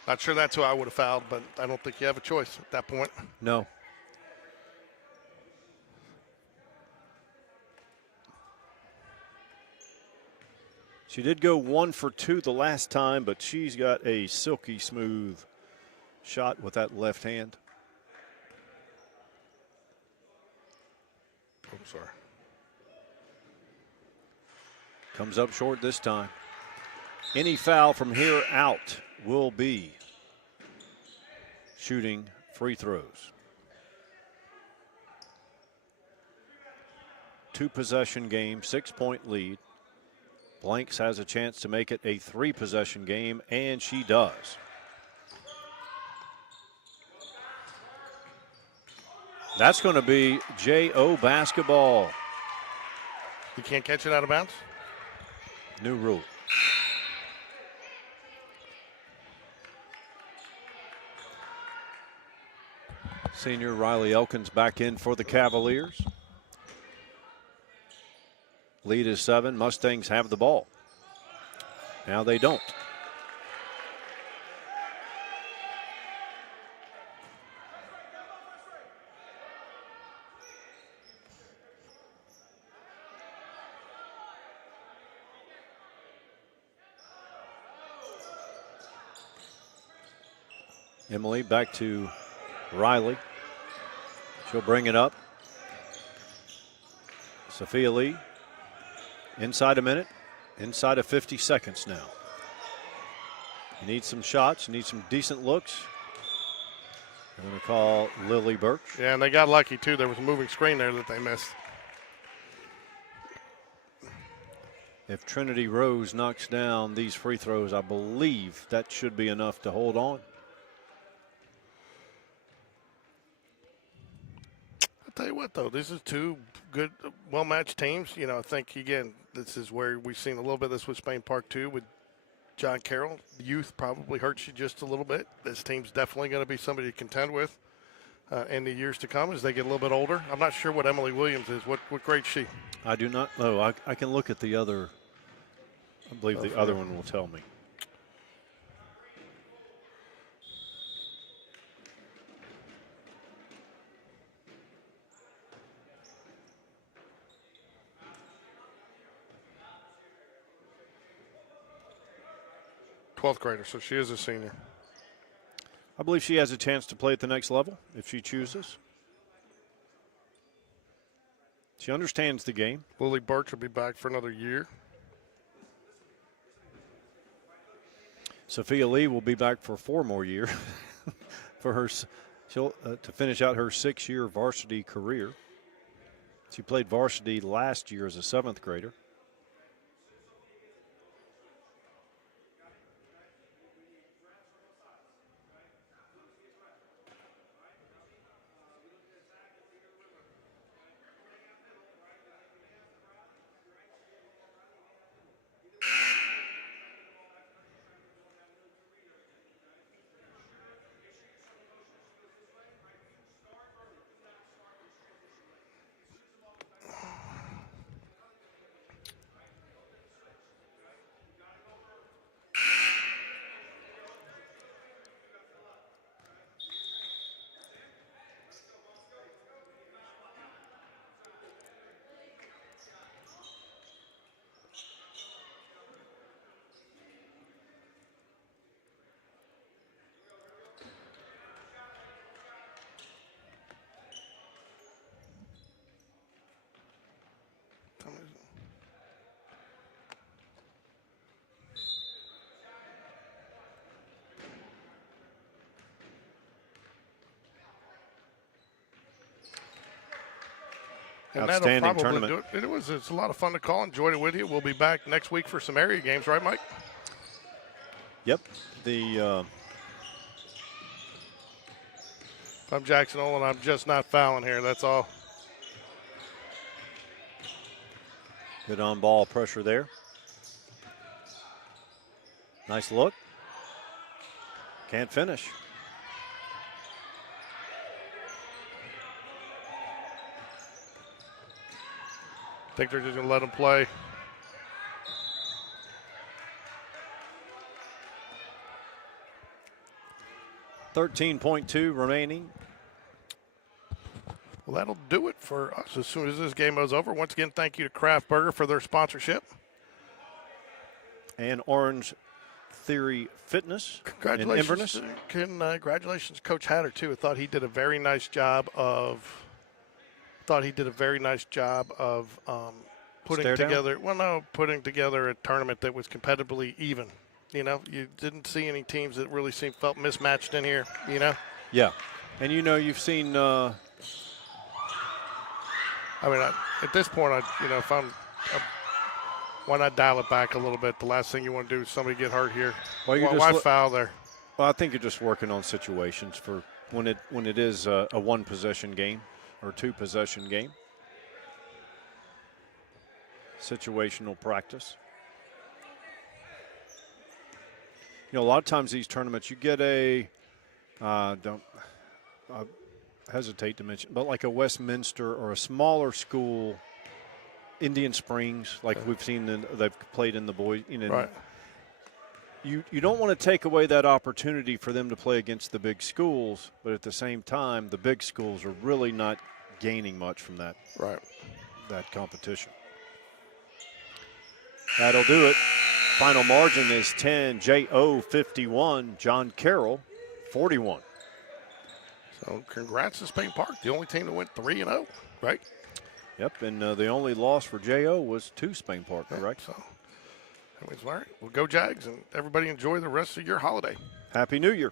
Not sure that's who I would have fouled, but I don't think you have a choice at that point. No. She did go 1 for 2 the last time, but she's got a silky smooth shot with that left hand. Oh, sorry. Comes up short this time. Any foul from here out will be shooting free throws. 2-possession game, 6-point lead. Blanks has a chance to make it a 3-possession game, and she does. That's going to be J.O. basketball. You can't catch it out of bounds? New rule. Senior Riley Elkins back in for the Cavaliers. Lead is 7. Mustangs have the ball. Now they don't. Emily back to Riley. She'll bring it up. Sophia Lee, inside a minute, inside of 50 seconds now. You need some shots, you need some decent looks. I'm going to call Lily Birch. Yeah, and they got lucky, too. There was a moving screen there that they missed. If Trinity Rose knocks down these free throws, I believe that should be enough to hold on. I'll tell you what, though, this is two good, well-matched teams. You know, I think, again, this is where we've seen a little bit of this with Spain Park, too, with John Carroll. Youth probably hurts you just a little bit. This team's definitely going to be somebody to contend with in the years to come as they get a little bit older. I'm not sure what Emily Williams is. What grade is she? I do not know. I can look at the other. I believe the other one will tell me. Twelfth grader, so she is a senior. I believe she has a chance to play at the next level if she chooses. She understands the game. Lily Birch will be back for another year. Sophia Lee will be back for 4 more years for her. She'll to finish out her 6-year varsity career. She played varsity last year as a 7th grader. And Outstanding tournament. It's a lot of fun to call. Enjoyed it with you. We'll be back next week for some area games, right, Mike? Yep. The I'm Jackson Olin. I'm just not fouling here. That's all. good on ball pressure there. Nice look. Can't finish. I think they're just going to let him play. .2 remaining. Well, that'll do it for us as soon as this game is over. Once again, thank you to Kraft Burger for their sponsorship. And Orange Theory Fitness. Congratulations, congratulations, Coach Hatter, too. I thought he did a very nice job of putting together a tournament that was competitively even. You know, you didn't see any teams that really felt mismatched in here, you know? Yeah. And, you know, you've seen at this point, why not dial it back a little bit? The last thing you want to do is somebody get hurt here. Why foul there? Well, I think you're just working on situations for when it is a one-possession game or two-possession game. Situational practice. You know, a lot of times these tournaments, you get a hesitate to mention, but like a Westminster or a smaller school, Indian Springs, like we've seen, they've played in the boys. Right. You don't want to take away that opportunity for them to play against the big schools, but at the same time, the big schools are really not gaining much from that. Right. That competition. That'll do it. Final margin is 10, J.O. 51, John Carroll 41. So congrats to Spain Park, the only team that went 3-0, right? Yep, and the only loss for J.O. was to Spain Park, correct? So, that means, all right, well, go Jags, and everybody enjoy the rest of your holiday. Happy New Year.